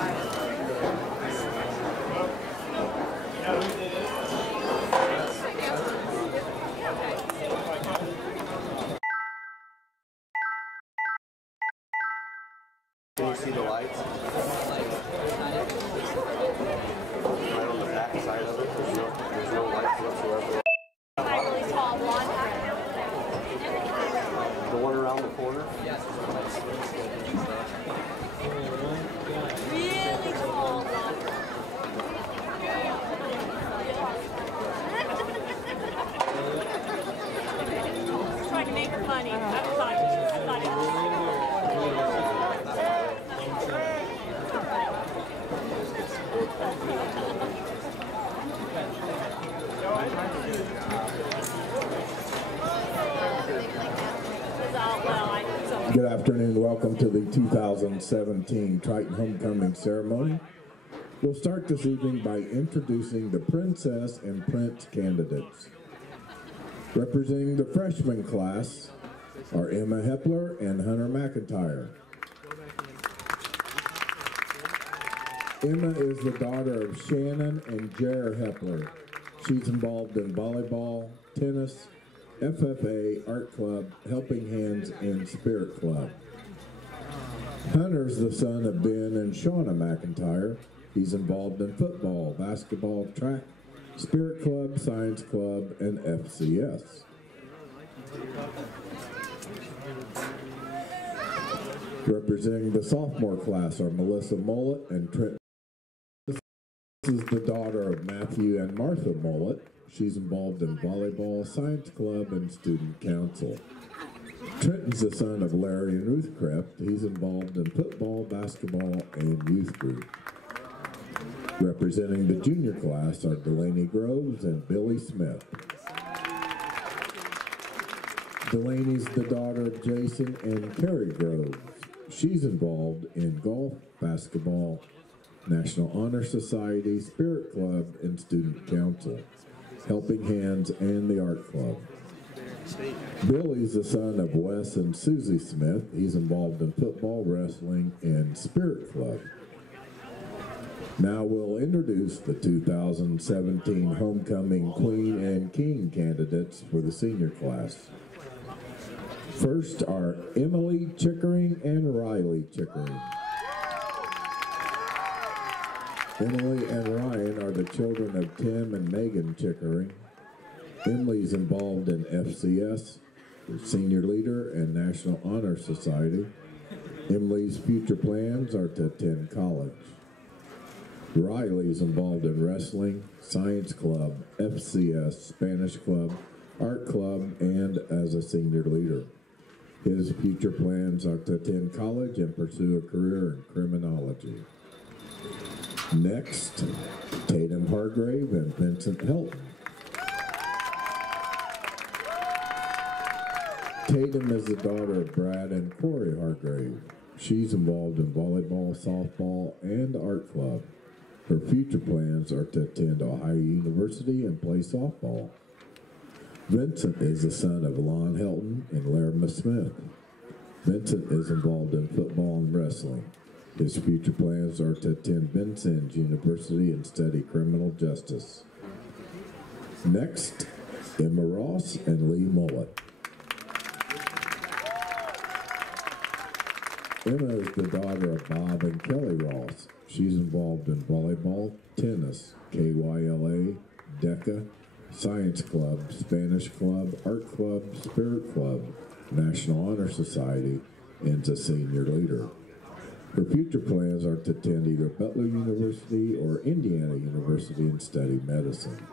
Can you see the lights? Right on the back side of it, there's no lights whatsoever. Really tall blonde. The one around the corner? Really tall blonde. Trying to make her funny. I thought it was. Good afternoon. Welcome to the 2017 Triton Homecoming Ceremony. We'll start this evening by introducing the Princess and Prince candidates. Representing the freshman class are Emma Hepler and Hunter McIntyre. Emma is the daughter of Shannon and Jer Hepler. She's involved in volleyball, tennis, FFA, Art Club, Helping Hands, and Spirit Club. Hunter's the son of Ben and Shauna McIntyre. He's involved in football, basketball, track, Spirit Club, Science Club, and FCS. Representing the sophomore class are Melissa Mullet and Triton. This is the daughter of Matthew and Martha Mullet. She's involved in volleyball, Science Club, and Student Council. Trenton's the son of Larry and Ruth Krept. He's involved in football, basketball, and youth group. Representing the junior class are Delaney Groves and Billy Smith. Delaney's the daughter of Jason and Carrie Groves. She's involved in golf, basketball, National Honor Society, Spirit Club, and Student Council, Helping Hands, and the Art Club. Billy's the son of Wes and Susie Smith. He's involved in football, wrestling, and Spirit Club. Now we'll introduce the 2017 Homecoming Queen and King candidates for the senior class. First are Emily Chickering and Riley Chickering. Emily and Ryan are the children of Tim and Megan Chickering. Emily's involved in FCS, Senior Leader, and National Honor Society. Emily's future plans are to attend college. Riley's involved in wrestling, Science Club, FCS, Spanish Club, Art Club, and as a Senior Leader. His future plans are to attend college and pursue a career in criminology. Next, Tatum Hargrave and Vincent Helton. Tatum is the daughter of Brad and Corey Hargrave. She's involved in volleyball, softball, and art club. Her future plans are to attend Ohio University and play softball. Vincent is the son of Lon Helton and Laramie Smith. Vincent is involved in football and wrestling. His future plans are to attend Vincennes University and study criminal justice. Next, Emma Ross and Lee Mullet. Emma is the daughter of Bob and Kelly Ross. She's involved in volleyball, tennis, KYLA, DECA, Science Club, Spanish Club, Art Club, Spirit Club, National Honor Society, and is a Senior Leader. Her future plans are to attend either Butler University or Indiana University and study medicine.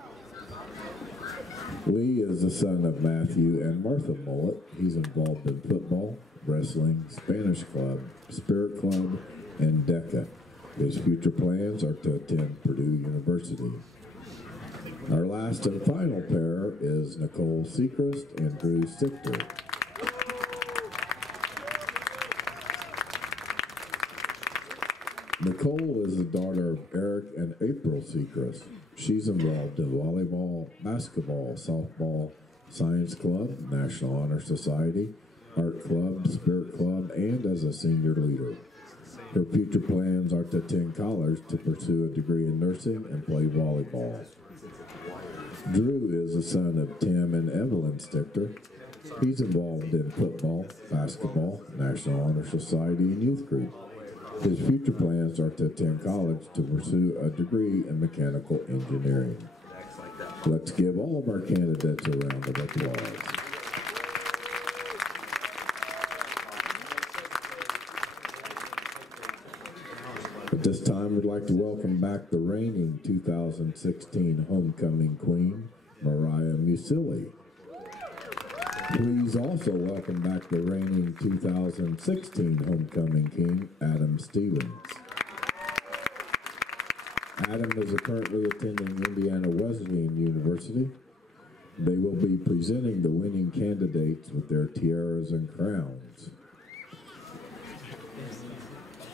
Lee is the son of Matthew and Martha Mullet. He's involved in football, wrestling, Spanish Club, Spirit Club, and DECA. His future plans are to attend Purdue University. Our last and final pair is Nicole Sechrist and Drew Sichter. Nicole is the daughter of Eric and April Sechrist. She's involved in volleyball, basketball, softball, Science Club, National Honor Society, Art Club, Spirit Club, and as a Senior Leader. Her future plans are to attend college to pursue a degree in nursing and play volleyball. Drew is the son of Tim and Evelyn Stichter. He's involved in football, basketball, National Honor Society, and youth group. His future plans are to attend college to pursue a degree in mechanical engineering. Let's give all of our candidates a round of applause. At this time, we'd like to welcome back the reigning 2016 Homecoming Queen, Mariah Musili. Please also welcome back the reigning 2016 Homecoming King, Adam Stevens. Adam is currently attending Indiana Wesleyan University. They will be presenting the winning candidates with their tiaras and crowns.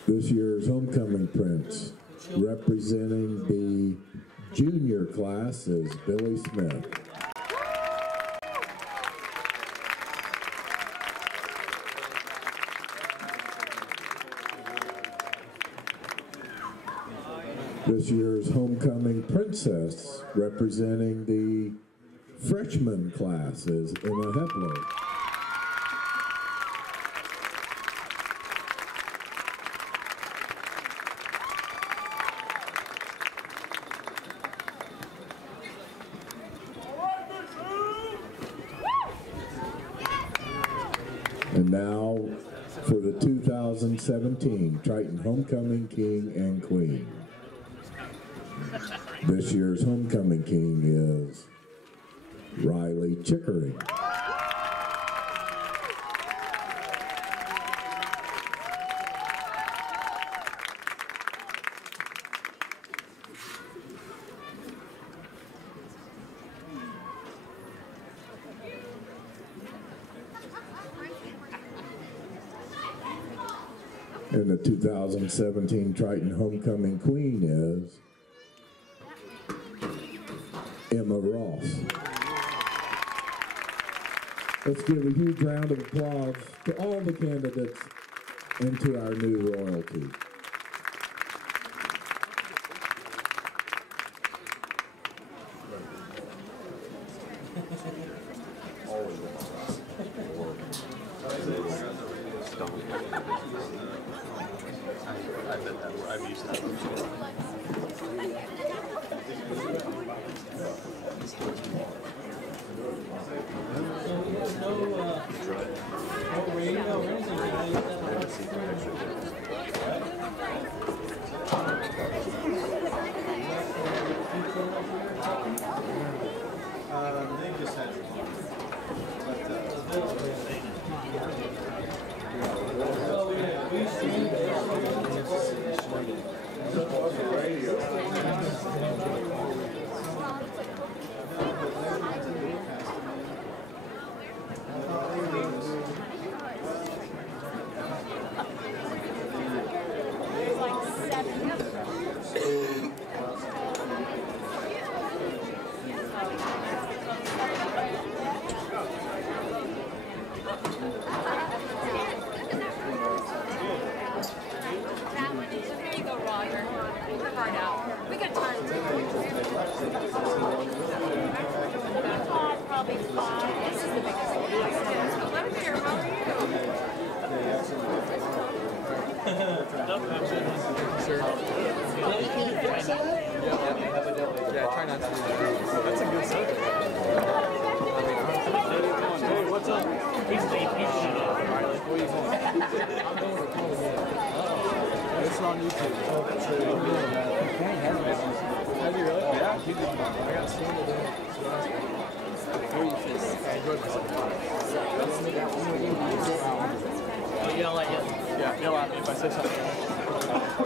This year's Homecoming Prince, representing the junior class, is Billy Smith. This year's Homecoming Princess, representing the freshman class, is Emma Hepler. And now for the 2017 Triton Homecoming King and Queen. This year's Homecoming King is Riley Chickering. And the 2017 Triton Homecoming Queen is Emma Ross. Let's give a huge round of applause to all the candidates and to our new royalty. I've used that. They just had Yeah, try not to. That's a good subject. Hey, what's up? He's Riley. What are you doing? I'm going to call him. It's on YouTube. Have you really? Yeah, he did. I got seen it in. I enjoyed myself. You yell at you? Yeah, yell at me if I say something.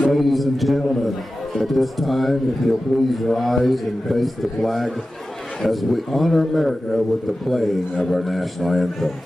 Ladies and gentlemen, at this time, if you'll please rise and face the flag as we honor America with the playing of our national anthem.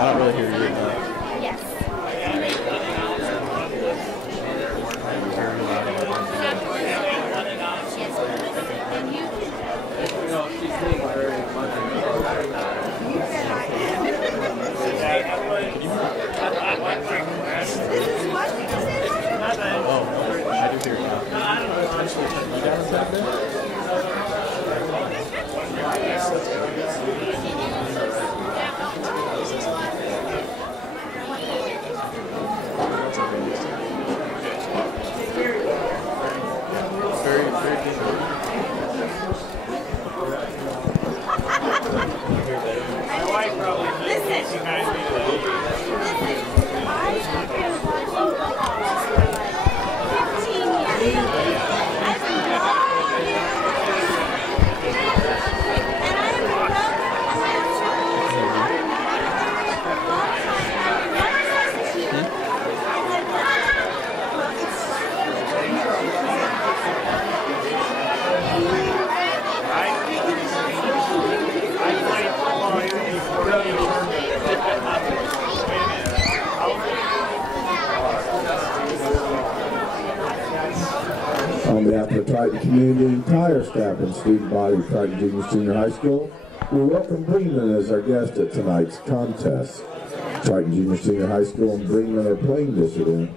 I don't really hear you. Yes. And you Oh, I do hear you now. You got us back there? On behalf of the Triton community, entire staff and student body of Triton Junior Senior High School, we welcome Bremen as our guest at tonight's contest. Triton Junior Senior High School and Bremen are playing this event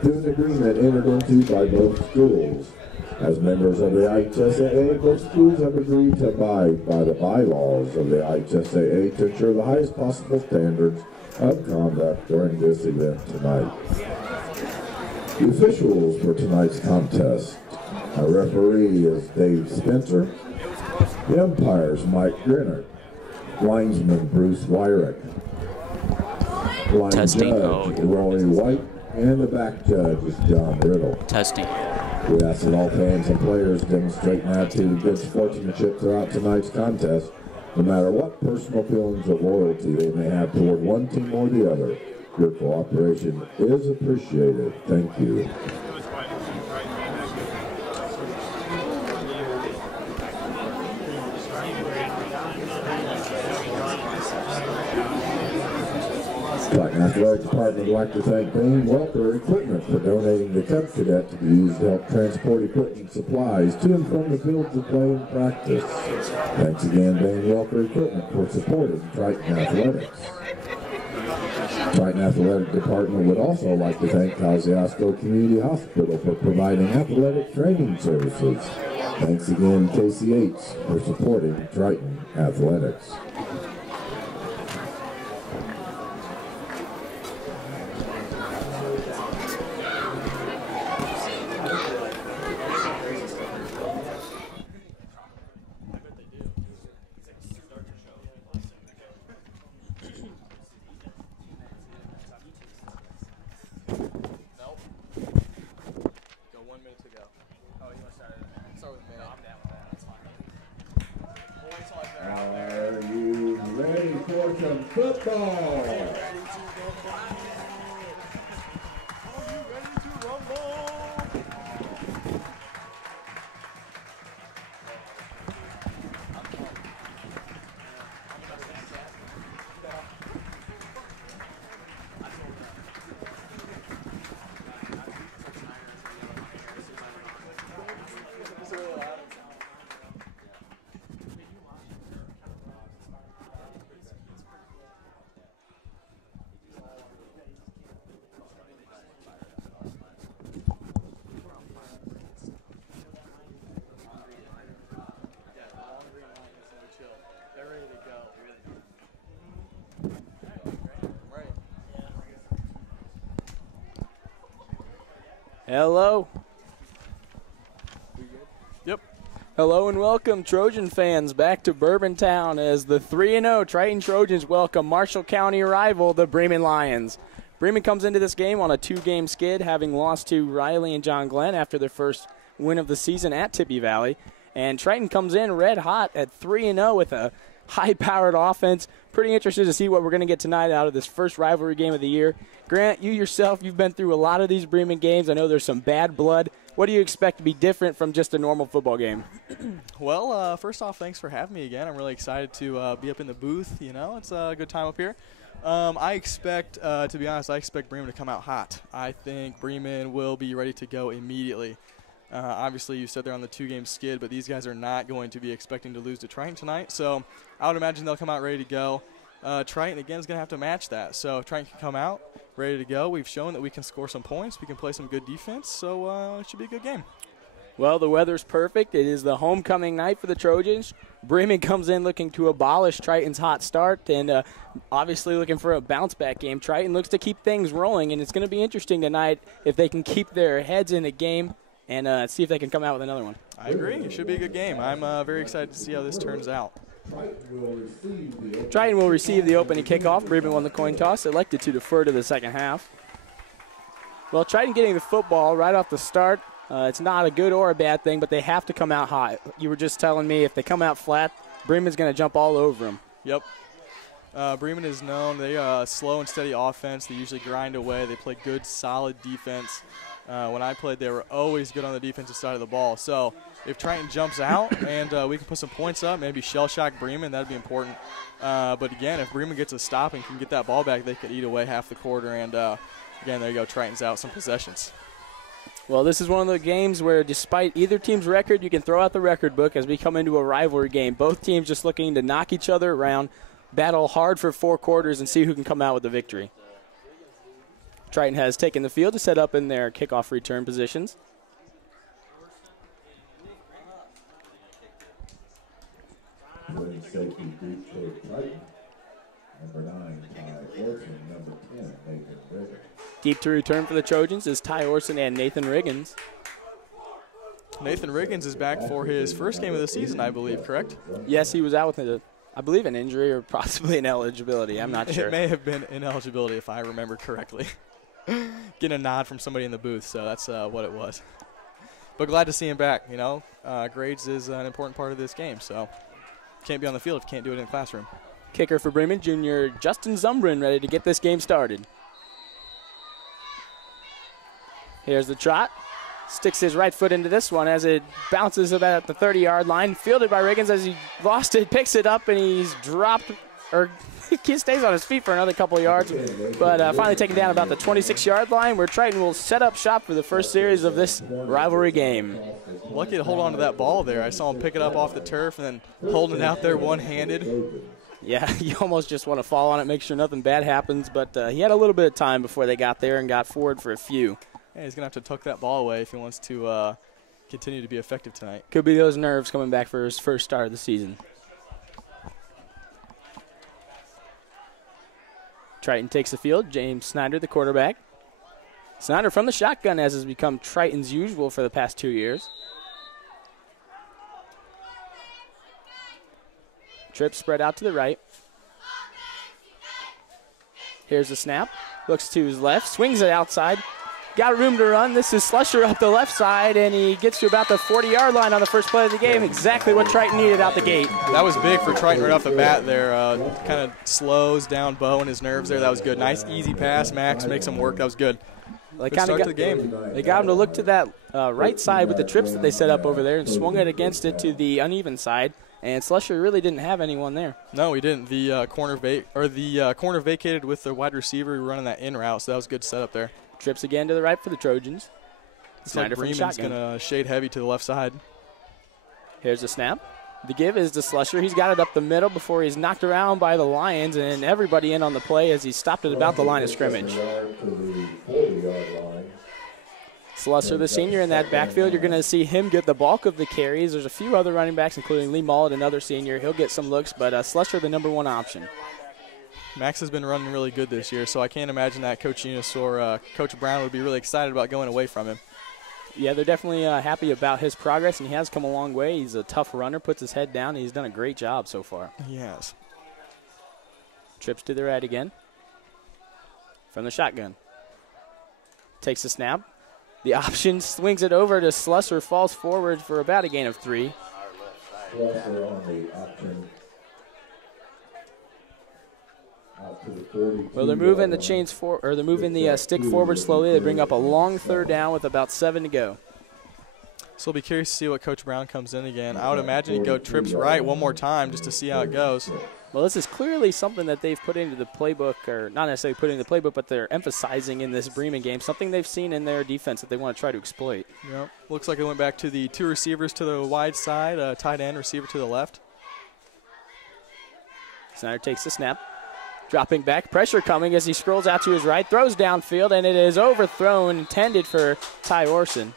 through an agreement entered into by both schools. As members of the IHSAA, both schools have agreed to abide by the bylaws of the IHSAA to ensure the highest possible standards of conduct during this event tonight. The officials for tonight's contest. Our referee is Dave Spencer. The umpires, Mike Grinner. Linesman, Bruce Wyrick. Line Testing. judge, Rory White. And the back judge is John Riddle. Testing. We ask that all fans and players demonstrate an attitude of good sportsmanship throughout tonight's contest, no matter what personal feelings of loyalty they may have toward one team or the other. Your cooperation is appreciated. Thank you. Triton Athletic Department would like to thank Bain Welker Equipment for donating the Cub Cadet to be used to help transport equipment and supplies to and from the fields of play and practice. Thanks again, Bain Welker Equipment, for supporting Triton Athletics. Triton Athletic Department would also like to thank Kosciuszko Community Hospital for providing athletic training services. Thanks again, KCH, for supporting Triton Athletics. Are you ready for some football? Hello. Yep. Hello and welcome, Trojan fans, back to Bourbon Town as the 3-0 Triton Trojans welcome Marshall County rival, the Bremen Lions. Bremen comes into this game on a 2-game skid, having lost to Riley and John Glenn after their first win of the season at Tippy Valley. And Triton comes in red hot at 3-0 with a high-powered offense. Pretty interested to see what we're going to get tonight out of this first rivalry game of the year. Grant, you yourself, you've been through a lot of these Bremen games. I know there's some bad blood. What do you expect to be different from just a normal football game? Well, first off, thanks for having me again. I'm really excited to be up in the booth. You know, it's a good time up here. I expect, to be honest, I expect Bremen to come out hot. I think Bremen will be ready to go immediately. Obviously, you said they're on the 2-game skid, but these guys are not going to be expecting to lose to Triton tonight. So I would imagine they'll come out ready to go. Triton, again, is going to have to match that. So if Triton can come out ready to go, we've shown that we can score some points. We can play some good defense. So it should be a good game. Well, the weather's perfect. It is the homecoming night for the Trojans. Bremen comes in looking to abolish Triton's hot start and obviously looking for a bounce-back game. Triton looks to keep things rolling, and it's going to be interesting tonight if they can keep their heads in the game and see if they can come out with another one. I agree. It should be a good game. I'm very excited to see how this turns out. Triton will receive the opening kickoff. Bremen won the coin toss, elected to defer to the second half. Well, Triton getting the football right off the start. It's not a good or a bad thing, but they have to come out hot. You were just telling me if they come out flat, Bremen's going to jump all over them. Yep. Bremen is known. They slow and steady offense. They usually grind away. They play good, solid defense. When I played, they were always good on the defensive side of the ball. So if Triton jumps out and we can put some points up, maybe shell-shock Bremen, that would be important. But, again, if Bremen gets a stop and can get that ball back, they could eat away half the quarter. And, again, there you go, Triton's out some possessions. Well, this is one of the games where despite either team's record, you can throw out the record book as we come into a rivalry game. Both teams just looking to knock each other around, battle hard for 4 quarters, and see who can come out with the victory. Triton has taken the field to set up in their kickoff return positions. Winning safety deep for Triton. Number 9, Ty Orson. Number 10, Nathan Riggins. Deep to return for the Trojans is Ty Orson and Nathan Riggins. Nathan Riggins is back for his first game of the season, I believe, correct? Yes, he was out with, I believe, an injury or possibly an ineligibility. I'm not sure. It may have been ineligibility if I remember correctly. Getting a nod from somebody in the booth, so that's what it was. But glad to see him back. You know, grades is an important part of this game, so can't be on the field if you can't do it in the classroom. Kicker for Bremen, junior Justin Zumbrin, ready to get this game started. Here's the trot. Sticks his right foot into this one as it bounces about at the 30-yard line. Fielded by Riggins as he lost it, picks it up, and he's dropped, or he stays on his feet for another couple of yards, but finally taken down about the 26-yard line where Triton will set up shop for the first series of this rivalry game. Lucky to hold on to that ball there. I saw him pick it up off the turf and then holding it out there one-handed. Yeah, you almost just want to fall on it, make sure nothing bad happens, but he had a little bit of time before they got there and got forward for a few. Yeah, he's going to have to tuck that ball away if he wants to continue to be effective tonight. Could be those nerves coming back for his first start of the season. Triton takes the field. James Snyder, the quarterback. Snyder from the shotgun, as has become Triton's usual for the past 2 years. Trip spread out to the right. Here's the snap. Looks to his left. Swings it outside. Got room to run. This is Slusher up the left side, and he gets to about the 40-yard line on the first play of the game. Exactly what Triton needed out the gate. That was big for Triton right off the bat there. Kind of slows down Bo and his nerves there. That was good. Nice, easy pass. Max makes him work. That was good. Good start to the game. They got him to look to that right side with the trips that they set up over there and swung it against it to the uneven side. And Slusher really didn't have anyone there. No, he didn't. The corner vacated with the wide receiver running that in route, so that was a good setup there. Trips again to the right for the Trojans. Snyder from Bremen's going to shade heavy to the left side. Here's the snap. The give is to Slusher. He's got it up the middle before he's knocked around by the Lions, and everybody in on the play as he stopped at about the line of scrimmage. Slusher, the senior in that backfield, you're going to see him get the bulk of the carries. There's a few other running backs, including Lee Mullet, another senior. He'll get some looks, but Slusher, the #1 option. Max has been running really good this year, so I can't imagine that Coach Eunice or Coach Brown would be really excited about going away from him. Yeah, they're definitely happy about his progress, and he has come a long way. He's a tough runner, puts his head down, and he's done a great job so far. He has. Trips to the right again from the shotgun. Takes a snap. The option, swings it over to Slusser, falls forward for about a gain of 3. Slusser on the option. Out to the 42. Well, they're moving the chains they're moving the stick forward slowly. They bring up a long third down with about 7 to go. So we'll be curious to see what Coach Brown comes in again. I would imagine he'd go trips right one more time just to see how it goes. Well, this is clearly something that they've put into the playbook, or not necessarily put into the playbook, but they're emphasizing in this Bremen game, something they've seen in their defense that they want to try to exploit. Yep. Looks like it went back to the 2 receivers to the wide side, tight end receiver to the left. Snyder takes the snap. Dropping back, pressure coming as he scrolls out to his right, throws downfield, and it is overthrown, intended for Ty Orson.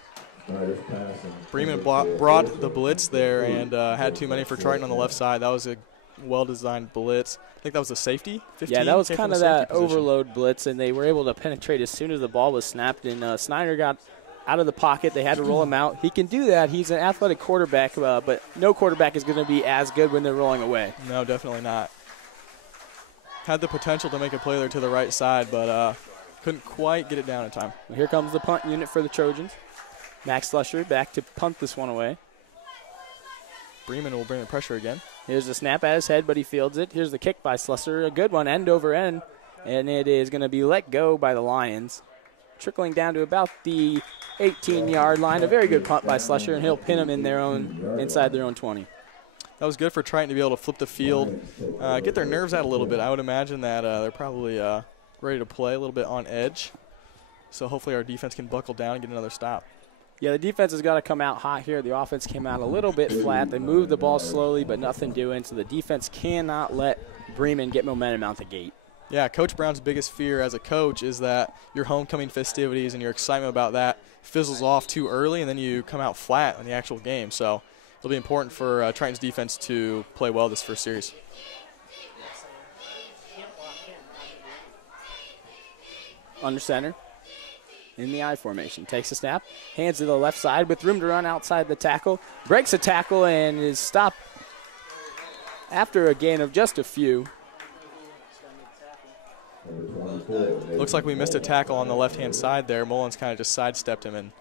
Bremen brought the blitz there and had too many for Triton on the left side. That was a well-designed blitz. I think that was a safety. 15, yeah, that was kind of that position. overload blitz, and they were able to penetrate as soon as the ball was snapped, and Snyder got out of the pocket. They had to roll him out. He can do that. He's an athletic quarterback, but no quarterback is going to be as good when they're rolling away. No, definitely not. Had the potential to make a play there to the right side, but couldn't quite get it down in time. Well, here comes the punt unit for the Trojans. Max Slusher back to punt this one away. Bremen will bring the pressure again. Here's the snap at his head, but he fields it. Here's the kick by Slusher, a good one, end over end, and it is going to be let go by the Lions. Trickling down to about the 18-yard line. A very good punt by Slusher, and he'll pin them in inside their own 20. That was good for Triton to be able to flip the field, get their nerves out a little bit. I would imagine that they're probably ready to play, a little bit on edge. So hopefully our defense can buckle down and get another stop. Yeah, the defense has got to come out hot here. The offense came out a little bit flat. They moved the ball slowly, but nothing doing. So the defense cannot let Bremen get momentum out the gate. Yeah, Coach Brown's biggest fear as a coach is that your homecoming festivities and your excitement about that fizzles off too early, and then you come out flat in the actual game. So it'll be important for Triton's defense to play well this first series. Under center. In the I formation. Takes a snap. Hands to the left side with room to run outside the tackle. Breaks a tackle and is stopped after a gain of just a few. Looks like we missed a tackle on the left-hand side there. Mullins kind of just sidestepped him and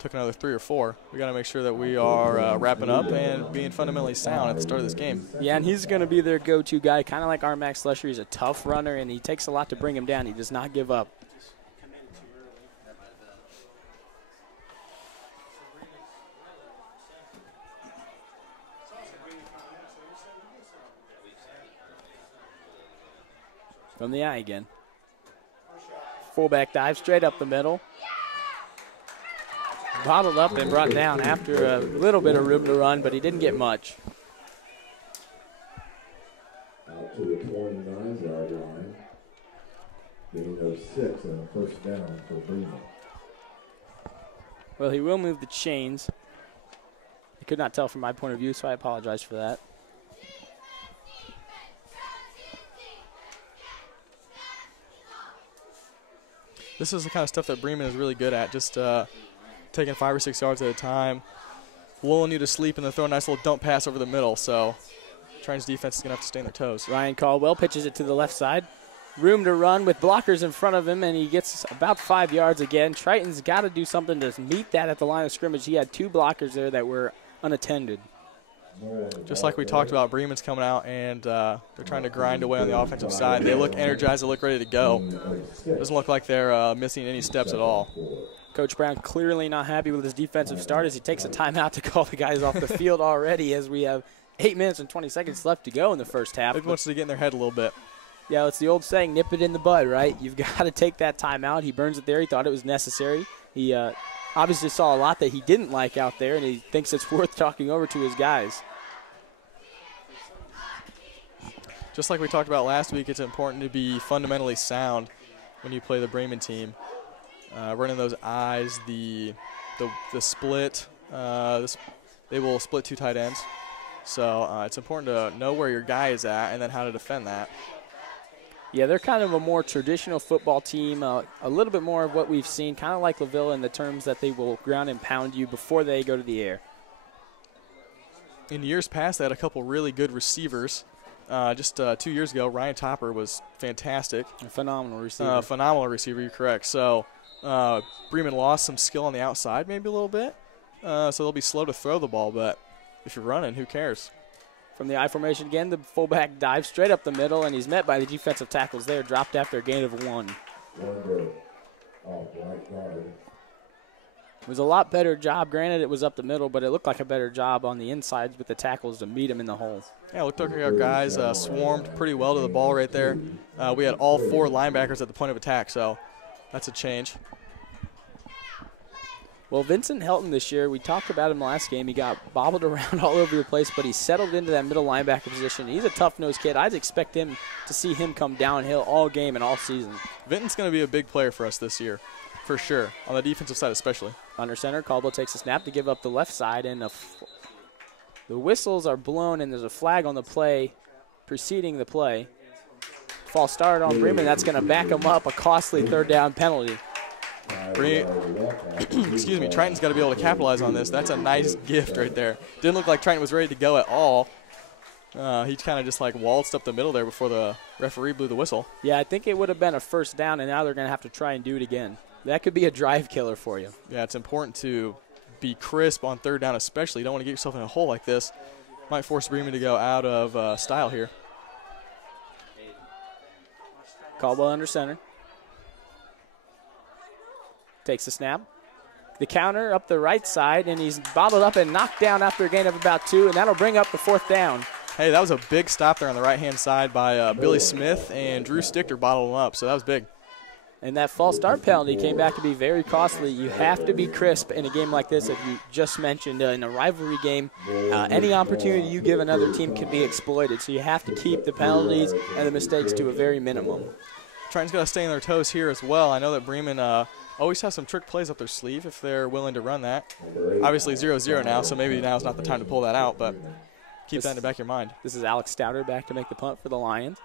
took another 3 or 4. We got to make sure that we are wrapping up and being fundamentally sound at the start of this game. Yeah, and he's going to be their go-to guy, kind of like our Max Slusher. He's a tough runner, and he takes a lot to bring him down. He does not give up. From the eye again. Fullback dive straight up the middle. Bottled up and brought down after a little bit of room to run, but he didn't get much. Out to the 29-yard line. Getting those 6 and a first down for Bremen. Well, he will move the chains. I could not tell from my point of view, so I apologize for that. This is the kind of stuff that Bremen is really good at, just taking 5 or 6 yards at a time, lulling you to sleep, and then throw a nice little dump pass over the middle. So Triton's defense is going to have to stay on their toes. Ryan Caldwell pitches it to the left side. Room to run with blockers in front of him, and he gets about 5 yards again. Triton's got to do something to meet that at the line of scrimmage. He had 2 blockers there that were unattended. Just like we talked about, Bremen's coming out, and they're trying to grind away on the offensive side. They look energized. They look ready to go. Doesn't look like they're missing any steps at all. Coach Brown clearly not happy with his defensive start as he takes a timeout to call the guys off the field already as we have 8 minutes and 20 seconds left to go in the first half. He wants to get in their head a little bit. Yeah, it's the old saying, nip it in the bud, right? You've got to take that timeout. He burns it there. He thought it was necessary. He obviously saw a lot that he didn't like out there, and he thinks it's worth talking over to his guys. Just like we talked about last week, it's important to be fundamentally sound when you play the Bremen team. Running those eyes, the split, they will split 2 tight ends. So it's important to know where your guy is at and then how to defend that. Yeah, they're kind of a more traditional football team, a little bit more of what we've seen, kind of like LaVille in the terms that they will ground and pound you before they go to the air. In years past, they had a couple really good receivers. Just 2 years ago, Ryan Topper was fantastic. A phenomenal receiver. Phenomenal receiver, you're correct. So Bremen lost some skill on the outside maybe a little bit. So they'll be slow to throw the ball, but if you're running, who cares? From the I formation again, the fullback dives straight up the middle, and he's met by the defensive tackles there, dropped after a gain of 1. It was a lot better job. Granted, it was up the middle, but it looked like a better job on the insides with the tackles to meet him in the hole. Yeah, it looked like our guys swarmed pretty well to the ball right there. We had all 4 linebackers at the point of attack, so that's a change. Well, Vincent Helton this year, we talked about him last game. He got bobbled around all over the place, but he settled into that middle linebacker position. He's a tough-nosed kid. I'd expect him to see him come downhill all game and all season. Vinton's going to be a big player for us this year, for sure, on the defensive side especially. Under center, Caldwell takes a snap to give up the left side, and the whistles are blown, and there's a flag on the play preceding the play. False start on Bremen. That's going to back him up, a costly third down penalty. Excuse me, Triton's got to be able to capitalize on this. That's a nice gift right there. Didn't look like Triton was ready to go at all. He kind of just like waltzed up the middle there before the referee blew the whistle. Yeah, I think it would have been a first down, and now they're going to have to try and do it again. That could be a drive killer for you. Yeah, it's important to be crisp on third down especially. You don't want to get yourself in a hole like this. Might force Bremen to go out of style here. Caldwell under center. Takes the snap. The counter up the right side, and he's bottled up and knocked down after a gain of about 2, and that'll bring up the 4th down. Hey, that was a big stop there on the right-hand side by Billy Smith, and Drew Stichter bottled him up, so that was big. And that false start penalty came back to be very costly. You have to be crisp in a game like this, as you just mentioned. In a rivalry game, any opportunity you give another team can be exploited, so you have to keep the penalties and the mistakes to a very minimum. Triton's got to stay on their toes here as well. I know that Bremen always has some trick plays up their sleeve if they're willing to run that. Obviously 0-0 now, so maybe now's not the time to pull that out, but keep that in the back of your mind. This is Alex Stouter back to make the punt for the Lions.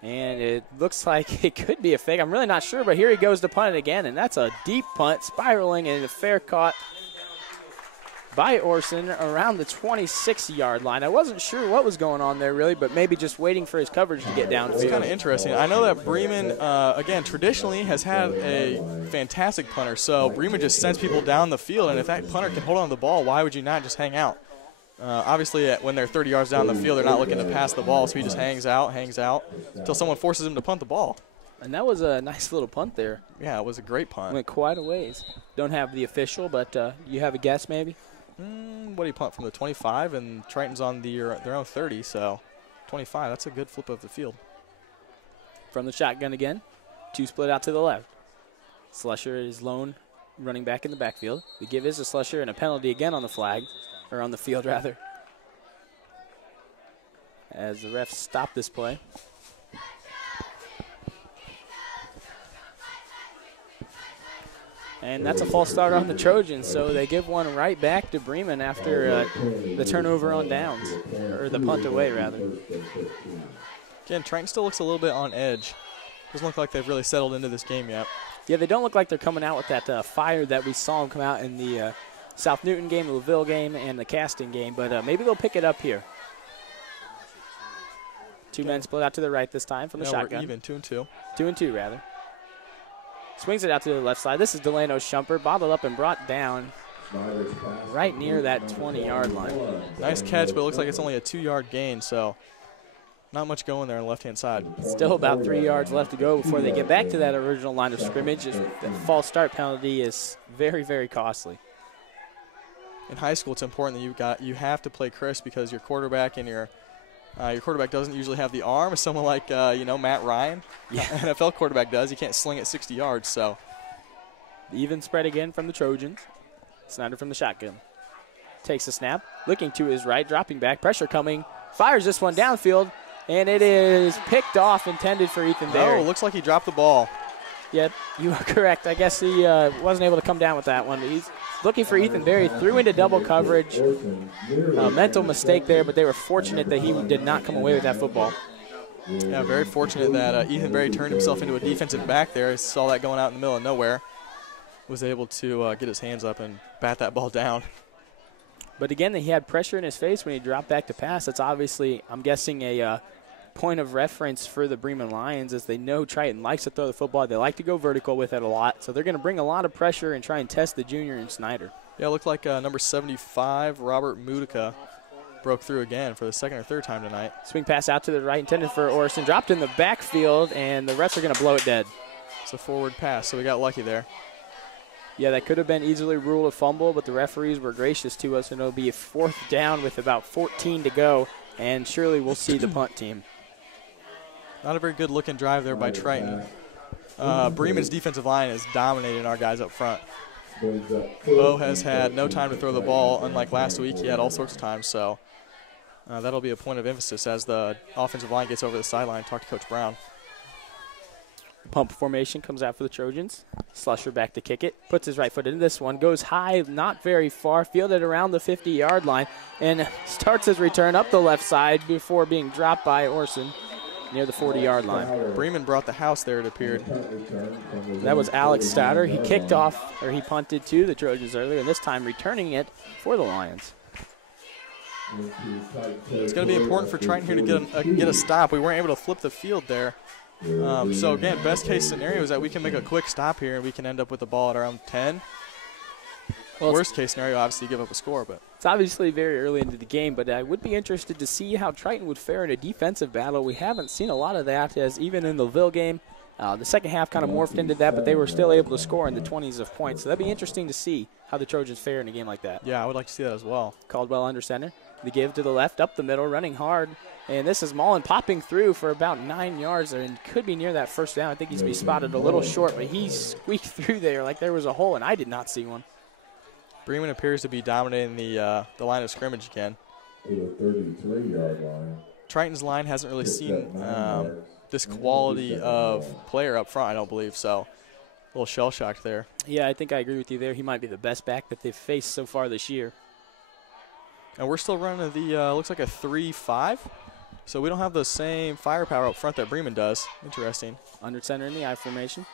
And it looks like it could be a fake. I'm really not sure, but here he goes to punt it again, and that's a deep punt, spiraling, and a fair caught by Orson around the 26-yard line. I wasn't sure what was going on there, really, but maybe just waiting for his coverage to get downfield. It's kind of interesting. I know that Bremen, again, traditionally has had a fantastic punter, so Bremen just sends people down the field, and if that punter can hold on to the ball, why would you not just hang out? Obviously, when they're 30 yards down the field, they're not looking to pass the ball, so he just hangs out, until someone forces him to punt the ball. And that was a nice little punt there. Yeah, it was a great punt. Went quite a ways. Don't have the official, but you have a guess maybe? What do you punt from the 25? And Triton's on their own 30, so 25. That's a good flip of the field. From the shotgun again. 2 split out to the left. Slusher is lone running back in the backfield. The give is to Slusher, and a penalty again on the flag. Or on the field, rather. As the refs stop this play. And that's a false start on the Trojans, so they give one right back to Bremen after the turnover on downs. Or the punt away, rather. Again, Triton still looks a little bit on edge. Doesn't look like they've really settled into this game yet. Yeah, they don't look like they're coming out with that fire that we saw them come out in the South Newton game, the LaVille game, and the Caston game, but maybe they'll pick it up here. 2 men split out to the right this time from the shotgun. We're even, 2-2. 2-2, rather. Swings it out to the left side. This is Delano Shumpert, bottled up and brought down right near that 20-yard line. Nice catch, but it looks like it's only a 2-yard gain, so not much going there on the left-hand side. Still about 3 yards left to go before they get back to that original line of scrimmage. The false start penalty is very, very costly. In high school, it's important that you have to play crisp because your quarterback and your quarterback doesn't usually have the arm of someone like Matt Ryan. Yeah. NFL quarterback does. He can't sling it 60 yards. So even spread again from the Trojans. Snyder from the shotgun takes a snap, looking to his right, dropping back, pressure coming, fires this one downfield, and it is picked off, intended for Ethan Berry. Oh, looks like he dropped the ball. Yep, you are correct. I guess he wasn't able to come down with that one. He's looking for Ethan Berry, threw into double coverage. Mental mistake there, but they were fortunate that he did not come away with that football. Yeah, very fortunate that Ethan Berry turned himself into a defensive back there. I saw that going out in the middle of nowhere. Was able to get his hands up and bat that ball down. But again, he had pressure in his face when he dropped back to pass. That's obviously, I'm guessing, a point of reference for the Bremen Lions, as they know Triton likes to throw the football. They like to go vertical with it a lot. So they're going to bring a lot of pressure and try and test the junior and Snyder. Yeah, it looked like number 75, Robert Mudica, broke through again for the second or third time tonight. Swing pass out to the right, intended for Orson. Dropped in the backfield, and the refs are going to blow it dead. It's a forward pass, so we got lucky there. Yeah, that could have been easily ruled a fumble, but the referees were gracious to us, and it'll be a 4th down with about 14 to go, and surely we'll see the punt team. Not a very good-looking drive there by Triton. Bremen's defensive line is dominating our guys up front. Bo has had no time to throw the ball, unlike last week. He had all sorts of time, so that'll be a point of emphasis as the offensive line gets over the sideline. Talk to Coach Brown. Pump formation comes out for the Trojans. Slusher back to kick it. Puts his right foot into this one. Goes high, not very far. Fielded around the 50-yard line. And starts his return up the left side before being dropped by Orson near the 40-yard line. Bremen brought the house there, it appeared. That was Alex Stouter. He kicked off, or he punted to the Trojans earlier, and this time returning it for the Lions. It's going to be important for Triton here to get a stop. We weren't able to flip the field there. So, again, best case scenario is that we can make a quick stop here and we can end up with the ball at around 10. Well, worst case scenario, obviously, give up a score. But it's obviously very early into the game, but I would be interested to see how Triton would fare in a defensive battle. We haven't seen a lot of that, as even in the Ville game, the second half kind of morphed into that, but they were still able to score in the 20s of points. So that'd be interesting to see how the Trojans fare in a game like that. Yeah, I would like to see that as well. Caldwell under center. The give to the left, up the middle, running hard. And this is Mullen popping through for about 9 yards and could be near that first down. I think he's be spotted a little short, but he squeaked through there like there was a hole, and I did not see one. Bremen appears to be dominating the line of scrimmage again. To the 33-yard line. Triton's line hasn't really seen this quality of player up front, I don't believe, so a little shell-shocked there. Yeah, I think I agree with you there. He might be the best back that they've faced so far this year. And we're still running the, looks like a 3-5. So we don't have the same firepower up front that Bremen does. Interesting. Under center in the I formation.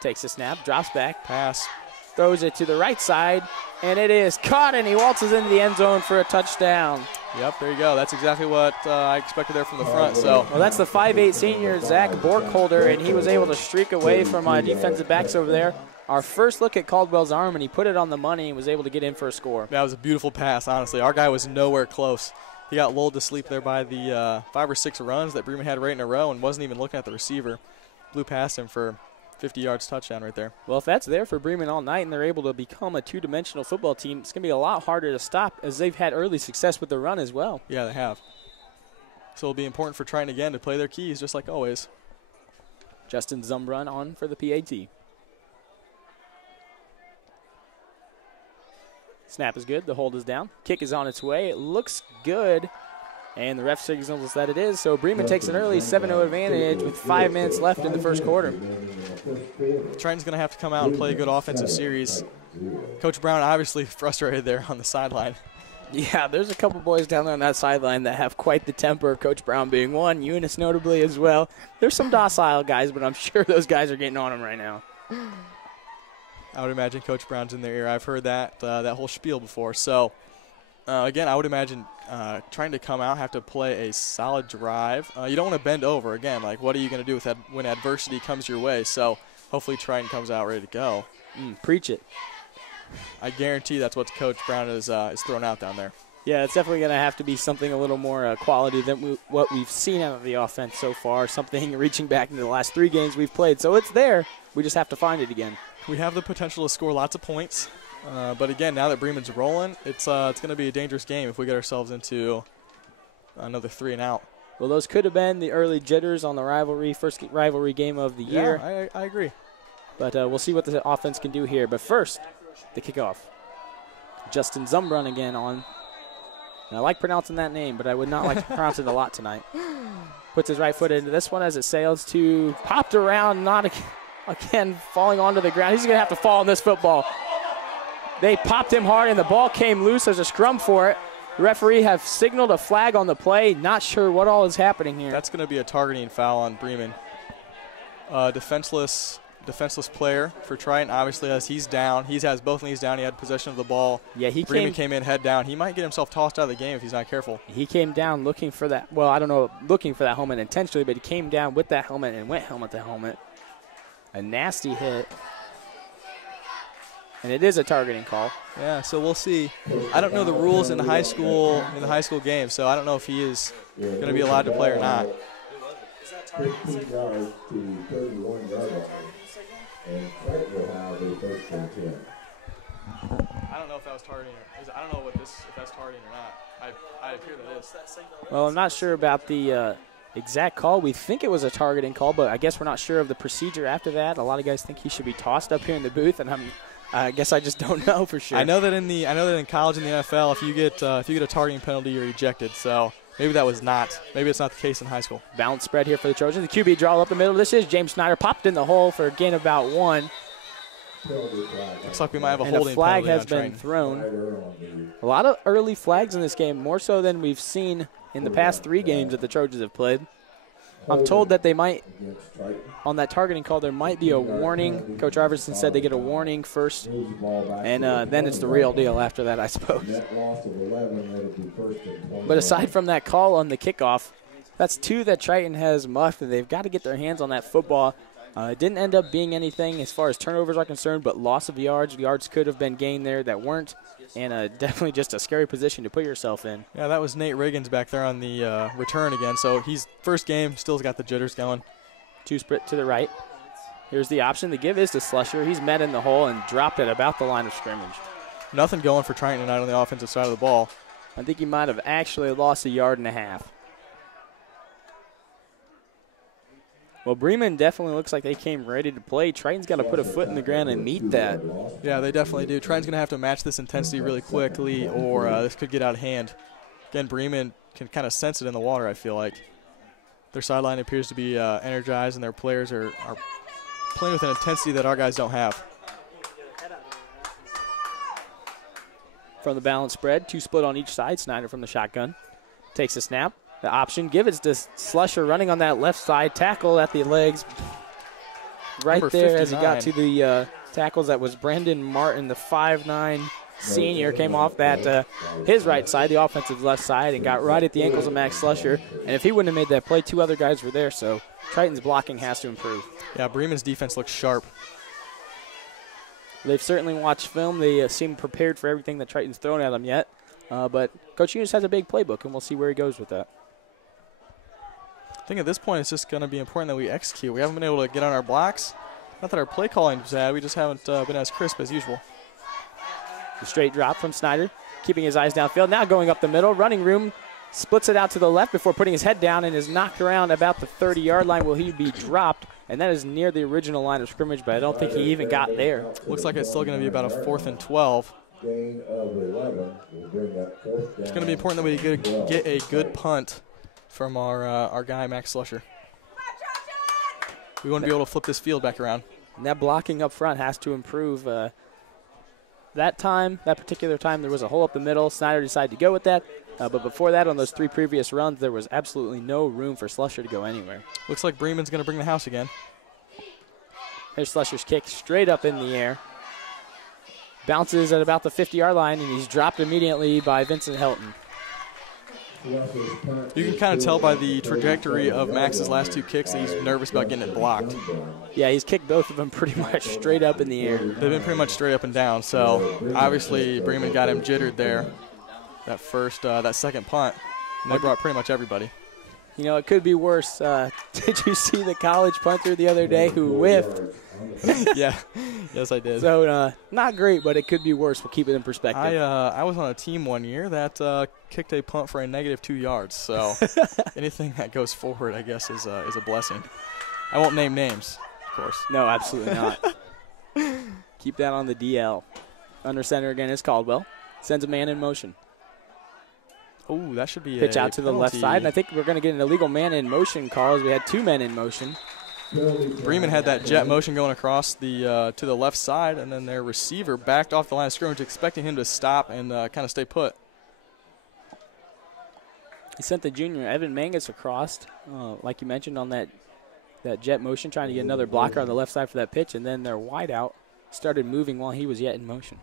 Takes a snap, drops back. Pass. Throws it to the right side, and it is caught, and he waltzes into the end zone for a touchdown. Yep, there you go. That's exactly what I expected there from the front. So, well, that's the 5'8" senior, Zach Borkholder, and he was able to streak away from defensive backs over there. Our first look at Caldwell's arm, and he put it on the money and was able to get in for a score. That was a beautiful pass, honestly. Our guy was nowhere close. He got lulled to sleep there by the 5 or 6 runs that Bremen had right in a row and wasn't even looking at the receiver. Blew past him for 50 yards touchdown right there. Well, if that's there for Bremen all night and they're able to become a two-dimensional football team, it's going to be a lot harder to stop, as they've had early success with the run as well. Yeah, they have. So it'll be important for Triton again to play their keys just like always. Justin Zumbrun on for the PAT. Snap is good. The hold is down. Kick is on its way. It looks good. And the ref signals that it is. So Bremen takes an early 7-0 advantage with 5 minutes left in the first quarter. Triton's going to have to come out and play a good offensive series. Coach Brown obviously frustrated there on the sideline. Yeah, there's a couple boys down there on that sideline that have quite the temper, Coach Brown being one, Eunice notably as well. There's some docile guys, but I'm sure those guys are getting on him right now. I would imagine Coach Brown's in their ear. I've heard that whole spiel before. So, again, I would imagine trying to come out, have to play a solid drive. You don't want to bend over. Again, like, what are you going to do with that when adversity comes your way? So hopefully Triton comes out ready to go. Preach it. I guarantee that's what Coach Brown is throwing out down there. Yeah, it's definitely going to have to be something a little more quality than what we've seen out of the offense so far, something reaching back into the last 3 games we've played. So it's there. We just have to find it again. We have the potential to score lots of points. But, again, now that Bremen's rolling, it's going to be a dangerous game if we get ourselves into another 3 and out. Well, those could have been the early jitters on the rivalry, first rivalry game of the year. Yeah, I agree. But we'll see what the offense can do here. But first, the kickoff. Justin Zumbrun again on. And I like pronouncing that name, but I would not like to pronounce it a lot tonight. Puts his right foot into this one as it sails to popped around, not again falling onto the ground. He's going to have to fall on this football. They popped him hard, and the ball came loose. There's a scrum for it. The referee have signaled a flag on the play. Not sure what all is happening here. That's going to be a targeting foul on Bremen. Defenseless player for Triton. Obviously, as he's down, he has both knees down. He had possession of the ball. Yeah, Bremen came in head down. He might get himself tossed out of the game if he's not careful. He came down looking for that. Well, I don't know, looking for that helmet intentionally, but he came down with that helmet and went helmet to helmet. A nasty hit. And it is a targeting call. Yeah, so we'll see. I don't know the rules in the high school game, so I don't know if he is going to be allowed to play or not. 15 yards to 31 yard line, and Triton will have a first and 10. I don't know if that was targeting. I don't know if that's targeting or not. I appear that it is. Well, I'm not sure about the exact call. We think it was a targeting call, but I guess we're not sure of the procedure after that. A lot of guys think he should be tossed up here in the booth, and I guess I just don't know for sure. I know that in college and the NFL, if you get a targeting penalty, you're ejected. So maybe that was not. Maybe it's not the case in high school. Balance spread here for the Trojans. The QB draw up the middle. This is James Snyder, popped in the hole for a gain of about 1. Looks like we might have a and holding a flag penalty has on been Triton. thrown. A lot of early flags in this game, more so than we've seen in the past 3 games that the Trojans have played. I'm told that they might, on that targeting call, there might be a warning. Coach Iverson said they get a warning first, and then it's the real deal after that, I suppose. But aside from that call on the kickoff, that's 2 that Triton has muffed, and they've got to get their hands on that football. It didn't end up being anything as far as turnovers are concerned, but loss of yards. Yards could have been gained there that weren't, and definitely just a scary position to put yourself in. Yeah, that was Nate Riggins back there on the return again. So he's first game, still's got the jitters going. 2 split to the right. Here's the option. The give is to Slusher. He's met in the hole and dropped it about the line of scrimmage. Nothing going for Triton tonight on the offensive side of the ball. I think he might have actually lost 1.5 yards. Well, Bremen definitely looks like they came ready to play. Triton's got to put a foot in the ground and meet that. Yeah, they definitely do. Triton's going to have to match this intensity really quickly, or this could get out of hand. Again, Bremen can kind of sense it in the water, I feel like. Their sideline appears to be energized, and their players are playing with an intensity that our guys don't have. From the balance spread, 2 split on each side. Snyder from the shotgun takes a snap. The option, give it to Slusher running on that left side. Tackle at the legs. Right Number there 59. as he got to the tackles. That was Brendan Martin, the 5'9" senior, came off that his right side, the offensive left side, and got right at the ankles of Max Slusher. And if he wouldn't have made that play, 2 other guys were there. So Triton's blocking has to improve. Yeah, Bremen's defense looks sharp. They've certainly watched film. They seem prepared for everything that Triton's thrown at them yet. But Coach Eunice has a big playbook, and we'll see where he goes with that. I think at this point it's just going to be important that we execute. We haven't been able to get on our blocks. Not that our play calling is bad. We just haven't been as crisp as usual. The straight drop from Snyder, keeping his eyes downfield. Now going up the middle, running room, splits it out to the left before putting his head down and is knocked around about the 30-yard line. Will he be dropped? And that is near the original line of scrimmage, but I don't think he even got there. Looks like it's still going to be about a 4th and 12. Gain of 11 will bring that 4th down. It's going to be important that we get a good punt from our guy, Max Slusher. We want to be able to flip this field back around. And that blocking up front has to improve. That particular time, there was a hole up the middle. Snyder decided to go with that. But before that, on those 3 previous runs, there was absolutely no room for Slusher to go anywhere. Looks like Bremen's going to bring the house again. Here's Slusher's kick straight up in the air. Bounces at about the 50-yard line, and he's dropped immediately by Vincent Helton. You can kind of tell by the trajectory of Max's last 2 kicks that he's nervous about getting it blocked. Yeah, he's kicked both of them pretty much straight up in the air. They've been pretty much straight up and down, so obviously Bremen got him jittered there. That second punt, and they brought pretty much everybody. You know, it could be worse. Did you see the college punter the other day who whiffed? Yeah, yes I did. So not great, but it could be worse. We'll keep it in perspective. I was on a team one year that kicked a punt for a negative 2 yards. So anything that goes forward, I guess, is a blessing. I won't name names, of course. No, absolutely not. Keep that on the DL. Under center again is Caldwell. Sends a man in motion. Oh, that should be pitch out to the left side, and I think we're going to get an illegal man in motion call as we had 2 men in motion. Bremen had that jet motion going across the to the left side, and then their receiver backed off the line of scrimmage, expecting him to stop and kind of stay put. He sent the junior Evan Mangus across, like you mentioned, on that jet motion, trying to get another blocker on the left side for that pitch, and then their wideout started moving while he was yet in motion.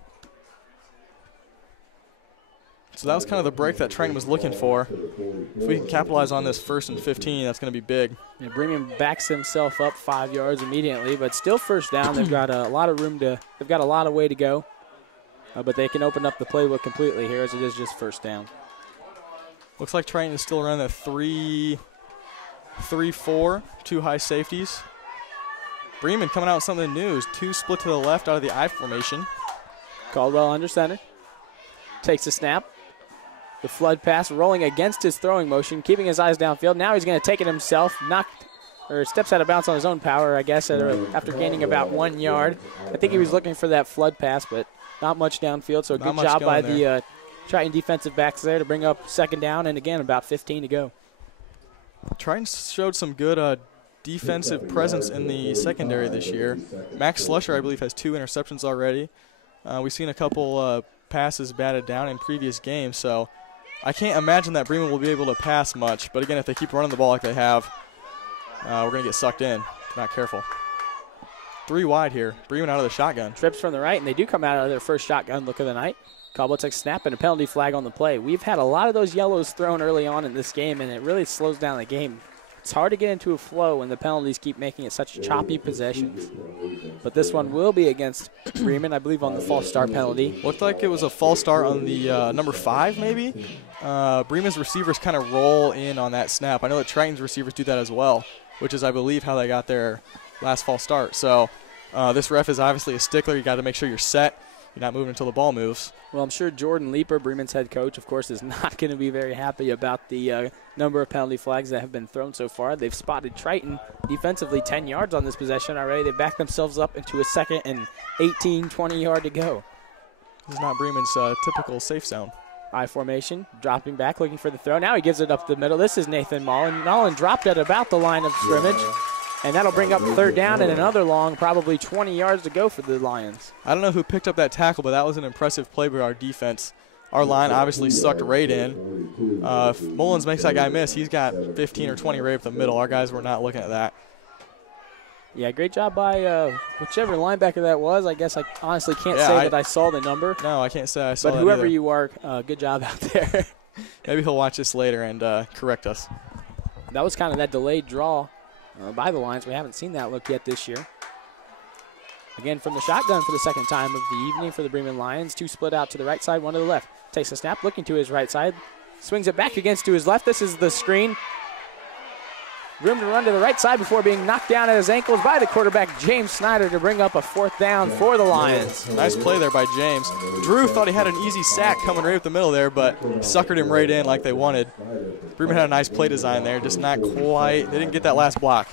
So that was kind of the break that Triton was looking for. If we can capitalize on this 1st and 15, that's going to be big. Yeah, Bremen backs himself up 5 yards immediately, but still first down. They've got a lot of room to, they've got a lot of way to go, but they can open up the playbook completely here as it is just first down. Looks like Triton is still around the 3-4, 2 high safeties. Bremen coming out with something new. 2 split to the left out of the I formation. Caldwell under center. Takes the snap. The flood pass rolling against his throwing motion, keeping his eyes downfield. Now he's going to take it himself, steps out of bounds on his own power, I guess, after gaining about 1 yard. I think he was looking for that flood pass, but not much downfield, so good job by the Triton defensive backs there to bring up 2nd down, and again, about 15 to go. Triton showed some good defensive presence in the secondary this year. Max Slusher, I believe, has 2 interceptions already. We've seen a couple passes batted down in previous games, so I can't imagine that Bremen will be able to pass much. But again, if they keep running the ball like they have, we're going to get sucked in if not careful. 3 wide here. Bremen out of the shotgun. Trips from the right, and they do come out of their first shotgun look of the night. Caldwell takes snap and a penalty flag on the play. We've had a lot of those yellows thrown early on in this game, and it really slows down the game. It's hard to get into a flow when the penalties keep making it such choppy possessions. But this one will be against Bremen, I believe, on the false start penalty. Looked like it was a false start on the number 5, maybe. Bremen's receivers kind of roll in on that snap. I know that Triton's receivers do that as well, which is, I believe, how they got their last false start. So this ref is obviously a stickler. You got to make sure you're set. You're not moving until the ball moves. Well, I'm sure Jordan Leeper, Bremen's head coach, of course, is not going to be very happy about the number of penalty flags that have been thrown so far. They've spotted Triton defensively 10 yards on this possession already. They've backed themselves up into a 2nd and 18, 20 yard to go. This is not Bremen's typical safe zone. I formation, dropping back, looking for the throw. Now he gives it up the middle. This is Nathan Mullen. Mullen dropped at about the line of scrimmage. And that'll bring up 3rd down and another long, probably 20 yards to go for the Lions. I don't know who picked up that tackle, but that was an impressive play by our defense. Our line obviously sucked right in. If Mullins makes that guy miss, he's got 15 or 20 right up the middle. Our guys were not looking at that. Yeah, great job by whichever linebacker that was. I guess I honestly can't say that I saw the number. No, I can't say I saw that. But whoever either. you are, good job out there. Maybe he'll watch this later and correct us. That was kind of that delayed draw by the Lions. We haven't seen that look yet this year. Again, from the shotgun for the 2nd time of the evening for the Bremen Lions. 2 split out to the right side, 1 to the left. Takes a snap, looking to his right side. Swings it back against to his left. This is the screen. Room to run to the right side before being knocked down at his ankles by the quarterback, James Snyder, to bring up a 4th down for the Lions. Nice play there by James. Drew thought he had an easy sack coming right up the middle there, but suckered him right in like they wanted. Bremen had a nice play design there, just not quite. They didn't get that last block.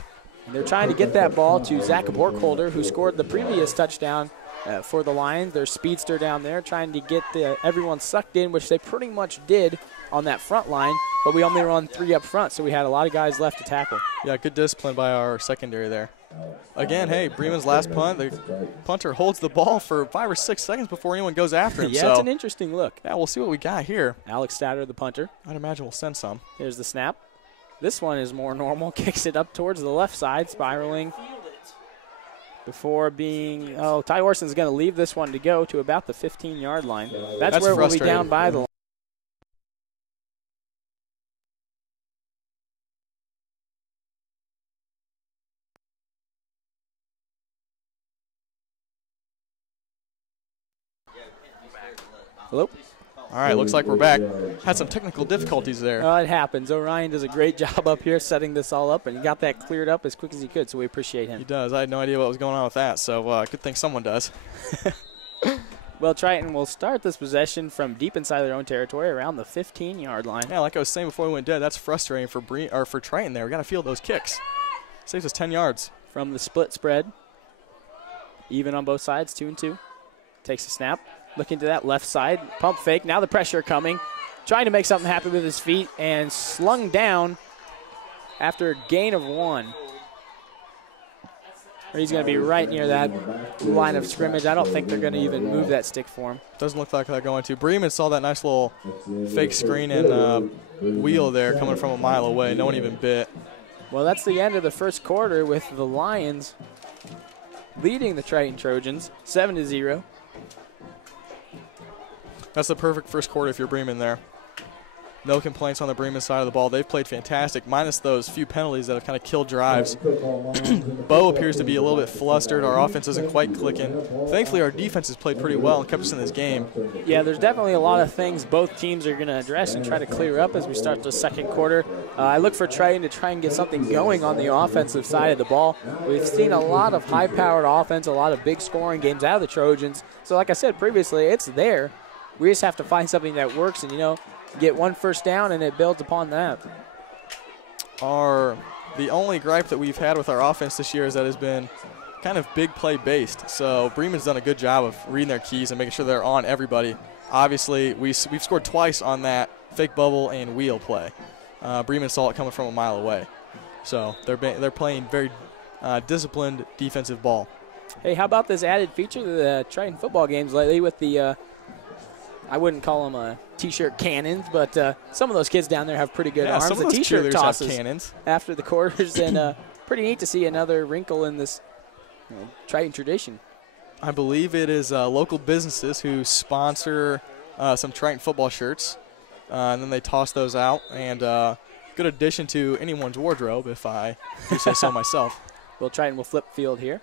And they're trying to get that ball to Zach Borkholder, who scored the previous touchdown for the Lions. Their speedster down there, trying to get everyone sucked in, which they pretty much did on that front line, but we only run 3 up front, so we had a lot of guys left to tackle. Yeah, good discipline by our secondary there. Again, hey, Bremen's last punt, the punter holds the ball for 5 or 6 seconds before anyone goes after him. Yeah, it's an interesting look. Yeah, we'll see what we got here. Alex Statter, the punter. I'd imagine we'll send some. Here's the snap. This one is more normal. Kicks it up towards the left side, spiraling. Before being, Ty Orson's going to leave this one to go to about the 15-yard line. That's where we'll be down by the line. Hello? All right, looks like we're back. Had some technical difficulties there. It happens. Orion does a great job up here setting this all up, and he got that cleared up as quick as he could, so we appreciate him. He does. I had no idea what was going on with that, so good thing someone does. Well, Triton will start this possession from deep inside their own territory around the 15-yard line. Yeah, like I was saying before we went dead, that's frustrating for Triton there. We got to field those kicks. Saves us 10 yards. From the split spread, even on both sides, 2 and 2. Takes a snap. Looking to that left side, pump fake. Now the pressure coming. Trying to make something happen with his feet and slung down after a gain of 1. or he's going to be right near that line of scrimmage. I don't think they're going to even move that stick for him. Doesn't look like they're going to. Bremen saw that nice little fake screen and wheel there coming from a mile away. No one even bit. Well, that's the end of the first quarter with the Lions leading the Triton Trojans 7-0. That's the perfect first quarter if you're Bremen there. No complaints on the Bremen side of the ball. They've played fantastic, minus those few penalties that have kind of killed drives. Bo appears to be a little bit flustered. Our offense isn't quite clicking. Thankfully, our defense has played pretty well and kept us in this game. Yeah, there's definitely a lot of things both teams are going to address and try to clear up as we start the second quarter. I look for Triton to try and get something going on the offensive side of the ball. We've seen a lot of high-powered offense, a lot of big scoring games out of the Trojans. So like I said previously, it's there. We just have to find something that works and, get one first down, and it builds upon that. The only gripe that we've had with our offense this year is that it's been kind of big play based. So Bremen's done a good job of reading their keys and making sure they're on everybody. Obviously, we've scored twice on that fake bubble and wheel play. Bremen saw it coming from a mile away. So they're playing very disciplined defensive ball. Hey, how about this added feature to the Triton football games lately with the I wouldn't call them T-shirt cannons, but some of those kids down there have pretty good arms. Some of the those T-shirt tosses have cannons after the quarters, and pretty neat to see another wrinkle in this Triton tradition. I believe it is local businesses who sponsor some Triton football shirts, and then they toss those out, and good addition to anyone's wardrobe, if I do say so myself. Well, Triton will flip field here.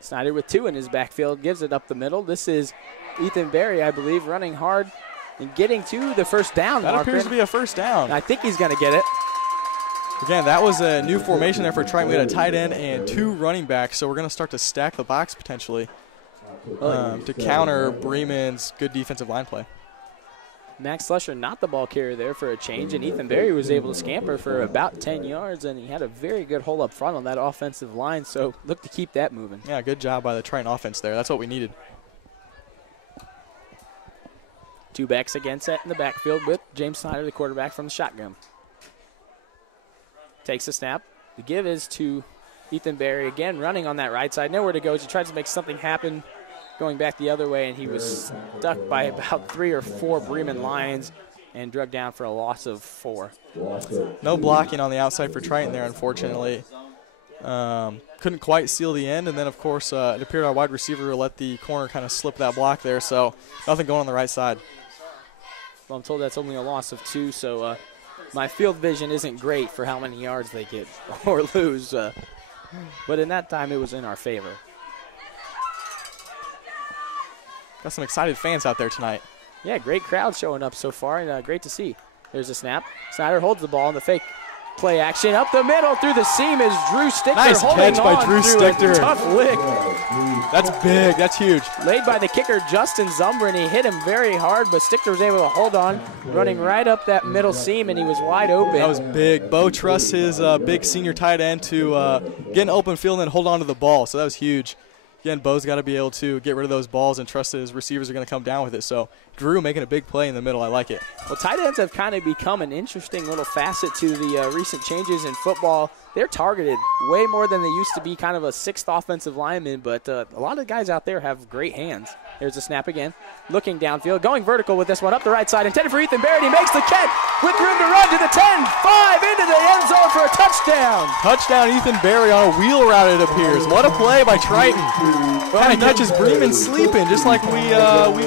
Snyder with 2 in his backfield, gives it up the middle. This is Ethan Berry, I believe, running hard and getting to the first down. That appears to be a first down. I think he's going to get it. Again, that was a new formation there for Triton. We had a tight end and 2 running backs, so we're going to start to stack the box potentially to counter Bremen's good defensive line play. Max Slusher not the ball carrier there for a change, and Ethan Berry was able to scamper for about 10 yards, and he had a very good hole up front on that offensive line, so look to keep that moving. Yeah, good job by the Triton offense there. That's what we needed. 2 backs again set in the backfield with James Snyder, the quarterback, from the shotgun. Takes the snap. The give is to Ethan Berry, again running on that right side. Nowhere to go. He tries to make something happen going back the other way, and he was stuck by about 3 or 4 Bremen Lions and drugged down for a loss of 4. No blocking on the outside for Triton there, unfortunately. Couldn't quite seal the end, and then, of course, it appeared our wide receiver let the corner kind of slip that block there, so nothing going on the right side. Well, I'm told that's only a loss of 2, so my field vision isn't great for how many yards they get or lose. But in that time, it was in our favor. Got some excited fans out there tonight. Yeah, great crowd showing up so far, and great to see. There's a snap. Snyder holds the ball in the fake play action. Up the middle through the seam is Drew Stichter. Nice catch by Drew Stichter. Tough lick. That's big. That's huge. Laid by the kicker, Justin Zumber, and he hit him very hard, but Stichter was able to hold on, running right up that middle seam, and he was wide open. That was big. Bo trusts his big senior tight end to get an open field and hold on to the ball, so that was huge. Again, Bo's got to be able to get rid of those balls and trust that his receivers are going to come down with it. So Drew making a big play in the middle. I like it. Well, tight ends have kind of become an interesting little facet to the recent changes in football. They're targeted way more than they used to be, kind of a 6th offensive lineman, but a lot of guys out there have great hands. There's a snap again. Looking downfield, going vertical with this one up the right side. Intended for Ethan Barrett. He makes the catch with room to run to the 10, 5 into the end zone for a touchdown. Touchdown, Ethan Barry on a wheel route, it appears. What a play by Triton. Kind of catches Bremen sleeping, just like we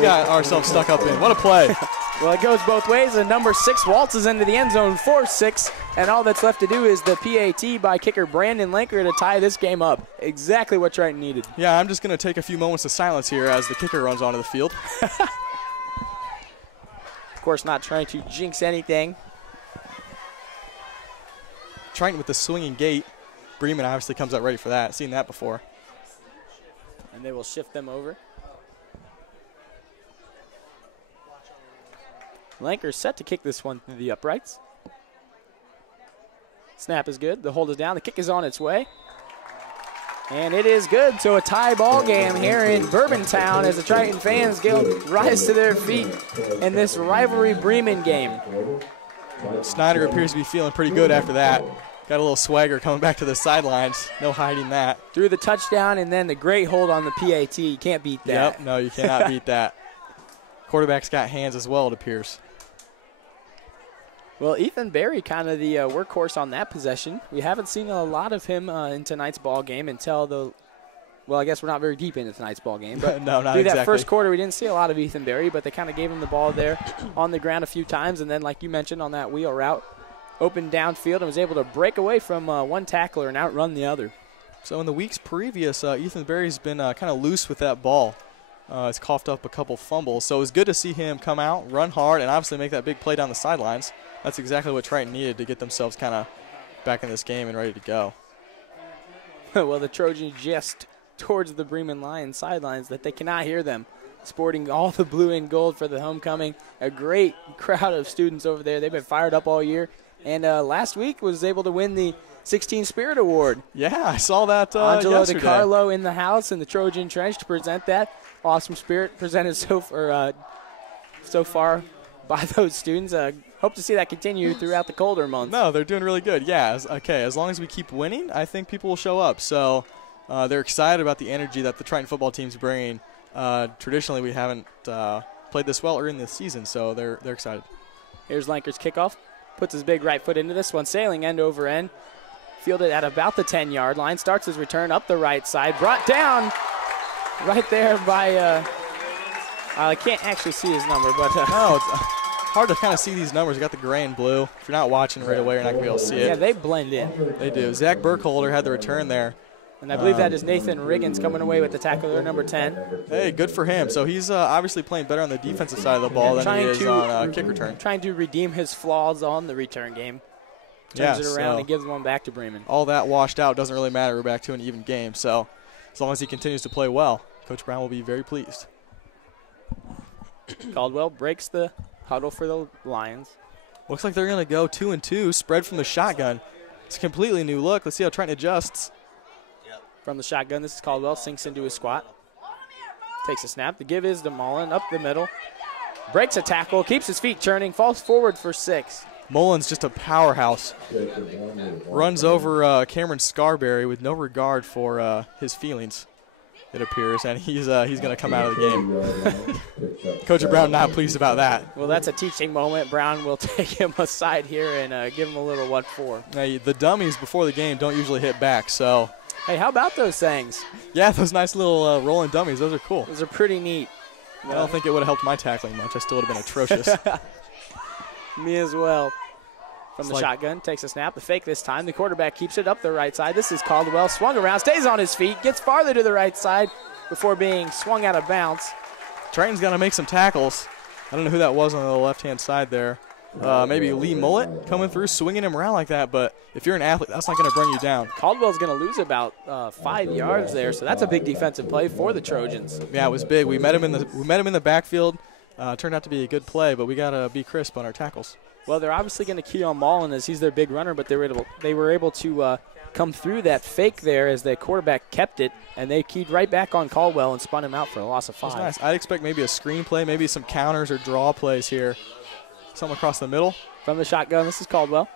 got ourselves stuck up in. What a play. Well, it goes both ways, and number 6 waltzes into the end zone for 6, and all that's left to do is the PAT by kicker Brandon Lanker to tie this game up. Exactly what Triton needed. Yeah, I'm just going to take a few moments of silence here as the kicker runs onto the field. Of course, not trying to jinx anything. Triton with the swinging gate. Bremen obviously comes out ready for that. Seen that before. And they will shift them over. Lanker set to kick this one through the uprights. Snap is good. The hold is down. The kick is on its way. And it is good. So a tie ball game here in Bourbontown as the Triton fans rise to their feet in this rivalry Bremen game. Snyder appears to be feeling pretty good after that. Got a little swagger coming back to the sidelines. No hiding that. Threw the touchdown and then the great hold on the PAT. You can't beat that. Yep, no, you cannot beat that. Quarterback's got hands as well, it appears. Well, Ethan Berry, kind of the workhorse on that possession. We haven't seen a lot of him in tonight's ball game until the – well, I guess we're not very deep into tonight's ball game. But no, not through exactly. that first quarter, we didn't see a lot of Ethan Berry, but they kind of gave him the ball there on the ground a few times. And then, like you mentioned, on that wheel route, opened downfield and was able to break away from one tackler and outrun the other. So in the weeks previous, Ethan Berry's been kind of loose with that ball. He's coughed up a couple fumbles. So it was good to see him come out, run hard, and obviously make that big play down the sidelines. That's exactly what Triton needed to get themselves kind of back in this game and ready to go. Well, the Trojans just towards the Bremen Lions sidelines that they cannot hear them, sporting all the blue and gold for the homecoming. A great crowd of students over there. They've been fired up all year. And last week was able to win the 16 Spirit Award. Yeah, I saw that Angelo yesterday. DiCarlo in the house in the Trojan Trench to present that. Awesome spirit presented so far by those students. Hope to see that continue throughout the colder months. No, they're doing really good. Yeah, as long as we keep winning, I think people will show up. So they're excited about the energy that the Triton football team's bringing. Traditionally, we haven't played this well early in the season, so they're excited. Here's Lanker's kickoff. Puts his big right foot into this one, sailing end over end. Fielded at about the 10-yard line. Starts his return up the right side. Brought down right there by, I can't actually see his number, but. No, it's hard to kind of see these numbers. You got the gray and blue. If you're not watching right away, you're not going to be able to see it. Yeah, they blend in. They do. Zach Burkholder had the return there. And I believe that is Nathan Riggins coming away with the tackle there, number 10. Hey, good for him. So he's obviously playing better on the defensive side of the ball than he is on kick return. Trying to redeem his flaws on the return game. Turns it around and gives one back to Bremen. All that washed out doesn't really matter. We're back to an even game. So as long as he continues to play well, Coach Brown will be very pleased. Caldwell breaks the huddle for the Lions. Looks like they're going to go 2-2, spread from the shotgun. It's a completely new look. Let's see how Triton adjusts. From the shotgun, this is Caldwell, sinks into his squat. Takes a snap. The give is to Mullen, up the middle. Breaks a tackle, keeps his feet churning, falls forward for 6. Mullen's just a powerhouse. Runs over Cameron Scarberry with no regard for his feelings, it appears, and he's going to come out of the game. Coach Brown not pleased about that. Well, that's a teaching moment. Brown will take him aside here and give him a little what for. Now, the dummies before the game don't usually hit back, so. Hey, how about those things? Yeah, those nice little rolling dummies. Those are cool. Those are pretty neat. I don't think it would have helped my tackling much. I still would have been atrocious. Me as well. From the shotgun, takes a snap. The fake this time. The quarterback keeps it up the right side. This is Caldwell. Swung around, stays on his feet, gets farther to the right side before being swung out of bounds. Triton's got to make some tackles. I don't know who that was on the left-hand side there. Maybe Lee Mullet coming through, swinging him around like that. But if you're an athlete, that's not going to bring you down. Caldwell's going to lose about 5 yards there, so that's a big defensive play for the Trojans. Yeah, it was big. We met him in the backfield. Turned out to be a good play, but we got to be crisp on our tackles. Well, they're obviously going to key on Mullen as he's their big runner, but they were able to come through that fake there as the quarterback kept it, and they keyed right back on Caldwell and spun him out for a loss of 5. That's nice. I'd expect maybe a screen play, maybe some counters or draw plays here. Something across the middle. From the shotgun, this is Caldwell.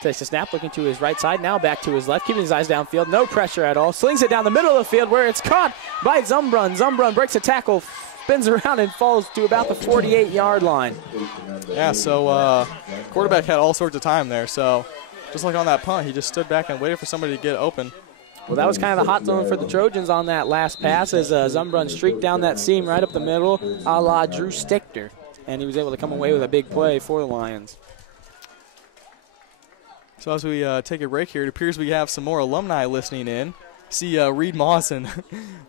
Takes a snap, looking to his right side, now back to his left, keeping his eyes downfield. No pressure at all. Slings it down the middle of the field where it's caught by Zumbrun. Zumbrun breaks a tackle, spins around and falls to about the 48-yard line. Yeah, so quarterback had all sorts of time there. So just like on that punt, he just stood back and waited for somebody to get open. Well, that was kind of the hot zone for the Trojans on that last pass as Zumbrun streaked down that seam right up the middle, a la Drew Stichter. And he was able to come away with a big play for the Lions. So as we take a break here, it appears we have some more alumni listening in. See Reed Mawson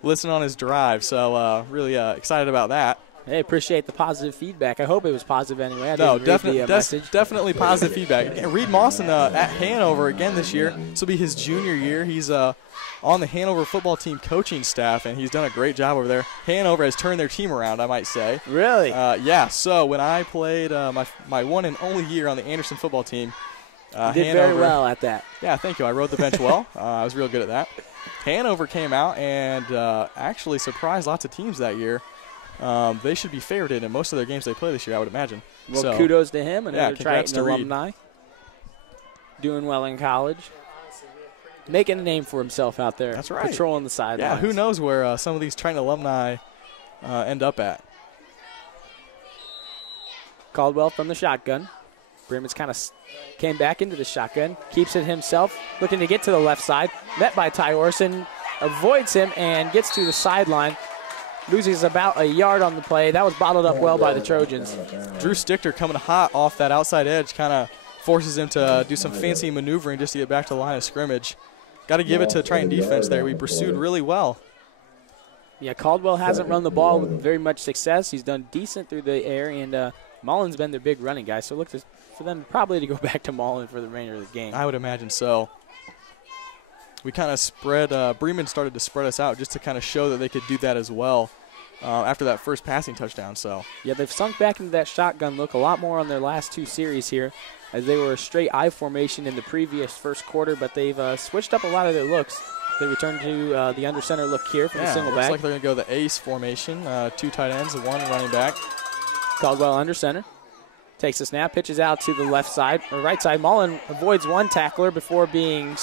listening on his drive, so really excited about that. Hey, appreciate the positive feedback. I hope it was positive anyway. Definitely positive feedback. And Reed Mawson at Hanover again this year. This will be his junior year. He's on the Hanover football team coaching staff, and he's done a great job over there. Hanover has turned their team around, I might say. Really? Yeah, so when I played my one and only year on the Anderson football team, you did very well at that. Yeah, thank you. I rode the bench well. I was real good at that. Hanover came out and actually surprised lots of teams that year. They should be favored in most of their games they play this year, I would imagine. Well, kudos to him and other Triton alumni. doing well in college. Making a name for himself out there. That's right. Patrolling the sidelines. Yeah, who knows where some of these Triton alumni end up at. Caldwell from the shotgun. Bremen's kind of came back into the shotgun. Keeps it himself, looking to get to the left side. Met by Ty Orson. Avoids him and gets to the sideline. Loses about a yard on the play. That was bottled up well by the Trojans. Drew Stichter coming hot off that outside edge kind of forces him to do some fancy maneuvering just to get back to the line of scrimmage. Got to give it to Triton defense there. We pursued really well. Yeah, Caldwell hasn't run the ball with very much success. He's done decent through the air, and Mullen's been their big running guy. So look for them probably to go back to Mullen for the remainder of the game. I would imagine so. We kind of spread, Bremen started to spread us out just to kind of show that they could do that as well after that first passing touchdown. So yeah, they've sunk back into that shotgun look a lot more on their last two series here, as they were a straight I formation in the previous first quarter, but they've switched up a lot of their looks. They return to the under center look here for the single looks back. like they're going to go the ace formation, 2 tight ends and 1 running back. Caldwell under center. Takes a snap, pitches out to the left side, or right side. Mullen avoids one tackler before being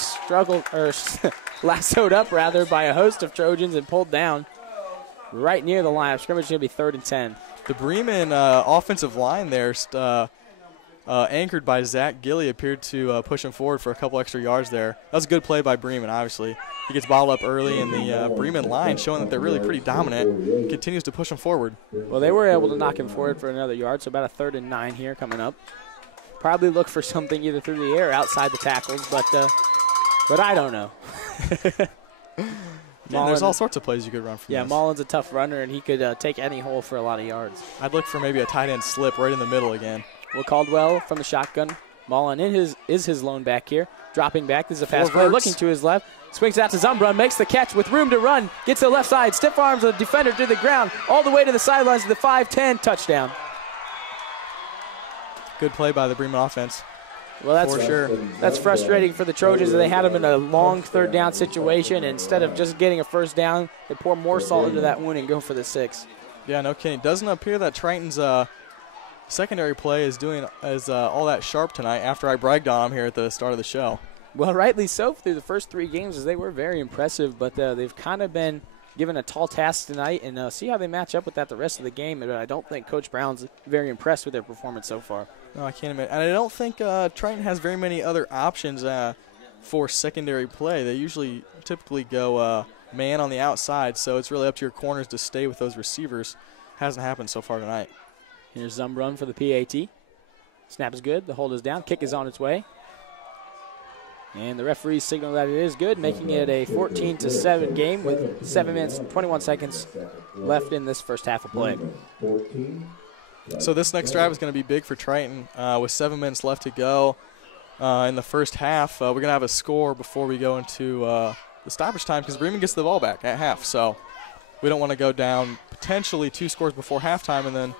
lassoed up, rather, by a host of Trojans and pulled down right near the line of scrimmage. It's going to be 3rd and 10. The Bremen offensive line there, anchored by Zach Gilly, appeared to push him forward for a couple extra yards there. That was a good play by Bremen, obviously. He gets bottled up early, and the Bremen line, showing that they're really pretty dominant, continues to push him forward. Well, they were able to knock him forward for another yard, so about a 3rd and 9 here coming up. Probably look for something either through the air or outside the tackles, but I don't know. There's all sorts of plays you could run from Yeah, this. Mullen's a tough runner, and he could take any hole for a lot of yards. I'd look for maybe a tight end slip right in the middle again. Will Caldwell from the shotgun. Mullen is his lone back here. Dropping back. This is a pass play. Looking to his left. Swings out to Zumbrun. Makes the catch with room to run. Gets to the left side. Stiff arms a defender to the ground. All the way to the sidelines of the 5-10 touchdown. Good play by the Bremen offense. Well, that's for sure. That's frustrating for the Trojans. They had them in a long 3rd down situation. And instead of just getting a 1st down, they pour more salt into that wound and go for the 6. Yeah, no kidding. Doesn't appear that Triton's secondary play is doing all that sharp tonight after I bragged on them here at the start of the show. Well, rightly so through the first 3 games, as they were very impressive, but they've kind of been given a tall task tonight, and see how they match up with that the rest of the game. But I don't think Coach Brown's very impressed with their performance so far. No, I can't admit. And I don't think Triton has very many other options for secondary play. They typically go man on the outside, so it's really up to your corners to stay with those receivers. Hasn't happened so far tonight. Here's Zumbrun for the PAT. Snap is good. The hold is down. Kick is on its way. And the referees signal that it is good, making it a 14-7 game with 7 minutes and 21 seconds left in this first half of play. So this next drive is going to be big for Triton. With 7 minutes left to go in the first half, we're going to have a score before we go into the stoppage time because Bremen gets the ball back at half. So we don't want to go down potentially 2 scores before halftime and then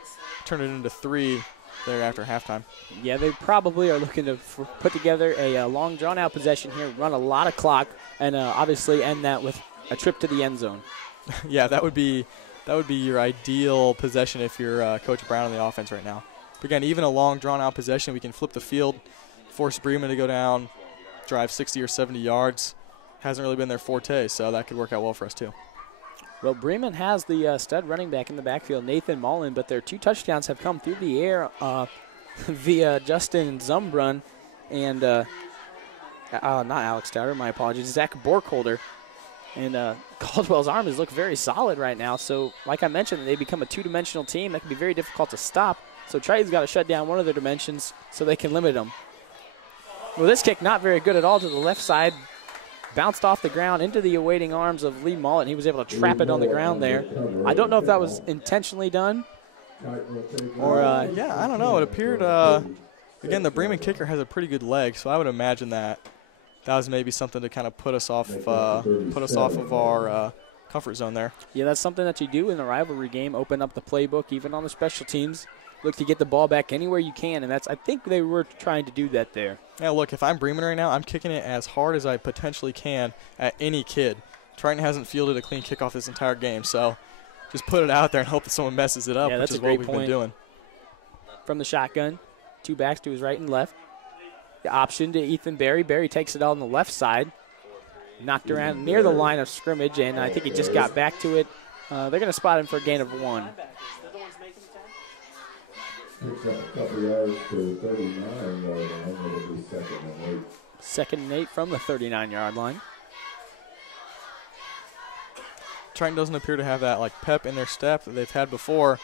turn it into 3 there after halftime. Yeah, they probably are looking to put together a long, drawn-out possession here, run a lot of clock, and obviously end that with a trip to the end zone. Yeah, that would be your ideal possession if you're Coach Brown on the offense right now. But again, even a long, drawn-out possession, we can flip the field, force Bremen to go down, drive 60 or 70 yards. Hasn't really been their forte, so that could work out well for us too. Well, Bremen has the stud running back in the backfield, Nathan Mullen, but their 2 touchdowns have come through the air via Justin Zumbrun and not Alex Stouter, my apologies, Zach Borkholder. And Caldwell's arm has looked very solid right now. So, like I mentioned, they become a 2-dimensional team that can be very difficult to stop. So Triton's got to shut down one of their dimensions so they can limit them. Well, this kick not very good at all to the left side. Bounced off the ground into the awaiting arms of Lee Mullen. He was able to trap it on the ground there. I don't know if that was intentionally done. Or yeah, I don't know. It appeared, again, the Bremen kicker has a pretty good leg, so I would imagine that was maybe something to kind of put us off of our comfort zone there. Yeah, that's something that you do in a rivalry game, open up the playbook, even on the special teams. Look to get the ball back anywhere you can, and I think they were trying to do that there. Yeah, look, if I'm Bremen right now, I'm kicking it as hard as I potentially can at any kid. Triton hasn't fielded a clean kickoff this entire game, so just put it out there and hope that someone messes it up, yeah, which is what we've been doing. From the shotgun, 2 backs to his right and left. The option to Ethan Berry. Berry takes it on the left side. Knocked around near the line of scrimmage, and I think he just got back to it. They're going to spot him for a gain of 1. Picks up a couple yards to 39-yard line. It'll be 2nd and 8. 2nd and 8 from the 39-yard line. Triton doesn't appear to have that like pep in their step that they've had before.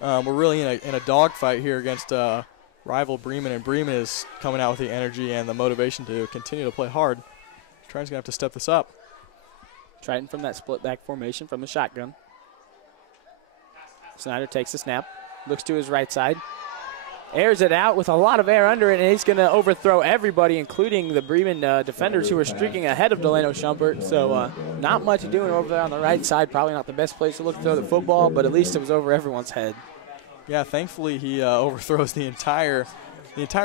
We're really in a dogfight here against rival Bremen, and Bremen is coming out with the energy and the motivation to continue to play hard. Triton's going to have to step this up. Triton from that split back formation from the shotgun. Snyder takes the snap, looks to his right side, airs it out with a lot of air under it, and he's going to overthrow everybody, including the Bremen defenders who are streaking ahead of Delano Schumpert. So not much doing over there on the right side. Probably not the best place to look to throw the football, but at least it was over everyone's head. Yeah, thankfully he overthrows the entire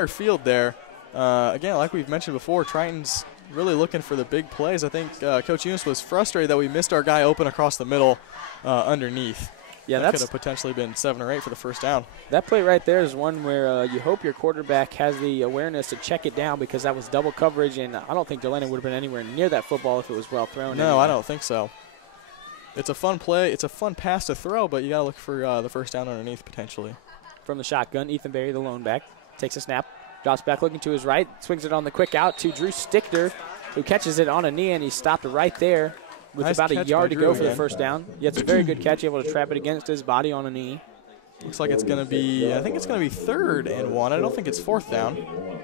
field there. Again, like we've mentioned before, Triton's really looking for the big plays. I think Coach Eunice was frustrated that we missed our guy open across the middle underneath. Yeah, that could have potentially been 7 or 8 for the first down. That play right there is one where you hope your quarterback has the awareness to check it down, because that was double coverage, and I don't think Delano would have been anywhere near that football if it was well thrown. No, anyway. I don't think so. It's a fun play. It's a fun pass to throw, but you got to look for the first down underneath potentially. From the shotgun, Ethan Berry, the lone back, takes a snap, drops back looking to his right, swings it on the quick out to Drew Stichter, who catches it on a knee, and he stopped right there with nice about a yard to Drew go for again. the first down. Yeah, it's a very good catch, able to trap it against his body on a knee. Looks like it's going to be, I think it's going to be 3rd and 1. I don't think it's 4th down. It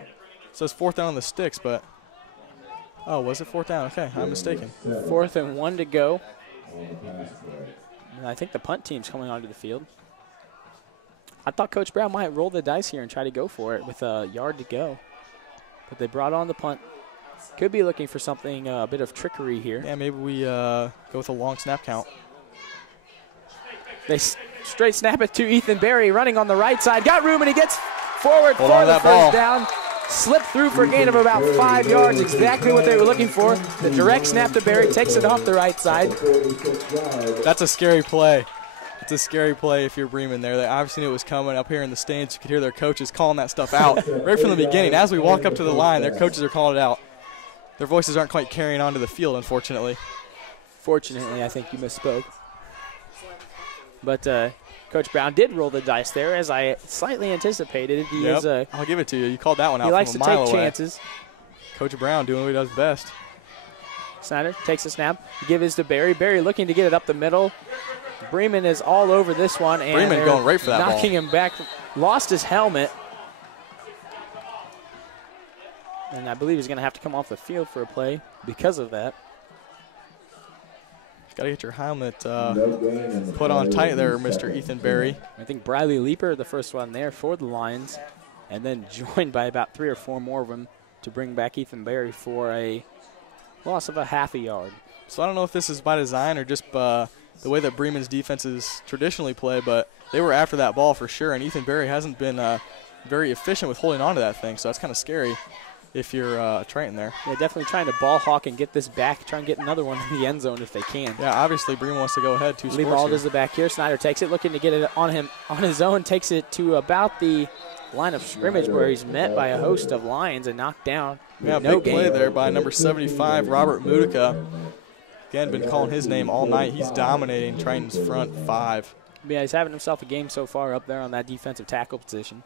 says 4th down on the sticks, but, oh, was it 4th down? Okay, I'm mistaken. 4th and 1 to go. And I think the punt team's coming onto the field. I thought Coach Brown might roll the dice here and try to go for it with a yard to go. But they brought on the punt. Could be looking for something, a bit of trickery here. Yeah, maybe we go with a long snap count. They straight snap it to Ethan Berry, running on the right side. Got room, and he gets forward Hold for on to the that first ball. down. Slipped through for a gain of about 5 yards, exactly what they were looking for. The direct snap to Berry, takes it off the right side. That's a scary play. It's a scary play if you're Bremen there. They obviously knew it was coming up here in the stands. You could hear their coaches calling that stuff out right from the beginning. As we walk up to the line, their coaches are calling it out. Their voices aren't quite carrying on to the field, unfortunately. Fortunately, I think you misspoke. But Coach Brown did roll the dice there, as I slightly anticipated. He is I'll give it to you. You called that one out he from likes a to mile take away. chances. Coach Brown doing what he does best. Snyder takes a snap. Give his to Berry. Berry looking to get it up the middle. Bremen is all over this one. And Bremen they're going right for that ball. knocking him back. Lost his helmet. And I believe he's going to have to come off the field for a play because of that. Got to get your helmet put on tight there, Mr. Ethan Berry. I think Briley Leeper, the first one there for the Lions, and then joined by about 3 or 4 more of them to bring back Ethan Berry for a loss of a half a yard. So I don't know if this is by design or just the way that Bremen's defenses traditionally play, but they were after that ball for sure, and Ethan Berry hasn't been very efficient with holding on to that thing, so that's kind of scary if you're Triton there. Yeah, definitely trying to ball hawk and get this back, try and get another one in the end zone if they can. Yeah, obviously Bremen wants to go ahead 2 scores Ball here. does the back here. Snyder takes it, looking to get it on him on his own, takes it to about the line of scrimmage where he's met by a host of Lions and knocked down. Yeah, big play there by number 75, Robert Mudica. Again, been calling his name all night. He's dominating Triton's front 5. Yeah, he's having himself a game so far up there on that defensive tackle position.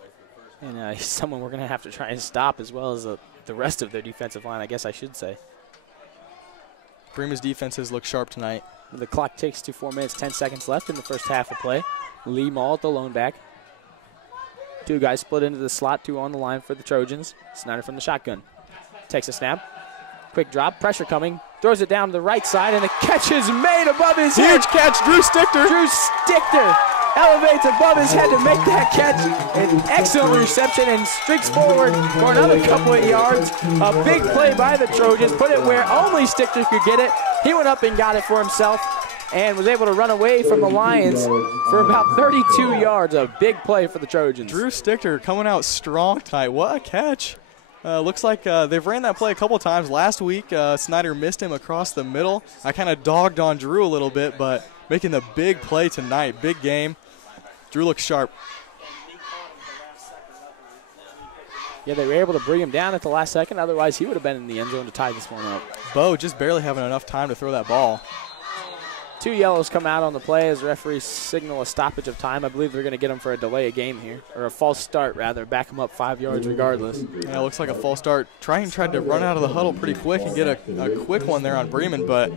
And he's someone we're going to have to try and stop, as well as the rest of their defensive line, I guess I should say. Bremen's defenses look sharp tonight. The clock ticks to 4 minutes, 10 seconds left in the first half of play. Lee Mall at the lone back. 2 guys split into the slot, 2 on the line for the Trojans. Snyder from the shotgun. Takes a snap. Quick drop, pressure coming. Throws it down to the right side, and the catch is made above his head. Huge catch, Drew Stichter. Drew Stichter elevates above his head to make that catch. An excellent reception and streaks forward for another couple of yards. A big play by the Trojans. Put it where only Stichter could get it. He went up and got it for himself and was able to run away from the Lions for about 32 yards. A big play for the Trojans. Drew Stichter coming out strong tonight. What a catch. Looks like they've ran that play a couple times. Last week, Snyder missed him across the middle. I kind of dogged on Drew a little bit, but making the big play tonight. Big game. Drew looks sharp. Yeah, they were able to bring him down at the last second. Otherwise, he would have been in the end zone to tie this one up. Bo just barely having enough time to throw that ball. 2 yellows come out on the play as referees signal a stoppage of time. I believe they're going to get him for a delay of game here, or a false start, rather. Back him up 5 yards regardless. Yeah, it looks like a false start. Triton tried to run out of the huddle pretty quick and get a quick one there on Bremen, but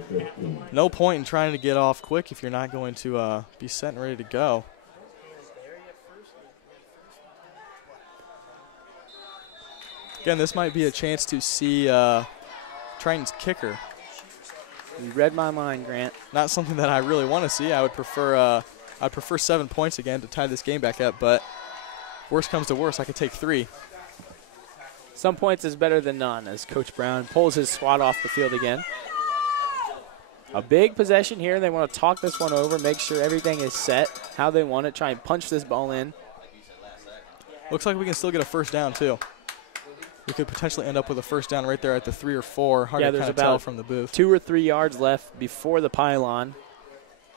no point in trying to get off quick if you're not going to be set and ready to go. Again, this might be a chance to see Triton's kicker. You read my mind, Grant. Not something that I really want to see. I would prefer 7 points again to tie this game back up, but worst comes to worst, I could take 3. Some points is better than none as Coach Brown pulls his squad off the field again. A big possession here. They want to talk this one over, make sure everything is set, how they want it, try and punch this ball in. Looks like we can still get a first down, too. We could potentially end up with a first down right there at the 3 or 4. Hard to kind of tell from the booth. 2 or 3 yards left before the pylon.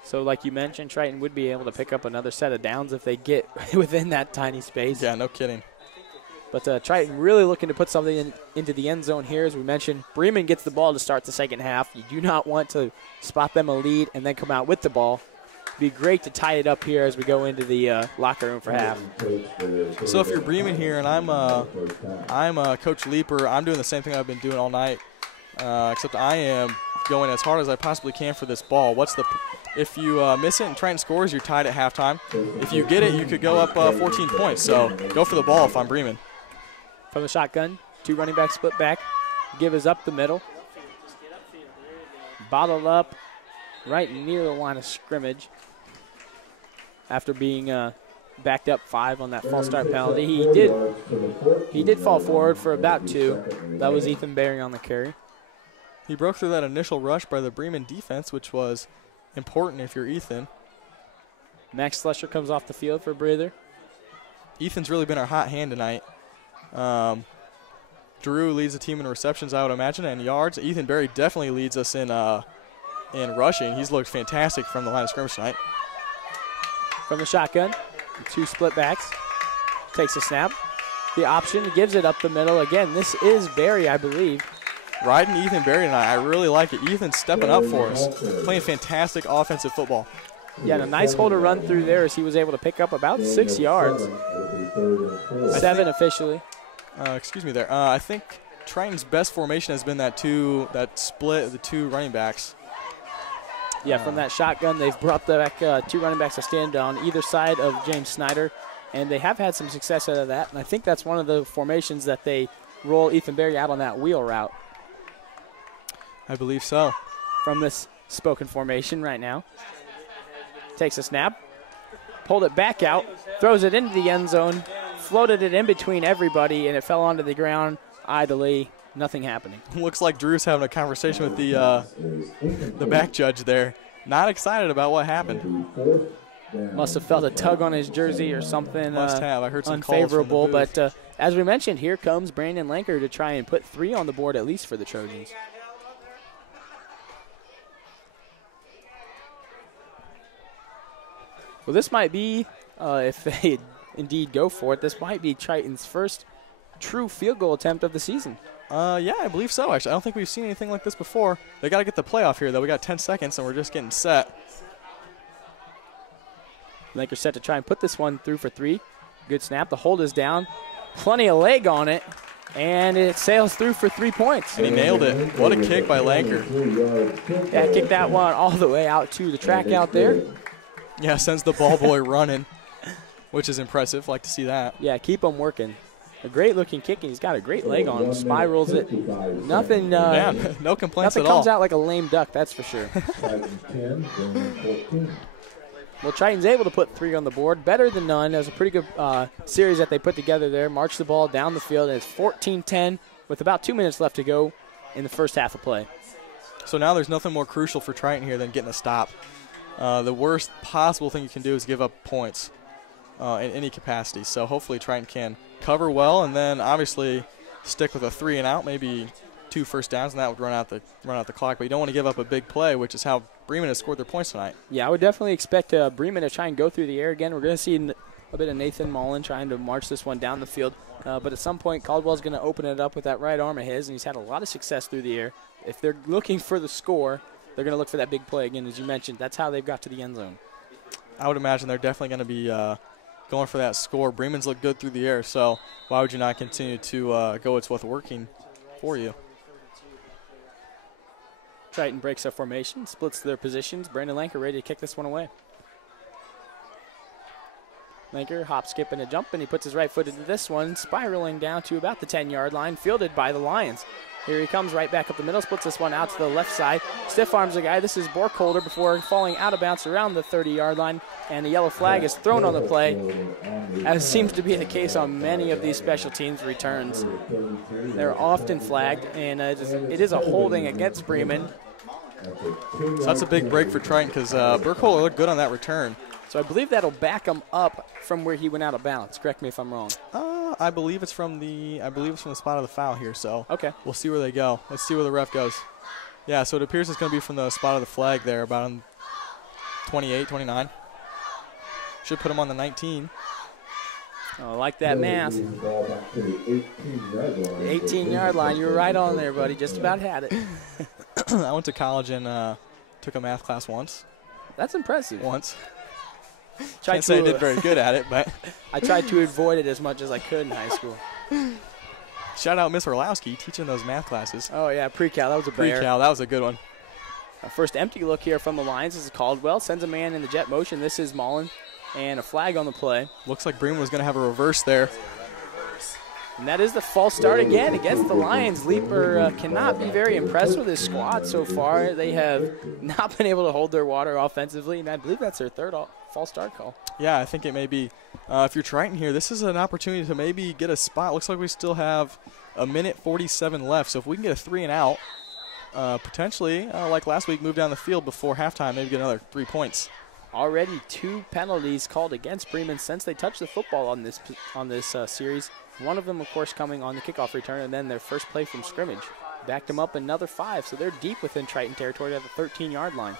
So like you mentioned, Triton would be able to pick up another set of downs if they get within that tiny space. Yeah, no kidding. But Triton really looking to put something into the end zone here. As we mentioned, Bremen gets the ball to start the second half. You do not want to spot them a lead and then come out with the ball. It'd be great to tie it up here as we go into the locker room for half. So if you're Bremen here and I'm Coach Leeper, I'm doing the same thing I've been doing all night, except I am going as hard as I possibly can for this ball. If you miss it and Triton scores, you're tied at halftime. If you get it, you could go up 14 points. So go for the ball if I'm Bremen. From the shotgun, 2 running backs split back. Give is up the middle. Bottled up right near the line of scrimmage. After being backed up 5 on that false start penalty, he did fall forward for about 2. That was Ethan Berry on the carry. He broke through that initial rush by the Bremen defense, which was important if you're Ethan. Max Slusher comes off the field for a breather. Ethan's really been our hot hand tonight. Drew leads the team in receptions, I would imagine, and yards. Ethan Berry definitely leads us in rushing. He's looked fantastic from the line of scrimmage tonight. From the shotgun, 2 split backs. Takes a snap. The option, gives it up the middle. Again, this is Berry, I believe. Riding Ethan Berry tonight, I really like it. Ethan's stepping up for us, playing fantastic offensive football. Yeah, and a nice hole to run through there as he was able to pick up about 6 yards. 7 officially. Excuse me there. I think Triton's best formation has been that split of the 2 running backs. Yeah, from that shotgun, they've brought back 2 running backs to stand on either side of James Snyder, and they have had some success out of that. And I think that's one of the formations that they roll Ethan Berry out on that wheel route. I believe so. From this spoken formation right now. Takes a snap, pulled it back out, throws it into the end zone, floated it in between everybody, and it fell onto the ground idly. Nothing happening. Looks like Drew's having a conversation with the back judge there. Not excited about what happened. Must have felt a tug on his jersey or something. Must have. I heard some unfavorable. calls from the booth. But as we mentioned, here comes Brandon Lanker to try and put 3 on the board at least for the Trojans. Well, this might be, if they indeed go for it, this might be Triton's first true field goal attempt of the season. Yeah, I believe so, actually. I don't think we've seen anything like this before. They got to get the play off here, though. We got 10 seconds, and we're just getting set. Lanker set to try and put this one through for 3. Good snap. The hold is down. Plenty of leg on it, and it sails through for 3 points. And he nailed it. What a kick by Lanker. Yeah, kicked that one all the way out to the track out there. Yeah, sends the ball boy running, which is impressive. Like to see that. Yeah, keep him working. A great-looking kick, and he's got a great leg on him. Spirals it. Nothing. Yeah, no complaints nothing at all. comes out like a lame duck, that's for sure. Well, Triton's able to put 3 on the board. Better than none. That was a pretty good series that they put together there. Marched the ball down the field, and it's 14-10 with about 2 minutes left to go in the first half of play. So now there's nothing more crucial for Triton here than getting a stop. The worst possible thing you can do is give up points in any capacity. So hopefully Triton can cover well and then obviously stick with a 3 and out, maybe 2 first downs, and that would run out the clock. But you don't want to give up a big play, which is how Bremen has scored their points tonight. Yeah, I would definitely expect Bremen to try and go through the air again. We're going to see a bit of Nathan Mullen trying to march this one down the field. But at some point, Caldwell's going to open it up with that right arm of his, and he's had a lot of success through the air. If they're looking for the score, they're going to look for that big play. Again, as you mentioned, that's how they've got to the end zone. I would imagine they're definitely going to be going for that score. Bremen's look good through the air, so why would you not continue to go with what's working for you? Triton breaks their formation, splits their positions. Brandon Lanker ready to kick this one away. Lanker hop, skip, and a jump, and he puts his right foot into this one, spiraling down to about the 10-yard line, fielded by the Lions. Here he comes right back up the middle, splits this one out to the left side. Stiff arms the guy. This is Borkholder before falling out of bounds around the 30-yard line, and the yellow flag is thrown on the play, as seems to be the case on many of these special teams returns. They're often flagged, and it is a holding against Bremen. So that's a big break for Triton because Borkholder looked good on that return. So I believe that'll back him up from where he went out of bounds. Correct me if I'm wrong. I believe it's from the spot of the foul here. So okay, we'll see where they go. Let's see where the ref goes. Yeah, so it appears it's going to be from the spot of the flag there, about on 28, 29. Should put him on the 19. I like that math. The 18-yard line. You were right on there, buddy. Just about had it. I went to college and took a math class once. That's impressive. Once. Can't say I did very good at it, but I tried to avoid it as much as I could in high school. Shout out Miss Orlowski teaching those math classes. Oh, yeah, pre-cal. That was a bear. Pre-cal, that was a good one. Our first empty look here from the Lions is Caldwell. Sends a man in the jet motion. This is Mullen. And a flag on the play. Looks like Bremen was going to have a reverse there. And that is the false start again against the Lions. Leeper cannot be very impressed with his squad so far. They have not been able to hold their water offensively, and I believe that's their third false start call. Yeah, I think it may be. If you're Triton here, this is an opportunity to maybe get a spot. Looks like we still have a minute 47 left, so if we can get a 3 and out, potentially, like last week, move down the field before halftime, maybe get another 3 points. Already 2 penalties called against Bremen since they touched the football on this series. One of them, of course, coming on the kickoff return, and then their first play from scrimmage. Backed them up another 5, so they're deep within Triton territory at the 13-yard line.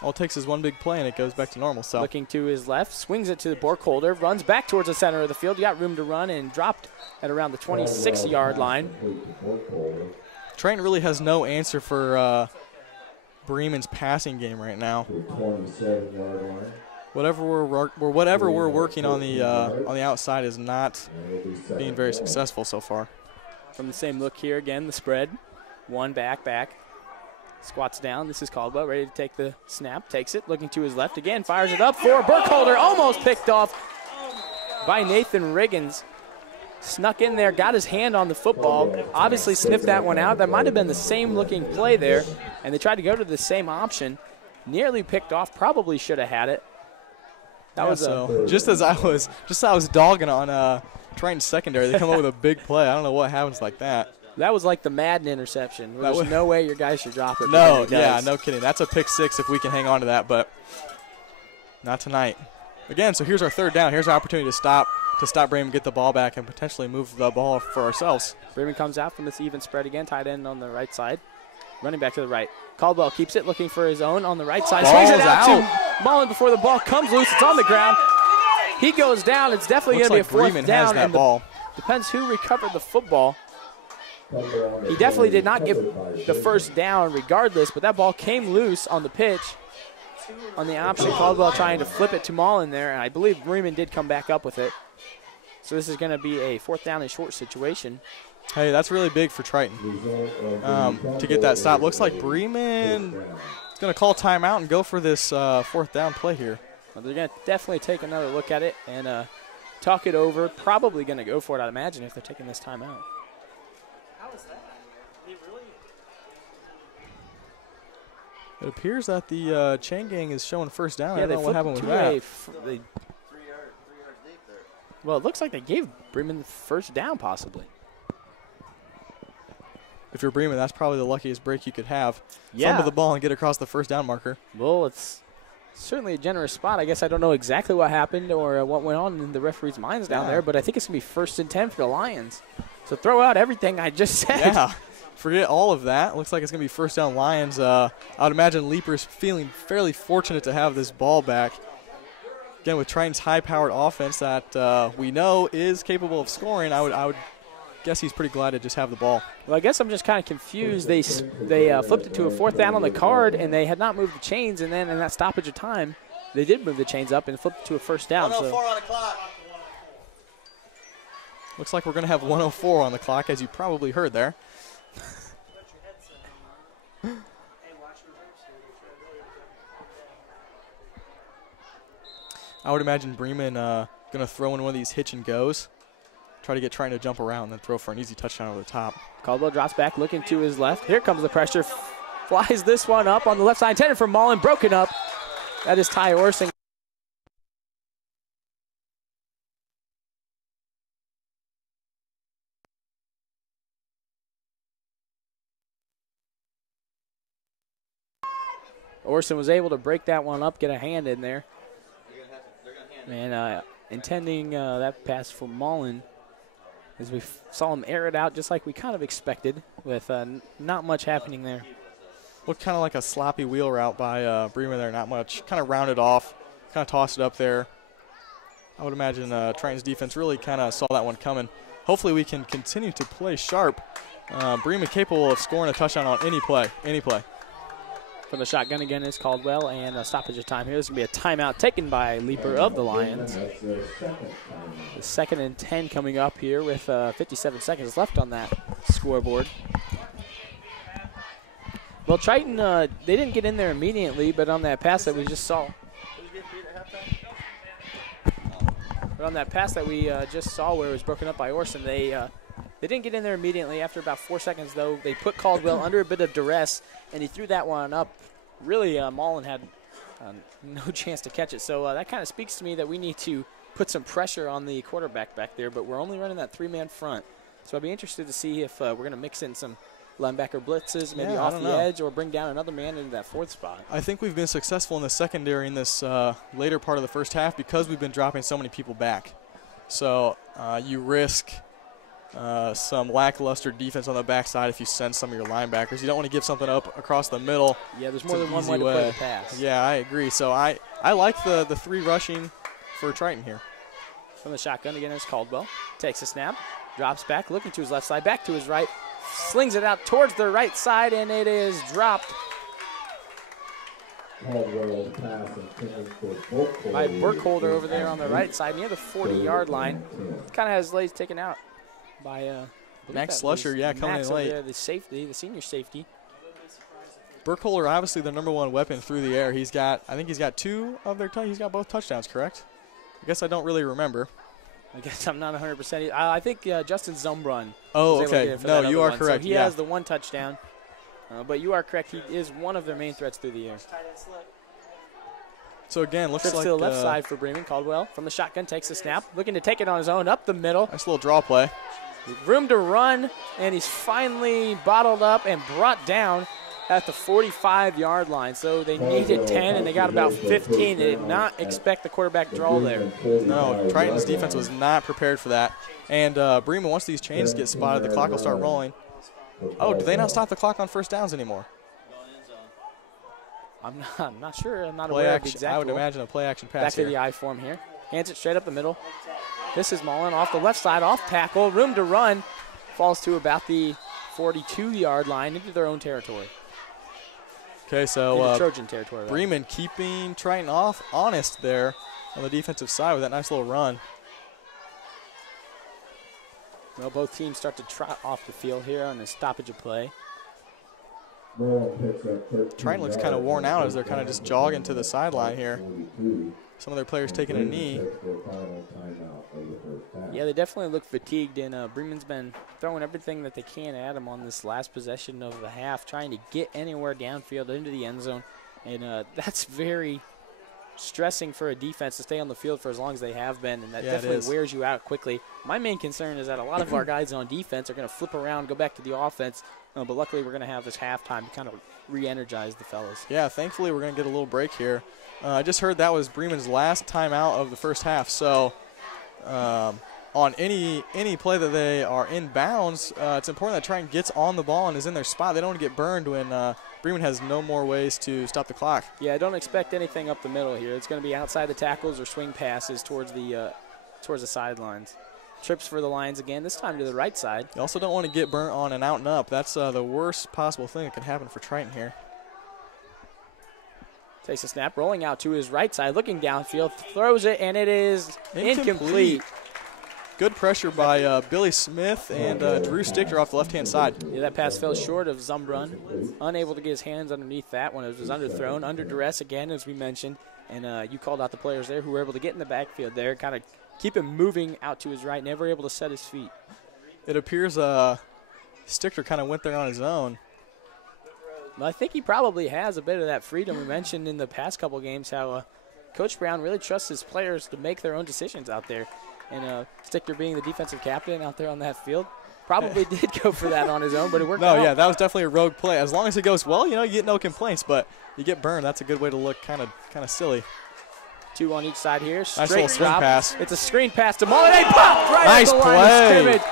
All it takes is one big play, and it goes back to normal. So looking to his left, swings it to the Borkholder, runs back towards the center of the field. You got room to run and dropped at around the 26-yard line. Triton really has no answer for Bremen's passing game right now. Whatever we're working on the outside is not being very successful so far. From the same look here again, the spread, one back, squats down. This is Caldwell ready to take the snap, takes it, looking to his left again, fires it up for Borkholder, almost picked off by Nathan Riggins. Snuck in there, got his hand on the football, obviously sniffed that one out. That might have been the same looking play there, and they tried to go to the same option. Nearly picked off, probably should have had it. That was just as I was dogging on Triton's secondary, they come up with a big play. I don't know what happens like that. That was like the Madden interception. There's no way your guys should drop it. No, yeah, no kidding. That's a pick 6 if we can hang on to that, but not tonight. Again, so here's our 3rd down. Here's our opportunity to stop Bremen, get the ball back, and potentially move the ball for ourselves. Bremen comes out from this even spread again, tight end on the right side. Running back to the right. Caldwell keeps it, looking for his own on the right side. Swings it out to Mullen before the ball comes loose. It's on the ground. He goes down. It's definitely going to be a 4th Bremen down. Has that ball. Depends who recovered the football. He definitely did not get the first down regardless, but that ball came loose on the pitch. On the option, Caldwell trying to flip it to Mullen there, and I believe Bremen did come back up with it. So this is going to be a 4th down and short situation. Hey, that's really big for Triton to get that stop. Looks like Bremen is going to call timeout and go for this 4th down play here. Well, they're going to definitely take another look at it and talk it over. Probably going to go for it, I'd imagine, if they're taking this timeout. How is that? They really... It appears that the chain gang is showing 1st down. Yeah, I don't know what happened with that. 3 yards deep there. Well, it looks like they gave Bremen the 1st down, possibly. If you're Bremen, that's probably the luckiest break you could have. Yeah. Fumble the ball and get across the 1st down marker. Well, it's certainly a generous spot. I guess I don't know exactly what happened or what went on in the referee's minds down there, but I think it's going to be 1st and 10 for the Lions. So throw out everything I just said. Yeah, forget all of that. Looks like it's going to be 1st down Lions. I would imagine Leaper's feeling fairly fortunate to have this ball back. again, with Triton's high-powered offense that we know is capable of scoring, I would guess he's pretty glad to just have the ball. Well, I guess I'm just kind of confused. They flipped it to a 4th down on the card, and they had not moved the chains, and then in that stoppage of time, they did move the chains up and flipped it to a 1st down. 104 on the clock. Looks like we're going to have 104 on the clock, as you probably heard there. I would imagine Bremen going to throw in one of these hitch and goes, try to get Triton to jump around, and then throw for an easy touchdown over the top. Caldwell drops back, looking to his left. Here comes the pressure. Flies this one up on the left side, intended for Mullen, broken up. That is Ty Orson. Orson was able to break that one up, get a hand in there. And intending that pass for Mullen, as we saw him air it out just like we kind of expected, with not much happening there. Looked kind of like a sloppy wheel route by Bremen there, not much. Kind of rounded off, kind of tossed it up there. I would imagine Triton's defense really kind of saw that one coming. Hopefully we can continue to play sharp. Bremen capable of scoring a touchdown on any play, For the shotgun again is Caldwell, and a stoppage of time here. There's going to be a timeout taken by Leaper of the Lions. The 2nd and 10 coming up here with 57 seconds left on that scoreboard. Well, Triton, they didn't get in there immediately, but on that pass that we just saw. But on that pass that we just saw where it was broken up by Orson, they didn't get in there immediately. After about 4 seconds, though, they put Caldwell under a bit of duress, and he threw that one up. Really, Mullen had no chance to catch it. So that kind of speaks to me that we need to put some pressure on the quarterback back there, but we're only running that 3-man front. So I'd be interested to see if we're going to mix in some linebacker blitzes, maybe off the edge, or bring down another man into that 4th spot. I think we've been successful in the secondary in this later part of the first half because we've been dropping so many people back. So you risk some lackluster defense on the backside if you send some of your linebackers. You don't want to give something up across the middle. Yeah, there's more than one way to play the pass. Yeah, I agree. So I like the 3 rushing for Triton here. From the shotgun again is Caldwell. Takes a snap, drops back, looking to his left side, back to his right, slings it out towards the right side, and it is dropped by Burkholder over there on the right side near the 40-yard line. Kind of has his legs taken out by Max Slusher, coming in late. There, the senior safety. Burkholder, obviously the #1 weapon through the air. I think he's got 2 of their he's got both touchdowns, correct? I guess I don't really remember. I guess I'm not 100%. I think Justin Zumbrun. Oh, okay. No, you are correct. So he has the 1 touchdown. But you are correct. He is one of their main threats through the air. So, again, looks like to the left side for Bremen. Caldwell from the shotgun takes the snap, looking to take it on his own up the middle. Nice little draw play. Room to run, and he's finally bottled up and brought down at the 45-yard line. So they needed 10, and they got about 15. They did not expect the quarterback draw there. No, Triton's defense was not prepared for that. And Bremen, once these chains get spotted, the clock will start rolling. Oh, do they not stop the clock on 1st downs anymore? I'm not sure. I'm not play aware action, of the exact I would rule. imagine a play-action pass Back to the I form here. Hands it straight up the middle. This is Mullen off the left side, off tackle. Room to run. Falls to about the 42-yard line into their own territory. Okay, so Trojan territory. Bremen keeping Triton honest there on the defensive side with that nice little run. Well, both teams start to trot off the field here on the stoppage of play. Triton looks kind of worn out as they're kind of just jogging to the sideline here. Some of their players taking a knee. Yeah, they definitely look fatigued, and Bremen's been throwing everything that they can at them on this last possession of the half, trying to get anywhere downfield into the end zone. And that's very stressing for a defense to stay on the field for as long as they have been, and that definitely wears you out quickly. My main concern is that a lot of our guys on defense are going to flip around, go back to the offense, but luckily we're going to have this halftime to kind of re-energize the fellas. Yeah, thankfully we're going to get a little break here. I just heard that was Bremen's last timeout of the first half, so on any play that they are in bounds, it's important that Triton gets on the ball and is in their spot. They don't want to get burned when Bremen has no more ways to stop the clock. Yeah, I don't expect anything up the middle here. It's going to be outside the tackles or swing passes towards the sidelines. Trips for the Lions again, this time to the right side. You also don't want to get burnt on an out and up. That's the worst possible thing that can happen for Triton here. Takes a snap, rolling out to his right side, looking downfield, throws it, and it is incomplete. Good pressure by Billy Smith and Drew Stichter off the left-hand side. Yeah, that pass fell short of Zumbrun. Unable to get his hands underneath that one. It was underthrown, under duress again, as we mentioned. And you called out the players there who were able to get in the backfield there, kind of keep him moving out to his right, never able to set his feet. It appears Stichter kind of went there on his own. Well, I think he probably has a bit of that freedom. We mentioned in the past couple games how Coach Brown really trusts his players to make their own decisions out there. And Stichter being the defensive captain out there on that field probably did go for that on his own, but it worked out. No, yeah, that was definitely a rogue play. As long as it goes well, you get no complaints, but you get burned. That's a good way to look kind of silly. 2 on each side here. Nice Straight little screen drop. pass. It's a screen pass to Mullen. They popped right Nice at the line of play. scrimmage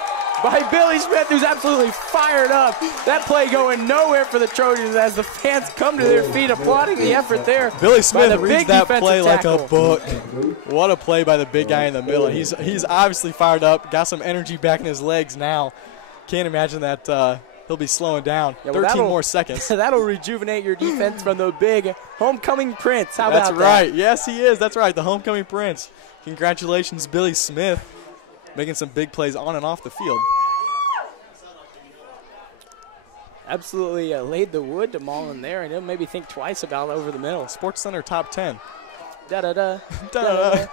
by Billy Smith, who's absolutely fired up. That play going nowhere for the Trojans as the fans come to their feet applauding the effort there. Billy Smith the reads big that defensive play like a tackle. book. What a play by the big guy in the middle. He's obviously fired up, got some energy back in his legs now. Can't imagine that he'll be slowing down. Yeah, well, 13 more seconds. That'll rejuvenate your defense from the big homecoming prince. How That's about that? right. Yes, he is. That's right. The homecoming prince. Congratulations, Billy Smith, making some big plays on and off the field. Absolutely laid the wood to Mullen there, and he'll maybe think twice about over the middle. Sports Center top 10. Da-da-da. Da-da-da.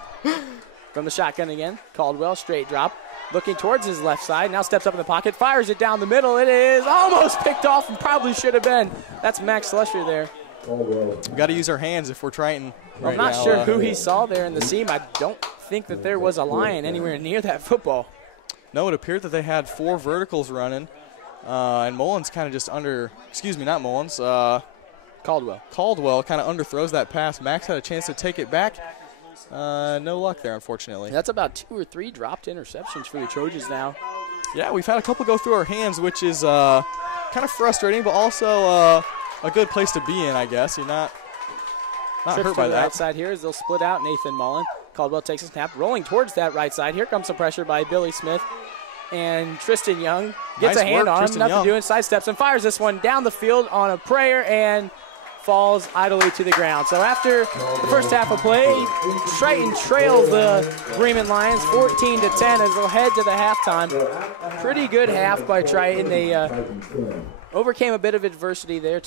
From the shotgun again. Caldwell, straight drop. Looking towards his left side. Now steps up in the pocket. Fires it down the middle. It is almost picked off and probably should have been. That's Max Slusher there. We've got to use our hands if we're Triton. I'm not sure who he saw there in the seam. I don't think that there was a Lion anywhere near that football. No, it appeared that they had 4 verticals running. And Mullins kind of just not Mullins. Caldwell kind of underthrows that pass. Max had a chance to take it back. No luck there, unfortunately. That's about 2 or 3 dropped interceptions for the Trojans now. Yeah, we've had a couple go through our hands, which is kind of frustrating, but also a good place to be in, I guess. You're not hurt by that. Right side here as they'll split out. Nathan Mullen. Caldwell takes a snap, rolling towards that right side. Here comes some pressure by Billy Smith. And Tristan Young gets Nice a hand work, on him, Tristan nothing Young. doing, sidesteps and fires this one down the field on a prayer and falls idly to the ground. So after the first half of play, Triton trails the Bremen Lions 14-10 as they'll head to the halftime. Pretty good half by Triton. They overcame a bit of adversity there,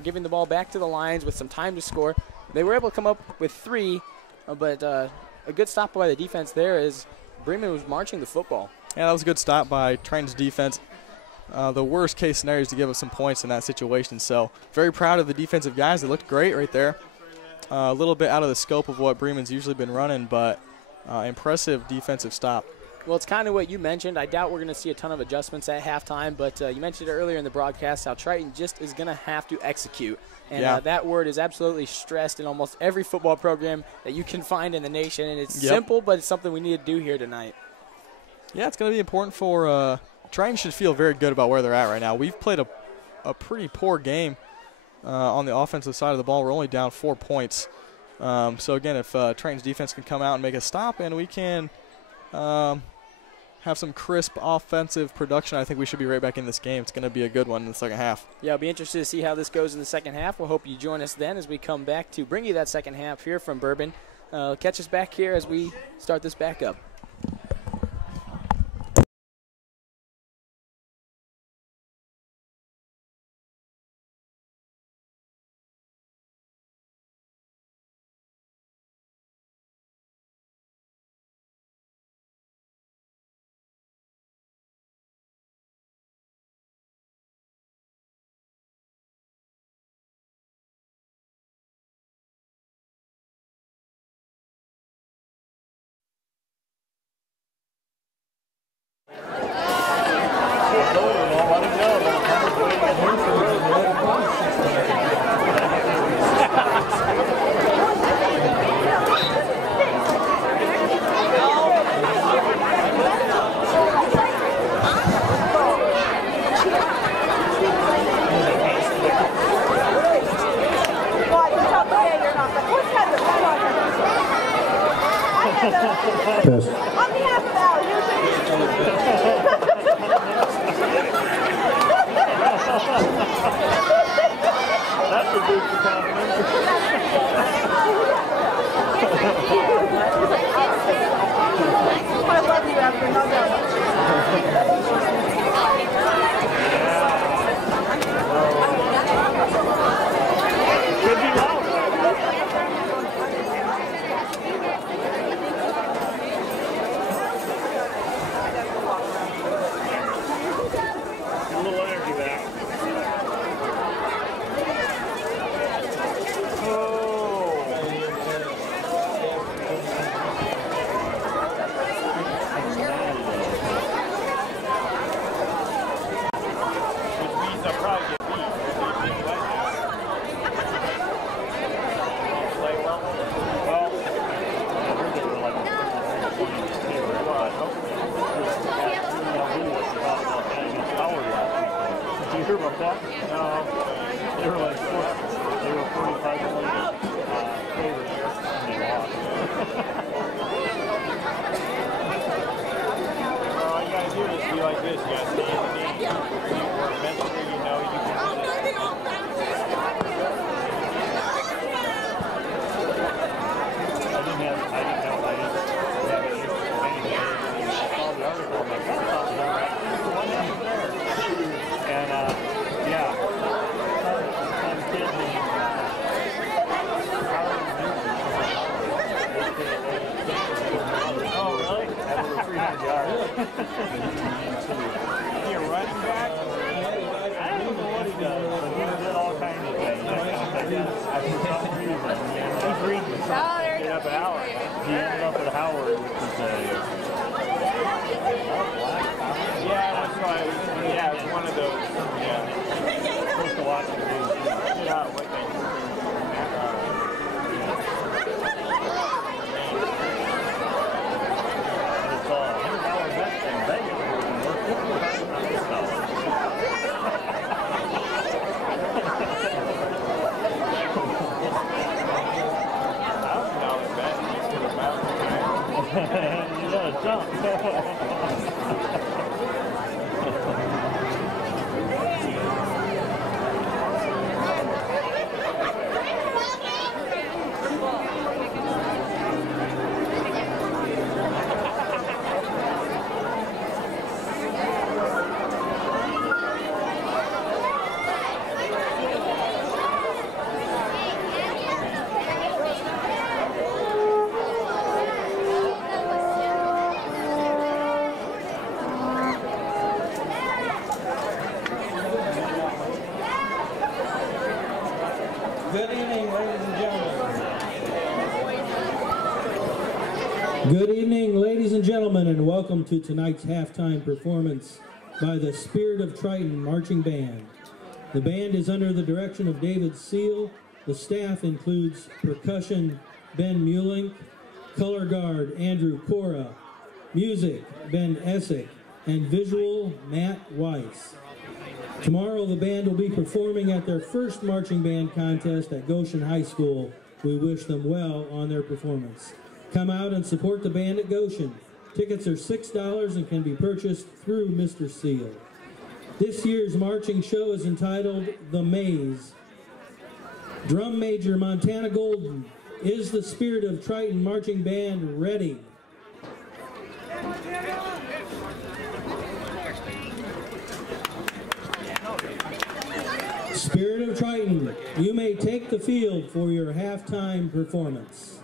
giving the ball back to the Lions with some time to score. They were able to come up with 3, but a good stop by the defense there as Bremen was marching the football. Yeah, that was a good stop by Triton's defense. The worst case scenario is to give us some points in that situation. So very proud of the defensive guys. They looked great right there. A little bit out of the scope of what Bremen's usually been running, but impressive defensive stop. Well, it's kind of what you mentioned. I doubt we're going to see a ton of adjustments at halftime, but you mentioned earlier in the broadcast how Triton just is going to have to execute. And that word is absolutely stressed in almost every football program that you can find in the nation. And it's simple, but it's something we need to do here tonight. Yeah, it's going to be important for Triton should feel very good about where they're at right now. We've played a pretty poor game on the offensive side of the ball. We're only down 4 points. So, again, if Triton's defense can come out and make a stop and we can have some crisp offensive production, I think we should be right back in this game. It's going to be a good one in the second half. Yeah, I'll be interested to see how this goes in the second half. We'll hope you join us then as we come back to bring you that second half here from Bourbon. Catch us back here as we start this back up. Pest- On behalf of Al, That's a boost of confidence. I love you after not that much. Could be loud. Get a little energy back. Did you hear about that? No. They were like 45 points favorites and they lost. All you gotta do is be like this. You gotta stay in the game. Eventually, you know you can do it. I didn't have any anything. I saw the article and I thought it was all right. And yeah, some kid named oh really? At over 300 yards. Is he a running back? I don't know what he does, but he did all kinds of things. For some reason, he's reading something. Get up at Howard. He ended up at Howard, which is yeah, that's why. Yeah, it's one of those. Yeah, supposed to watch it. Yeah, what they do. It's $100 bet in Vegas. $1,000 bet. You gotta jump. Good evening, ladies and gentlemen. Good evening, ladies and gentlemen, and welcome to tonight's halftime performance by the Spirit of Triton Marching Band. The band is under the direction of David Seal. The staff includes percussion Ben Mulink, color guard Andrew Cora, music Ben Essick, and visual Matt Weiss. Tomorrow the band will be performing at their first marching band contest at Goshen High School. We wish them well on their performance. Come out and support the band at Goshen. Tickets are $6 and can be purchased through Mr. Seal. This year's marching show is entitled The Maze. Drum Major Montana Golden, is the Spirit of Triton Marching Band ready? Spirit of Triton, you may take the field for your halftime performance.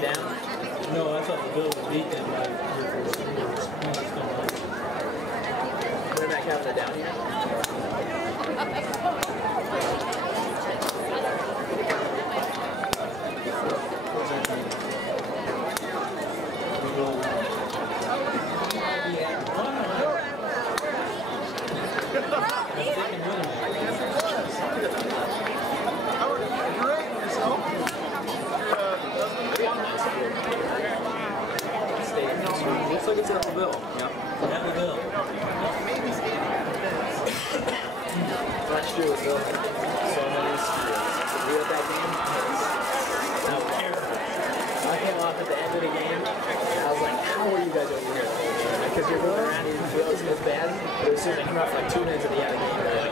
back down? No, I thought the Bills would beat them by They're back having it down here. Looks like it's an Bill. Yep. Yeah, Bill. Last year was so many steals. We at that game? No. I came off at the end of the game. I was like, how are you guys over here? Because you're going around and you feel it's bad. But as soon as I came out for like 2 minutes at the end of the game,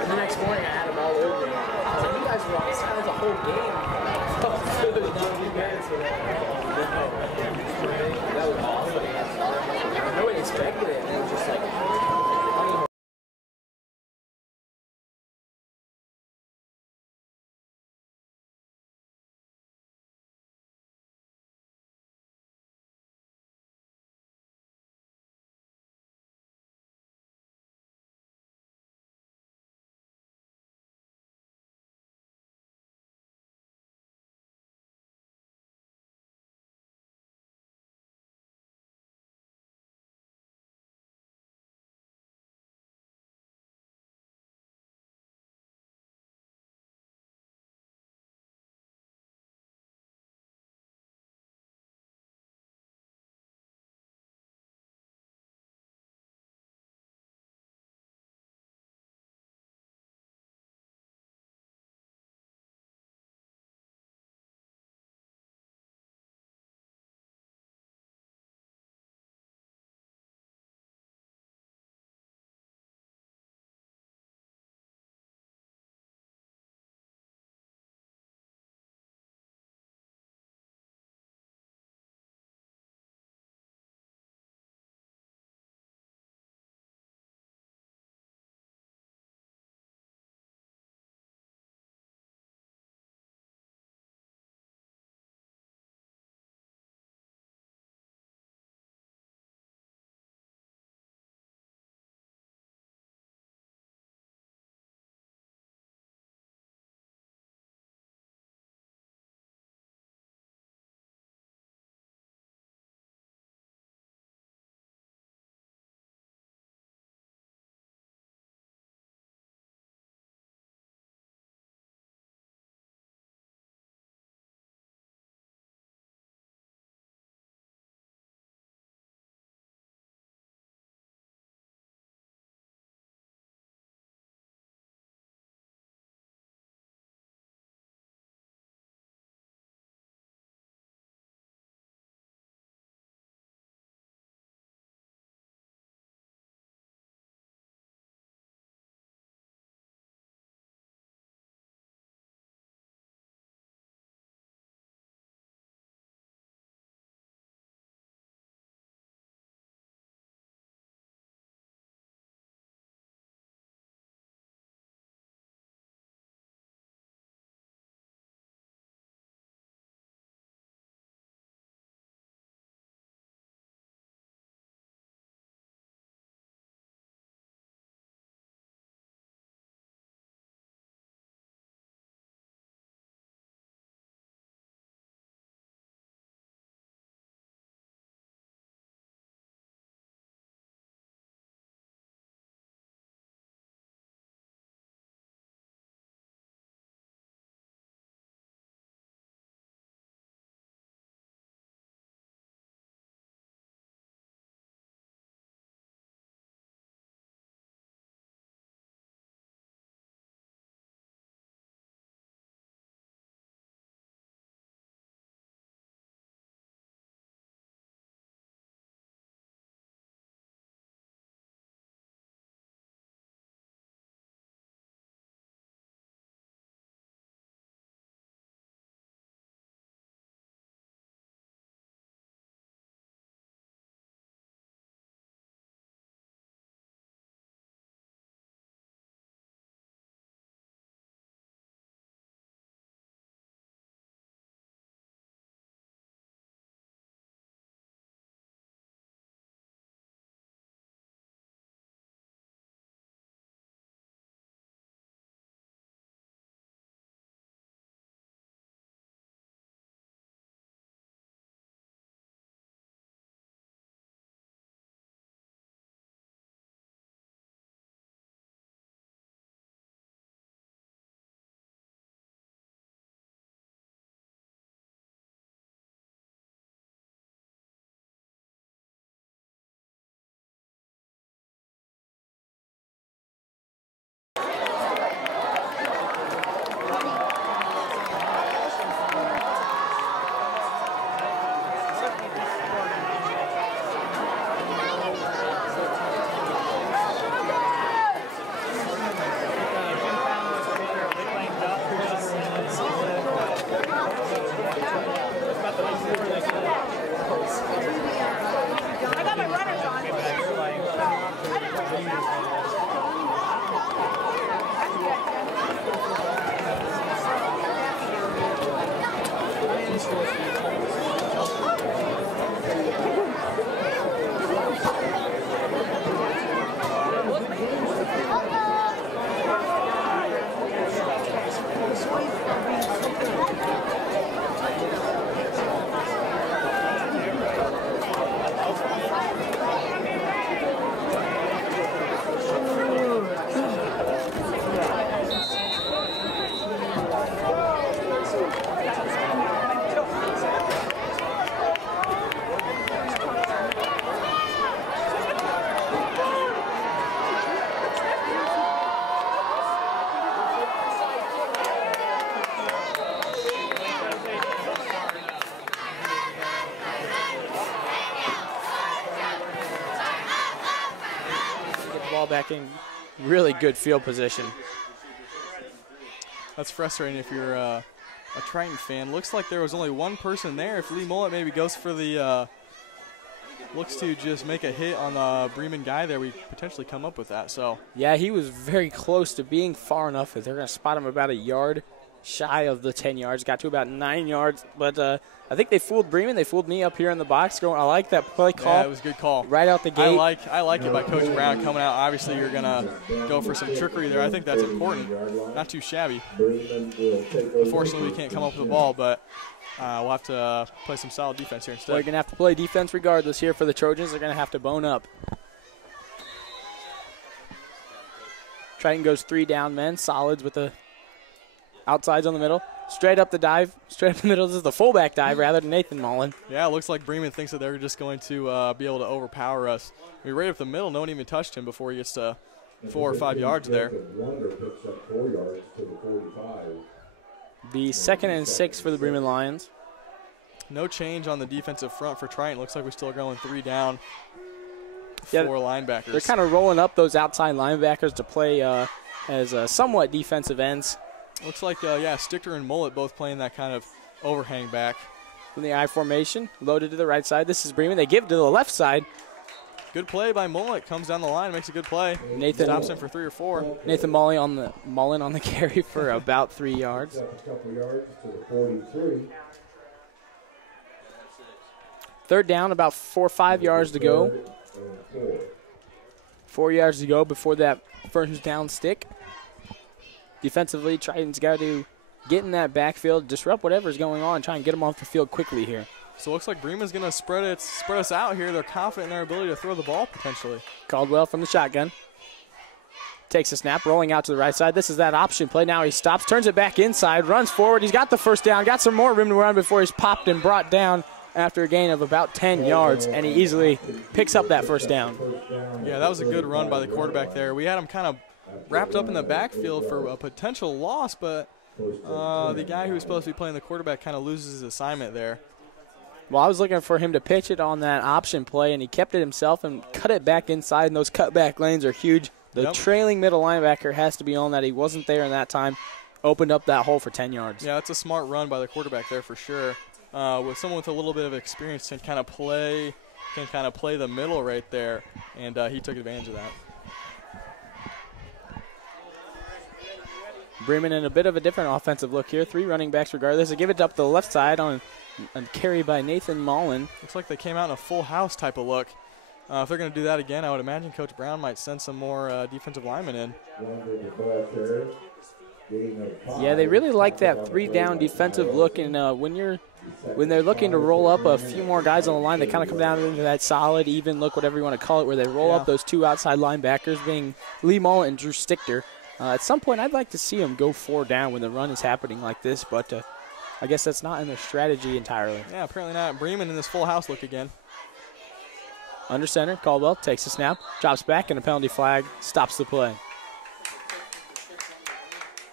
and the next morning I had them all over me. I was like, you guys were on the side of the whole game. That was awesome. Nobody expected it. And it was just like, back in really good field position. That's frustrating if you're a Triton fan. Looks like there was only one person there. If Lee Mullet maybe goes for the looks to just make a hit on the Bremen guy there, we potentially come up with that. So yeah, he was very close to being far enough that they're going to spot him about a yard shy of the 10 yards. Got to about 9 yards, but I think they fooled Bremen. They fooled me up here in the box. I like that play call. Yeah, it was a good call. Right out the gate. I like it by Coach Brown coming out. Obviously, you're going to go for some trickery there. I think that's important. Not too shabby. Unfortunately, we can't come up with the ball, but we'll have to play some solid defense here instead. We're going to have to play defense regardless here for the Trojans. They're going to have to bone up. Triton goes 3 down men. Solids with the outsides on the middle. Straight up the dive. Straight up the middle. This is the fullback dive rather than Nathan Mullen. Yeah, it looks like Bremen thinks that they're just going to be able to overpower us. Right up the middle, no one even touched him before he gets to 4 or 5 yards there. The 2nd and 6 for the Bremen Lions. No change on the defensive front for Triton. Looks like we're still going 3 down, 4 Yeah, linebackers. They're kind of rolling up those outside linebackers to play as somewhat defensive ends. Looks like, Stichter and Mullet both playing that kind of overhang back. From the I formation, loaded to the right side. This is Bremen. They give it to the left side. Good play by Mullet. Comes down the line, makes a good play. Nathan stops him for 3 or 4. Nathan Mullen on the carry for about 3 yards. Third down, about 4 or 5 yards to go. 4 yards to go before that first down stick. Defensively, Triton's got to get in that backfield, disrupt whatever's going on, try and get them off the field quickly here. So it looks like Bremen's going to spread us out here. They're confident in their ability to throw the ball potentially. Caldwell from the shotgun. Takes a snap, rolling out to the right side. This is that option play. Now he stops, turns it back inside, runs forward. He's got the first down, got some more room to run before he's popped and brought down after a gain of about 10 yards, and he easily picks up that first down. Yeah, that was a good run by the quarterback there. We had him kind of wrapped up in the backfield for a potential loss, but the guy who was supposed to be playing the quarterback kind of loses his assignment there. Well, I was looking for him to pitch it on that option play, and he kept it himself and cut it back inside, and those cutback lanes are huge. The trailing middle linebacker has to be on that. He wasn't there in that time. Opened up that hole for 10 yards. Yeah, that's a smart run by the quarterback there for sure. With someone with a little bit of experience can kind of play the middle right there, and he took advantage of that. Bremen in a bit of a different offensive look here. 3 running backs regardless. They give it up the left side on a carry by Nathan Mullen. Looks like they came out in a full house type of look. If they're going to do that again, I would imagine Coach Brown might send some more defensive linemen in. Yeah, they really like that 3-down defensive look, and when they're looking to roll up a few more guys on the line, they kind of come down into that solid, even look, whatever you want to call it, where they roll up those 2 outside linebackers, being Lee Mullen and Drew Stichter. At some point, I'd like to see them go 4 down when the run is happening like this, but I guess that's not in their strategy entirely. Yeah, apparently not. Bremen in this full house look again. Under center, Caldwell takes the snap, drops back, and a penalty flag stops the play.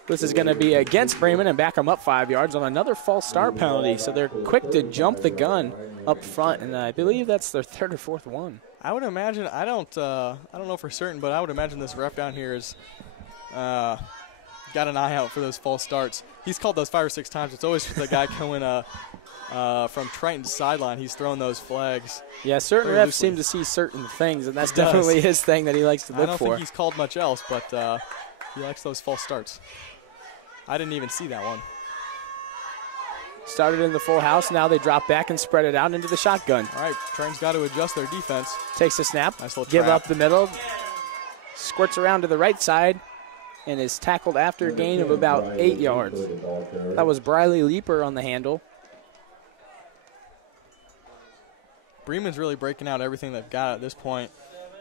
This is going to be against Bremen and back them up 5 yards on another false start penalty. So they're quick to jump the gun up front, and I believe that's their 3rd or 4th one. I would imagine. I don't know for certain, but I would imagine this ref down here is got an eye out for those false starts. He's called those 5 or 6 times. It's always the guy coming from Triton's sideline. He's throwing those flags. Yeah, certain refs seem to see certain things, and that's definitely his thing that he likes to look for. I don't think he's called much else, but he likes those false starts. I didn't even see that one. Started in the full house. Now they drop back and spread it out into the shotgun. All right, Triton's got to adjust their defense. Takes a snap. Nice little give trap. up the middle. Squirts around to the right side and is tackled after a gain of about 8 yards. That was Briley Leeper on the handle. Bremen's really breaking out everything they've got at this point.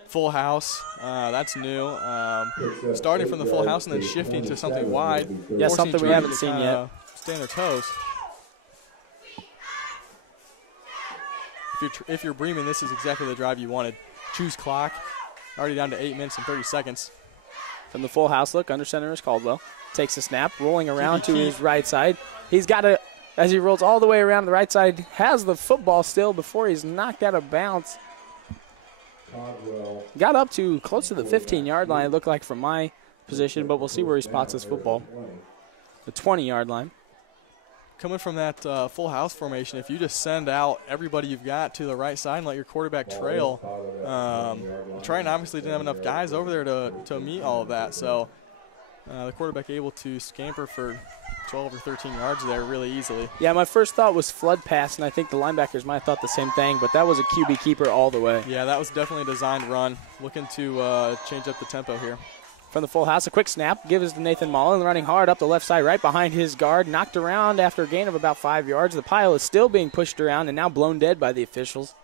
Full house, that's new. Starting from the full house and then shifting to something wide. Yeah, something we haven't seen yet. Stay on their toes. If you're Bremen, this is exactly the drive you wanted. Choose clock. Already down to 8 minutes and 30 seconds. From the full house look, under center is Caldwell. Takes a snap, rolling around to his right side. He's got to, as he rolls all the way around to the right side, has the football still before he's knocked out of bounds. Got up to close to the 15-yard line, it looked like from my position, but we'll see where he spots this football. The 20-yard line. Coming from that full house formation, if you just send out everybody you've got to the right side and let your quarterback trail, Triton obviously didn't have enough guys over there to meet all of that. So the quarterback able to scamper for 12 or 13 yards there really easily. Yeah, my first thought was flood pass, and I think the linebackers might have thought the same thing, but that was a QB keeper all the way. Yeah, that was definitely a designed run. Looking to change up the tempo here. From the full house, a quick snap, gives to Nathan Mullen, running hard up the left side, right behind his guard, knocked around after a gain of about 5 yards. The pile is still being pushed around and now blown dead by the officials.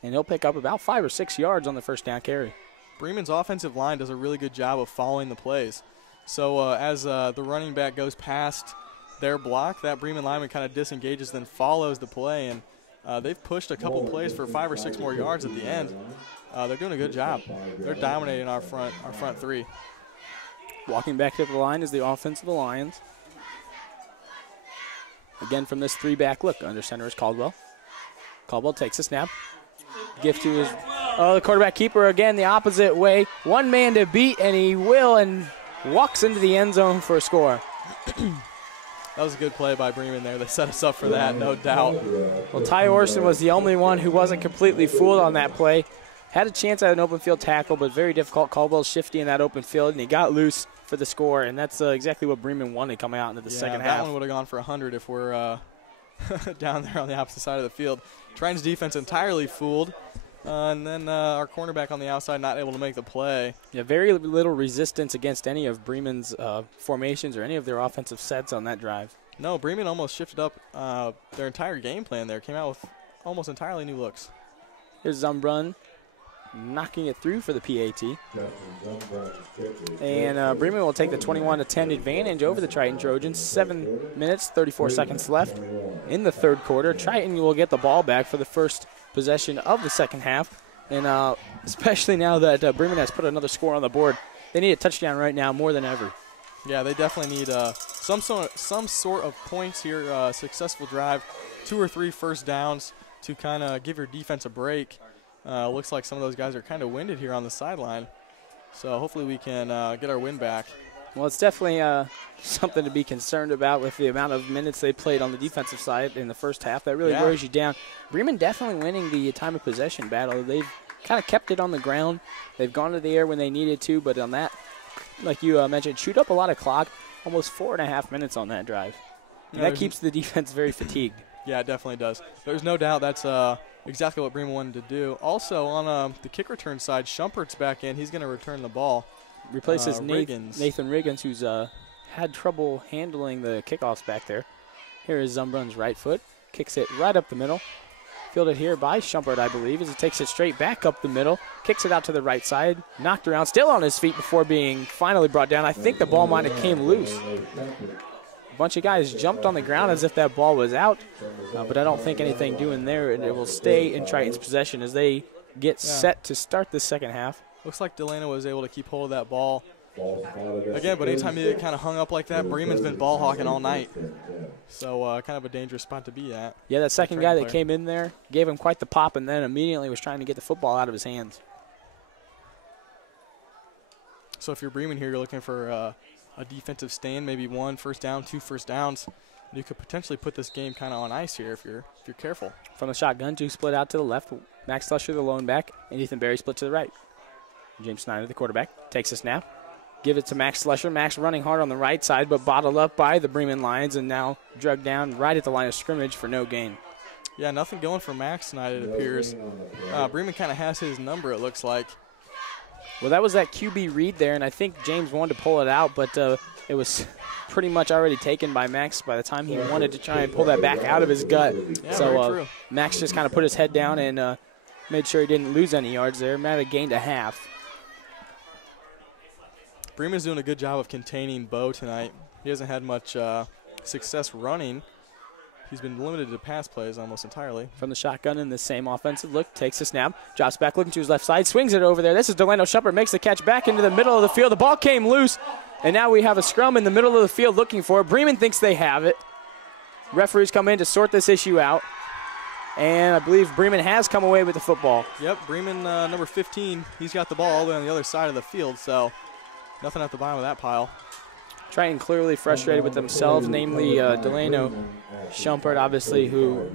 And he'll pick up about 5 or 6 yards on the first down carry. Bremen's offensive line does a really good job of following the plays. So as the running back goes past their block, that Bremen lineman kind of disengages, then follows the play. And they've pushed a couple plays for 5 or 6 more yards at the end. They're doing a good job. They're dominating our front three. Walking back to the line is the offense of the Lions. Again from this three-back look. Under center is Caldwell. Caldwell takes a snap. Gift to his the quarterback keeper again the opposite way. One man to beat, and he will, and walks into the end zone for a score. That was a good play by Bremen there. They set us up for that, no doubt. Well, Ty Orson was the only one who wasn't completely fooled on that play. Had a chance at an open field tackle, but very difficult. Caldwell's shifty in that open field, and he got loose for the score, and that's exactly what Bremen wanted coming out into the second half. That one would have gone for 100 if we're down there on the opposite side of the field. Triton's defense entirely fooled, and then our cornerback on the outside not able to make the play. Yeah, very little resistance against any of Bremen's formations or any of their offensive sets on that drive. No, Bremen almost shifted up their entire game plan there. Came out with almost entirely new looks. Here's Zumbrun knocking it through for the PAT. And Bremen will take the 21-10 advantage over the Triton Trojans. 7 minutes, 34 seconds left in the third quarter. Triton will get the ball back for the first possession of the second half. And especially now that Bremen has put another score on the board, they need a touchdown right now more than ever. Yeah, they definitely need some sort of points here, successful drive, 2 or 3 first downs to kind of give your defense a break. Looks like some of those guys are kind of winded here on the sideline. So hopefully we can get our win back. Well, it's definitely something to be concerned about with the amount of minutes they played on the defensive side in the first half. That really wears you down. Bremen definitely winning the time of possession battle. They've kind of kept it on the ground. They've gone to the air when they needed to, but on that, like you mentioned, chewed up a lot of clock, almost 4.5 minutes on that drive. And that keeps the defense very fatigued. Yeah, it definitely does. There's no doubt that's exactly what Bremen wanted to do. Also, on the kick return side, Shumpert's back in. He's going to return the ball. Replaces Nathan Riggins, who's had trouble handling the kickoffs back there. Here is Zumbrun's right foot. Kicks it right up the middle. Fielded here by Shumpert, I believe, as he takes it straight back up the middle. Kicks it out to the right side. Knocked around, still on his feet before being finally brought down. I think the ball might have came loose. A bunch of guys jumped on the ground as if that ball was out, but I don't think anything doing there. It will stay in Triton's possession as they get set to start the second half. Looks like Delano was able to keep hold of that ball. Again, but anytime you get kind of hung up like that, Bremen's been ball hawking all night. So kind of a dangerous spot to be at. Yeah, that second guy that came in there gave him quite the pop and then immediately was trying to get the football out of his hands. So if you're Bremen here, you're looking for a defensive stand, maybe 1 first down, 2 first downs. You could potentially put this game kind of on ice here if you're careful. From the shotgun, 2 split out to the left. Max Slusher, the lone back, and Ethan Berry split to the right. James Snyder, the quarterback, takes a snap. Give it to Max Slusher. Max running hard on the right side, but bottled up by the Bremen Lions and now drugged down right at the line of scrimmage for no gain. Yeah, nothing going for Max tonight, it appears. Bremen kind of has his number, it looks like. Well, that was that QB read there, and I think James wanted to pull it out, but it was pretty much already taken by Max by the time he wanted to try and pull that back out of his gut. Yeah, so Max just kind of put his head down and made sure he didn't lose any yards there. Might have gained a half. Bremen's doing a good job of containing Bo tonight. He hasn't had much success running. He's been limited to pass plays almost entirely. From the shotgun in the same offensive look, takes a snap, drops back, looking to his left side, swings it over there. This is Delano Shumpert, makes the catch back into the middle of the field. The ball came loose, and now we have a scrum in the middle of the field looking for it. Bremen thinks they have it. Referees come in to sort this issue out. And I believe Bremen has come away with the football. Yep, Bremen, number 15, he's got the ball all the way on the other side of the field, so nothing at the bottom of that pile. Triton clearly frustrated with themselves, namely Delano Schumpert, obviously, who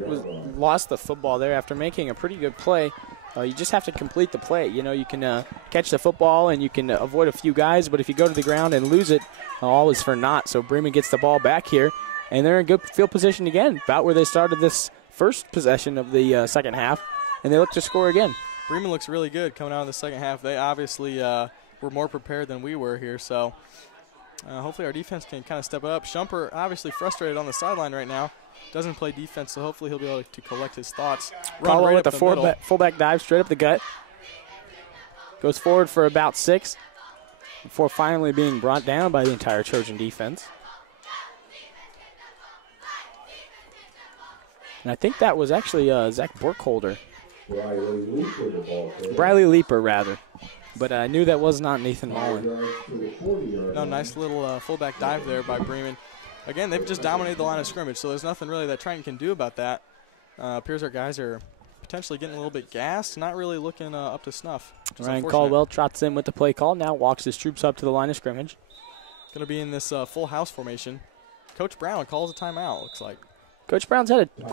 lost the football there after making a pretty good play. You just have to complete the play. You know, you can catch the football and you can avoid a few guys, but if you go to the ground and lose it, all is for naught. So Bremen gets the ball back here, and they're in good field position again, about where they started this first possession of the second half, and they look to score again. Bremen looks really good coming out of the second half. They obviously were more prepared than we were here, so hopefully our defense can kind of step up. Shumper obviously frustrated on the sideline right now. Doesn't play defense, so hopefully he'll be able to collect his thoughts. Caldwell right with the fullback dive straight up the gut. Goes forward for about 6 before finally being brought down by the entire Trojan defense. And I think that was actually Zach Burkholder. Briley Leaper, rather. But I knew that was not Nathan Mullen. No, nice little fullback dive there by Bremen. Again, they've just dominated the line of scrimmage, so there's nothing really that Triton can do about that. Appears our guys are potentially getting a little bit gassed, not really looking up to snuff. Ryan Caldwell trots in with the play call, now walks his troops up to the line of scrimmage. Going to be in this full house formation. Coach Brown calls a timeout, looks like. Coach Brown's had a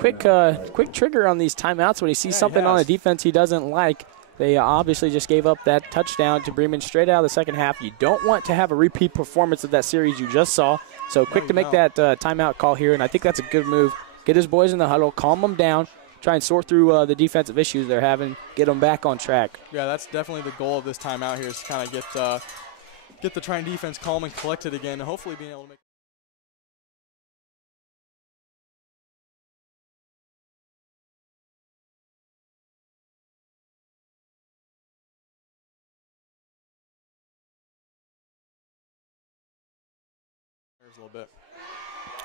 quick trigger on these timeouts when he sees something on the defense he doesn't like. They obviously just gave up that touchdown to Bremen straight out of the second half. You don't want to have a repeat performance of that series you just saw. So quick to make that timeout call here, and I think that's a good move. Get his boys in the huddle, calm them down, try and sort through the defensive issues they're having, get them back on track. Yeah, that's definitely the goal of this timeout here, is to kind of get the Triton defense calm and collected again, and hopefully being able to make. A little bit.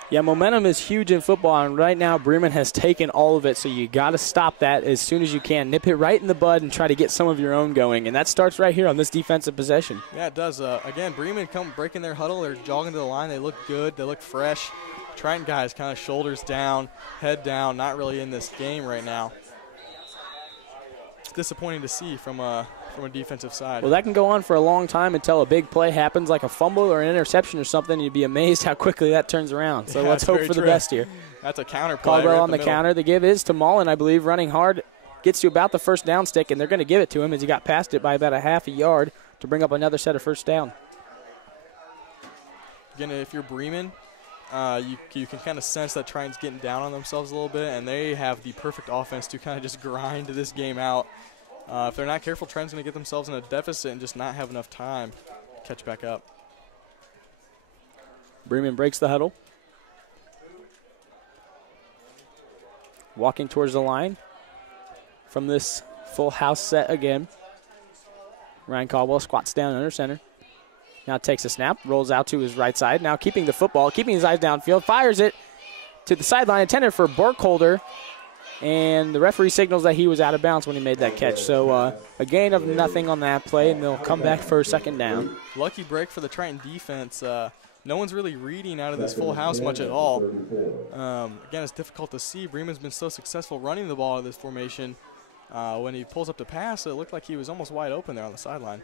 Yeah, momentum is huge in football, and right now Bremen has taken all of it, so you got to stop that as soon as you can. Nip it right in the bud and try to get some of your own going, and that starts right here on this defensive possession. Yeah, it does. Again, Bremen come breaking their huddle. They're jogging to the line. They look good. They look fresh. Triton guys kind of shoulders down, head down, not really in this game right now. It's disappointing to see from a defensive side. Well, that can go on for a long time until a big play happens, like a fumble or an interception or something. You'd be amazed how quickly that turns around. So let's hope for the best here. That's a counter play. Caldwell on the counter. The give is to Mullen, I believe, running hard. Gets to about the first down stick, and they're going to give it to him as he got past it by about a half a yard to bring up another set of first down. Again, if you're Bremen, you can kind of sense that Triton's getting down on themselves a little bit, and they have the perfect offense to kind of just grind this game out. If they're not careful, Triton's going to get themselves in a deficit and just not have enough time to catch back up. Bremen breaks the huddle. Walking towards the line from this full house set again. Ryan Caldwell squats down under center. Now takes a snap, rolls out to his right side. Now keeping the football, keeping his eyes downfield, fires it to the sideline, intended for Burkholder. And the referee signals that he was out of bounds when he made that catch. So a gain of nothing on that play, and they'll come back for a second down. Lucky break for the Triton defense. No one's really reading out of this full house much at all. Again, it's difficult to see. Bremen's been so successful running the ball out of this formation. When he pulls up to pass, it looked like he was almost wide open there on the sideline.